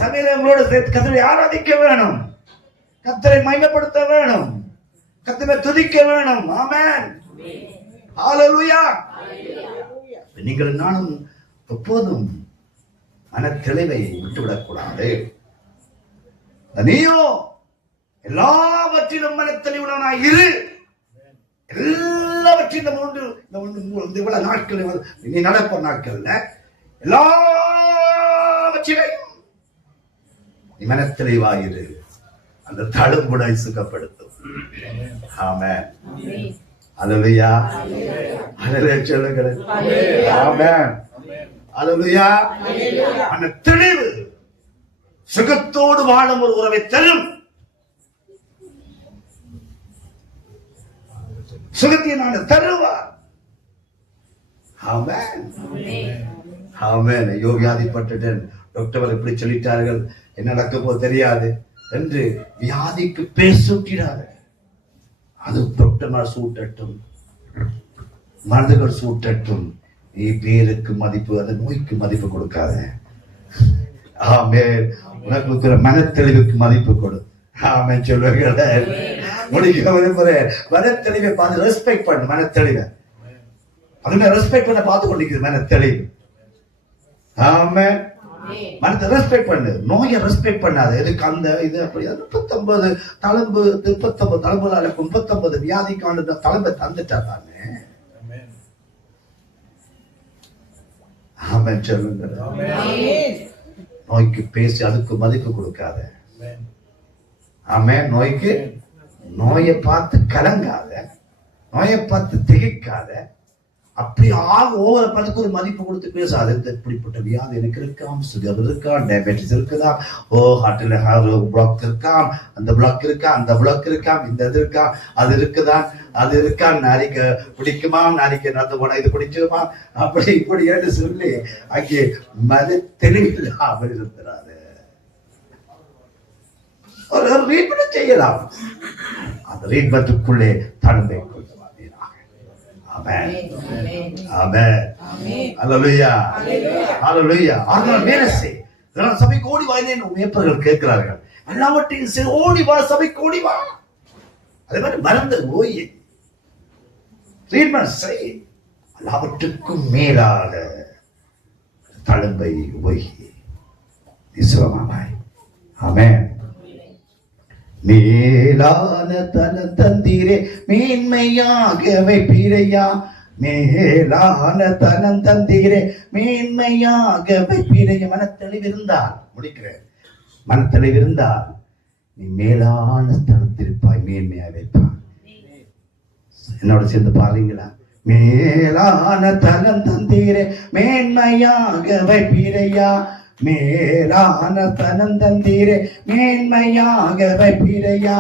சபையில உங்களோட கர்த்தரை ஆராதிக்க வேணும், கர்த்தரை மகிமைப்படுத்த வேணும், கர்த்தரை துதிக்க வேணும். ஆமென். அல்லேலூயா. நீங்கள் நானும் எப்போதும் மன தெளிவை விட்டுவிடக் கூடாது. நீயோ எல்லாவற்றிலும் மன தெளிவுள்ளவனாய் இரு. எல்லாவற்றிலும் இவ்வளவு நாட்கள் நீ நடப்ப நாட்கள்ல எல்லாவற்றிலையும் நீ மன தெளிவாயிரு. அந்த தழும்புடை சுகப்படுத்தும். ஆமென். அல்லேலூயா. அல்லேலூயா சொல்லுங்கள். ஆமென். அல்லேலூயா. அந்த தெளிவு சுகத்தோடு வாழும் ஒரு உறவை தரும். சுகத்தினால தருவார். ஆமென். ஆமென். ஐயோ வியாதிப்பட்டுட்டேன், டாக்டர் இப்படி சொல்லிட்டார்கள், என்ன நடக்கப்போ தெரியாது என்று வியாதிக்கு பேர் சூட்டினார்கள். அது டாக்டர் சூட்டட்டும், மருந்துகள் சூட்டட்டும், நீ பேருக்கு மதிப்பு, அந்த நோய்க்கு மதிப்பு கொடுக்காத. ஆமென். உனக்கு மன தெளிவுக்கு மதிப்பு கொடு. ஆமென் சொல்லுங்கள். முடிக்க விரும்புறேன். மன தெளிவை பார்த்து ரெஸ்பெக்ட் பண்ணு. மன தெளிவை அதுமே ரெஸ்பெக்ட் பண்ண பார்த்து கொண்டிருக்கிறது மன தெளிவு. ஆமென். மனத்தை ரெஸ்பெக்ட் பண்ணு, நோயை ரெஸ்பெக்ட் பண்ணாது. எதுக்கு அந்த இது அப்படி 39 தழும்பு 39 தழும்புல 39 வியாதிக்கான தழும்பை தந்துட்டா தானே. ஆமென் சொல்லுங்க. நோய்க்கு பேசி அதுக்கு மதிப்பு கொடுக்காத. ஆமென். நோயை பார்த்து கலங்காத, நோயை பார்த்து திகைக்காத. அப்படி ஒவ்வொரு பதுக்கு ஒரு மதிப்பு கொடுத்து பேசாது. இப்படிப்பட்ட வியாதி எனக்கு இருக்காம், சுகர் இருக்காம், டயபெட்டிஸ் இருக்குதா, ஹார்ட்ல பிளாக் இருக்காம், அந்த பிளாக் இருக்கா, அந்த பிளாக் இருக்காம், இந்த இது இருக்கா, அது இருக்குதான், அது இருக்கா, நாளைக்கு பிடிக்குமா, நாளைக்கு நடந்து போனா இது பிடிக்குமா, அப்படி இப்படி என்று சொல்லி அங்கே மத தெளிவில்லாமல் இருக்கிறாரு. ஒரு ரீட்மெண்ட் செய்யலாம். அந்த ரீட்மெண்ட்டுக்குள்ளே தன்மை கொண்டு வந்தீராக. ஆமென். ஆமென். அல்லேலூயா. அல்லேலூயா. ஆனால் வேலை செய். சபைக்கு ஓடி வாயினேன் மேய்ப்பர்கள் கேட்கிறார்கள். எல்லாவற்றையும் சரி, ஓடி வா, சபைக்கு ஓடி வா. அதே மாதிரி மறந்து ஓய், ட்ரீட்மெண்ட் செய். எல்லாவற்றுக்கும் மேலாக தழும்பை ஓய். விசுவமாய். ஆமென். மேலான தலம் தந்தீரே மேன்மையாக வைப்பீரையா, மேலான தலம் தந்தீரே மேன்மையாக வைப்பீரையா. மனத்தெளிவிருந்தால் முடிக்கிறேன், மனத்தெளிவிருந்தால் நீ மேலான தலத்திற்பாய் மேன்மையாக வைப்பாய். என்னோட சேர்ந்து பாருங்களா? மேலான தலம் தந்தீரே மேன்மையாக வைப்பீரையா, மேலான தலம் தந்தீரே மேன்மையாக வைப்பீரையா,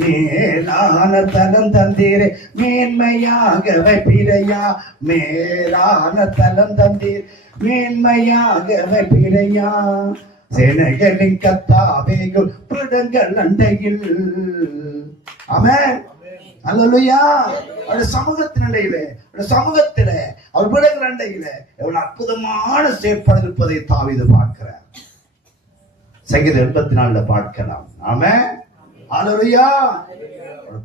மேலான தலம் தந்தீரே மேன்மையாக வைப்பீரையா, மேலான தலம் தந்தீர் மேன்மையாக வைப்பீரையா. சேனைகளின் கர்த்தாவேகள் புடங்கள் அண்டையில். ஆமென். அல்லேலூயா. அவருடைய சமூகத்தின் அண்டையிலே, சமூகத்திலே, அவர் விடங்கள் அண்டையிலே எவ்வளவு அற்புதமான செயற்பாடு இருப்பதை தாவீது பார்க்கிறார். சங்கீதம் 84 பார்க்கலாம். ஆமென். அல்லேலூயா.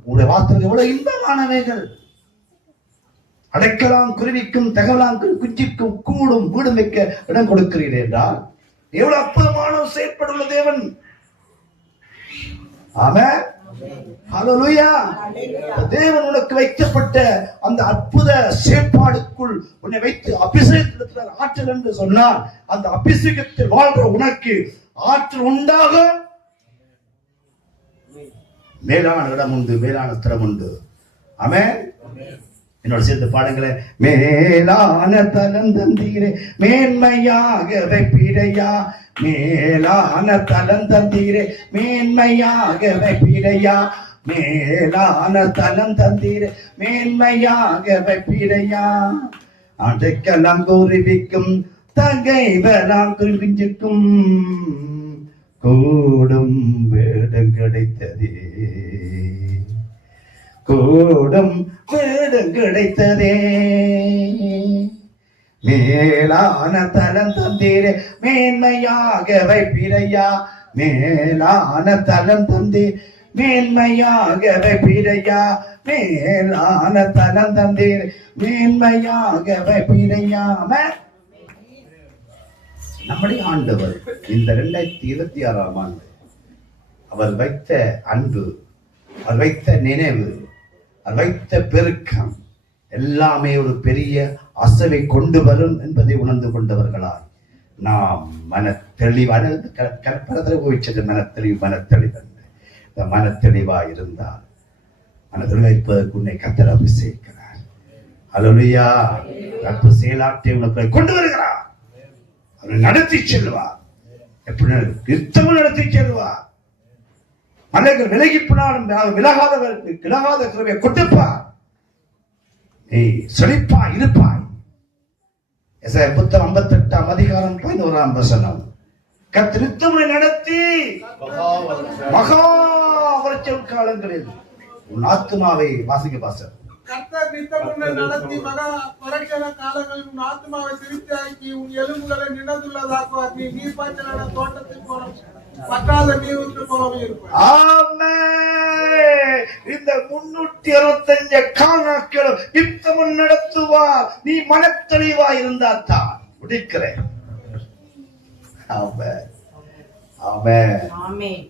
உங்களுடைய வார்த்தைகள் எவ்வளவு இன்பமானவைகள். அடைக்கலாம் குருவிக்கும் தகவலாம் குஞ்சிக்கும் கூடும் வீடும் வைக்க இடம் கொடுக்கிறீர்கள் என்றால் எவ்வளவு அற்புதமான செயற்படுள்ள தேவன். ஆமென். ஹல்லேலூயா. தேவன் உனக்கு வைக்கப்பட்ட அந்த அற்புத செயற்பாடுக்குள் உன்னை வைத்து அபிஷேகத்தில் ஆற்றல் என்று சொன்னால் அந்த அபிஷேகத்தில் வாழ்ற உனக்கு ஆற்றல் உண்டாக மேலான இடம் உண்டு, மேலான திறம் உண்டு. ஆமென். என்னோட சேர்ந்து பாடுங்களேன். மேலான தலம் தந்தீரே மேன்மையாக வைப்பீரையா, மேலான தலம் தந்தீரே மேன்மையாக வைப்பீரையா, மேலான தலம் தந்தீரே மேன்மையாக வைப்பீரையா. அடைக்கலம் குருவிக்கும் தகைவலாம் குருவிஞ்சுக்கும் கூடும் வேடம் கிடைத்ததே, கூடும் வேடம் கிடைத்ததே. மேலான தலம் தந்தீரே மேன்மையாக வைப்பீரையா, மேலான தலம் தந்தீர் மேன்மையாக வைப்பீரையா, மேலான தலம் தந்தீர் மேன்மையாக வைப்பீரையா. நம்முடைய ஆண்டவர் இந்த 2026ஆம் ஆண்டு அவர் வைத்த அன்பு, அவர் வைத்த நினைவு, அவர் வைத்த பெருக்கம் எல்லாமே ஒரு பெரிய அசைவை கொண்டு வரும் என்பதை உணர்ந்து கொண்டவர்களால் நாம் மனத்தெளிவான கற்பனை போயிச்சது. மனத்தெளிவா இருந்தால் மனத்தெளிவா இருப்பதற்கு உன்னை கர்த்தர் அபிஷேகிக்கிறார். அல்லேலூயா. கர்த்தர் செயலாற்றி உனக்கு கொண்டு வருகிறார். அவனை நடத்தி செல்வார். எப்படி யுத்தமும் நடத்தி செல்வார். மலைகள் விலகி போனாலும் விலகாத கிருபையை கொடுப்பார். நீ செழிப்பாய் இருப்பாய். எசாயா புத்தகம் 58ஆம் அதிகாரம் 11ஆம் வசனம். கர்த்தர் யுத்தமுறை நடத்தி மகா வறட்சியின் காலங்களில் உன் ஆத்துமாவை வாசிக்க பாச. கர்த்தர் யுத்தமுறை நடத்தி மகா வறட்சியான காலங்களில் உன் ஆத்துமாவை திருப்தியாக்கி உன் எலும்புகளை நினைத்துள்ளதாக்குவார். நீ நீர்ப்பாய்ச்சலான தோட்டத்தில் போன பற்றாத நீருக்கு போலவே இருப்பார். ஆமென். இந்த 365 காலங்களும் யுத்தம் நடத்துவார். நீ மனத்தெளிவா இருந்தால் தான் முடிக்கிறேன். ஆமென். ஆமென். ஆமென்.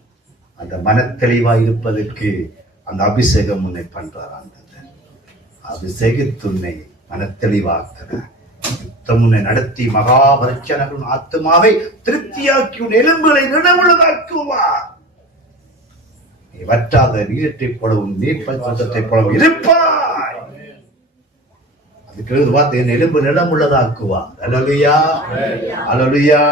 அந்த மனத்தெளிவா இருப்பதற்கு அந்த அபிஷேகம் உன்னை பண்றார். ஆண்டவர் அபிஷேகத்துன்னை மனத்தெளிவாக்குறார். யுத்தமுனை நடத்தி மகா வறட்சியான ஆத்துமாவை திருப்தியாக்கி உன் எலும்புகளை நினைவுள்ளதாக்குவார். நீ வற்றாத நீரத்தை போலவும் நீர்ப்பத்தை போலவும் இருப்பாய். அதுக்கு வார்த்தை என் எலும்பு நிலமுள்ளதாக்குவார். அல்லேலூயா. அல்லேலூயா.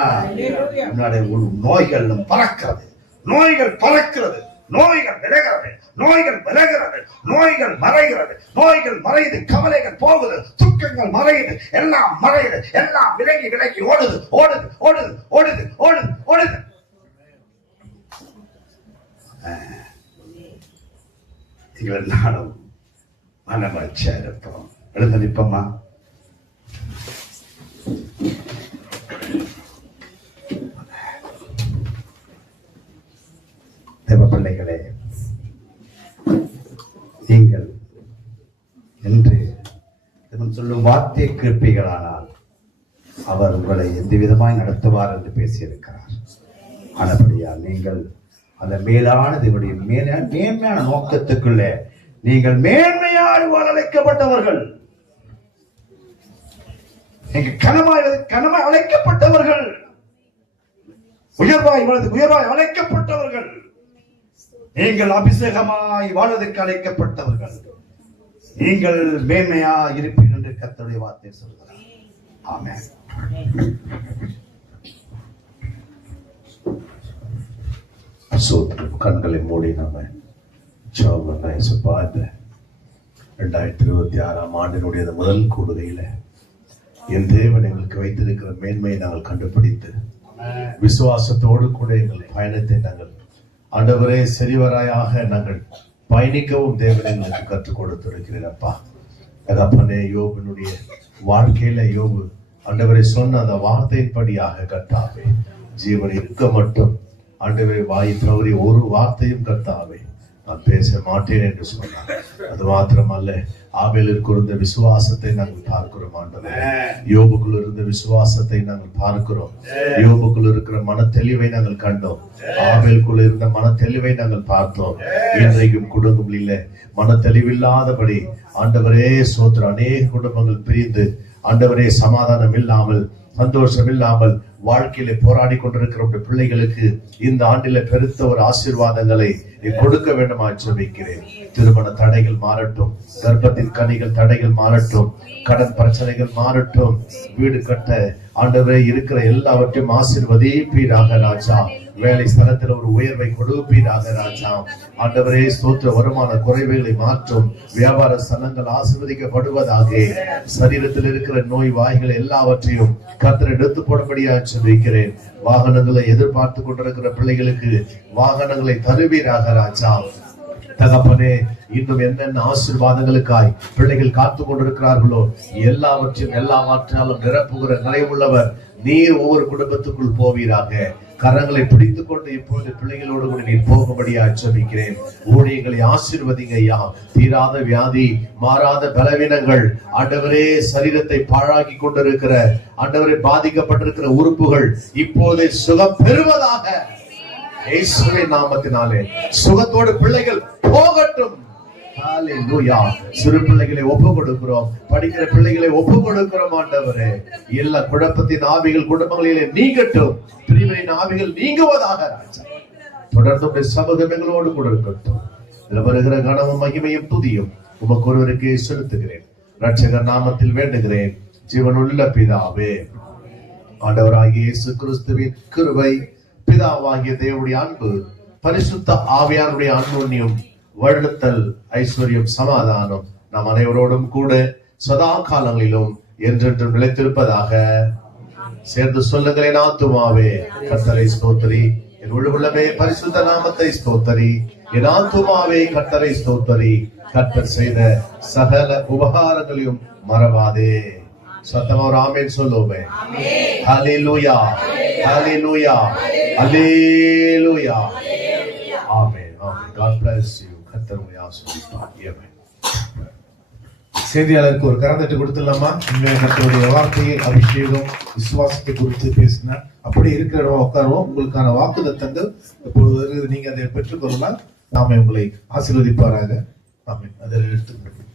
நோய்கள் பறக்கிறது, நோய்கள் பறக்கிறது, நோய்கள் விலகிறது, நோய்கள் விலகிறது, நோய்கள் மறைகிறது, நோய்கள் மறையுது, கவலைகள் போகுது, துக்கங்கள் மறையுது, எல்லாம் மறையுது, எல்லாம் விலகி விலகி ஓடுது, ஓடுது, ஓடுது, ஓடுது, ஓடுது, ஓடுது. நீங்கள் நானும் மனமகிழ்ச்சியா இருப்போம். எழுந்து நிற்போமா? தேவ பிள்ளைகளே, நீங்கள் என்று சொல்லும் வார்த்தை கேட்பீர்களானால் அவர் உங்களை எந்த விதமாய் நடத்துவார் என்று பேசியிருக்கிறார். ஆனபடியா நீங்கள் அந்த மேலான தேவனுடைய மேன்மையான நோக்கத்துக்குள்ளே நீங்கள் மேன்மையாய் அழைக்கப்பட்டவர்கள், நீங்கள் கனமாய் அழைக்கப்பட்டவர்கள், உயர்வாய் அழைக்கப்பட்டவர்கள், நீங்கள் அபிஷேகமாய் வாழ்வதற்கு அழைக்கப்பட்டவர்கள், நீங்கள் மேன்மையா இருப்பீர்கள் என்று கர்த்தருடைய வார்த்தை சொல்கிறார். ஆமென். கண்களை மூடி நாம ஜெபம் பண்ணலாம். இந்த 2026 ஆண்டினுடைய முதல் கூடுகையில என் தேவன் எங்களுக்கு வைத்திருக்கிற மேன்மையை நாங்கள் கண்டுபிடித்து விசுவாசத்தோடு கூட எங்கள் பயணத்தை நாங்கள் ஆண்டவரே சரிவராயாக நாங்கள் பயணிக்கவும் தேவன் எங்களுக்கு கற்றுக் கொடுத்திருக்கிறேன். அப்பா தகப்பனே, யோபனுடைய வாழ்க்கையில யோபு ஆண்டவரை சொன்ன அந்த வார்த்தையின்படியாக கர்த்தாவே ஜீவன் இருக்க மட்டும் ஆண்டவரை வாய் தவறி ஒரு வார்த்தையும் கர்த்தாவே நான் பேச மாட்டேன் என்று சொன்னார். அது மாத்திரமல்ல, ஆபேலுக்கு இருந்த விசுவாசத்தை நாங்கள் பார்க்கிறோம். ஆண்டவரே, யோபுக்குள் இருந்த விசுவாசத்தை நாங்கள் பார்க்கிறோம். யோபுக்குள் இருக்கிற மன தெளிவை நாங்கள் கண்டோம். ஆபேலுக்குள் இருந்த மன தெளிவை நாங்கள் பார்த்தோம். இன்றைக்கும் குடும்பங்களில் மன தெளிவில்லாதபடி ஆண்டவரே சோத்திரம் அநேக குடும்பங்கள் பிரிந்து ஆண்டவரே சமாதானம் இல்லாமல் சந்தோஷம் இல்லாமல் வாழ்க்கையில போராடி கொண்டிருக்கிற பிள்ளைகளுக்கு இந்த ஆண்டில பெருத்த ஒரு ஆசீர்வாதங்களை கொடுக்க வேண்டுமா ஜெபிக்கிறேன். திருமண தடைகள் மாறட்டும், கர்ப்பத்தின் கனிகள் தடைகள் மாறட்டும், கடன் பிரச்சனைகள் மாறட்டும், வீடு கட்ட ஆண்டவரே இருக்கிற எல்லாவற்றையும் ஆசீர்வதிப்பீராக ராஜா. வேலை ஸ்தலத்தில் ஒரு உயர்வை கொடுப்பீராக ராஜா. ஆண்டவரே ஸ்தோத்திர வருமான குறைவுகளை மாற்றும், வியாபார ஸ்தலங்கள் ஆசீர்வதிக்கப்படுவதாக. சரீரத்தில் இருக்கிற நோய் வாய்கள் எல்லாவற்றையும் கர்த்தர் எடுத்து போடும்படியாக ஜெபிக்கிறேன். வாகனங்களை எதிர்பார்த்து கொண்டிருக்கிற பிள்ளைகளுக்கு வாகனங்களை தருவீராக ராஜா. தகப்பனே, இன்னும் என்னென்ன ஆசீர்வாதங்களுக்காய் பிள்ளைகள் காத்து கொண்டிருக்கிறார்களோ எல்லாவற்றையும் எல்லாவற்றாலும் நிரப்புகிற நிறைவுள்ளவர் நீர் ஒவ்வொரு குடும்பத்துக்குள் போவீராக. கரங்களை பிடித்துக் கொண்டு இப்பொழுது பிள்ளைகளோடு கூட நீர் போகும்படியா ஜெபிக்கிறேன். ஊழியங்களை ஆசீர்வதிங்க ஐயா. தீராத வியாதி, மாறாத பலவீனங்கள், ஆண்டவரே சரீரத்தை பாழாக்கி கொண்டிருக்கிற ஆண்டவரே பாதிக்கப்பட்டிருக்கிற உறுப்புகள் இப்போதே சுகம் பெறுவதாக. இயேசுவின் நாமத்தினாலே சுகத்தோடு பிள்ளைகள் போகட்டும். ஹல்லேலூயா. சிறு பிள்ளைகளை ஒப்பு கொடுக்கிறோம், படிக்கிற பிள்ளைகளை ஒப்பு கொடுக்கிறோம். ஆண்டவரே, எல்லா குழப்பத்தின் ஆவிகள் குடும்பங்களிலே நீங்கட்டும், பிரிவின் ஆவிகள் நீங்குவதாக ராஜா. தொடர்ந்து சமூகம் எங்களோடு கூட இருக்கட்டும். இதுல வருகிற கனமும் மகிமையும் துதியும் உமக்கு ஒருவருக்கே செலுத்துகிறேன். ரட்சகர் நாமத்தில் வேண்டுகிறேன், ஜீவனுள்ள பிதாவே. ஆண்டவராகிய இயேசு கிறிஸ்துவின் கிருபை, பிதாவாகிய தேவனுடைய அன்பு, பரிசுத்த ஆவியானுடைய அன்புண்ணியும் வழுத்தல் ஐஸ்வர்யம் சமாதானம் நம் அனைவரோடும் கூட சதா காலங்களிலும் என்றென்றும் நிலைத்திருப்பதாக. சேர்ந்து சொல்லுங்கள், என் ஆத்துமாவே கர்த்தரை ஸ்தோத்திரி, என் உள்ளமே பரிசுத்த நாமத்தை ஸ்தோத்திரி. என் ஆத்துமாவே கர்த்தரை ஸ்தோத்திரி, கர்த்தர் செய்த சகல உபகாரங்களையும் மறவாதே. சத்தமா ஒரு ஆமென் சொல்லுவோமே. ஹல்லேலூயா, ஹல்லேலூயா, ஹல்லேலூயா. ஆமென், ஆமென். God bless you. கர்த்தருடைய ஆசீர்வாதம். செய்தியாளருக்கு ஒரு கரந்தட்டு கொடுத்துடலாமா? கர்த்தருடைய வார்த்தையை, அபிஷேகம், விசுவாசத்தை குறித்து பேசினார். அப்படி இருக்கிற இடம் உட்காருவோம். உங்களுக்கான வாக்குத்தத்தங்கள் இப்பொழுது நீங்க அதை பெற்றுக்கொள்ளலாம். நாம உங்களை ஆசீர்வதிப்பாராக. ஆமென். அதை எடுத்துக்கொள்ளுங்கள்.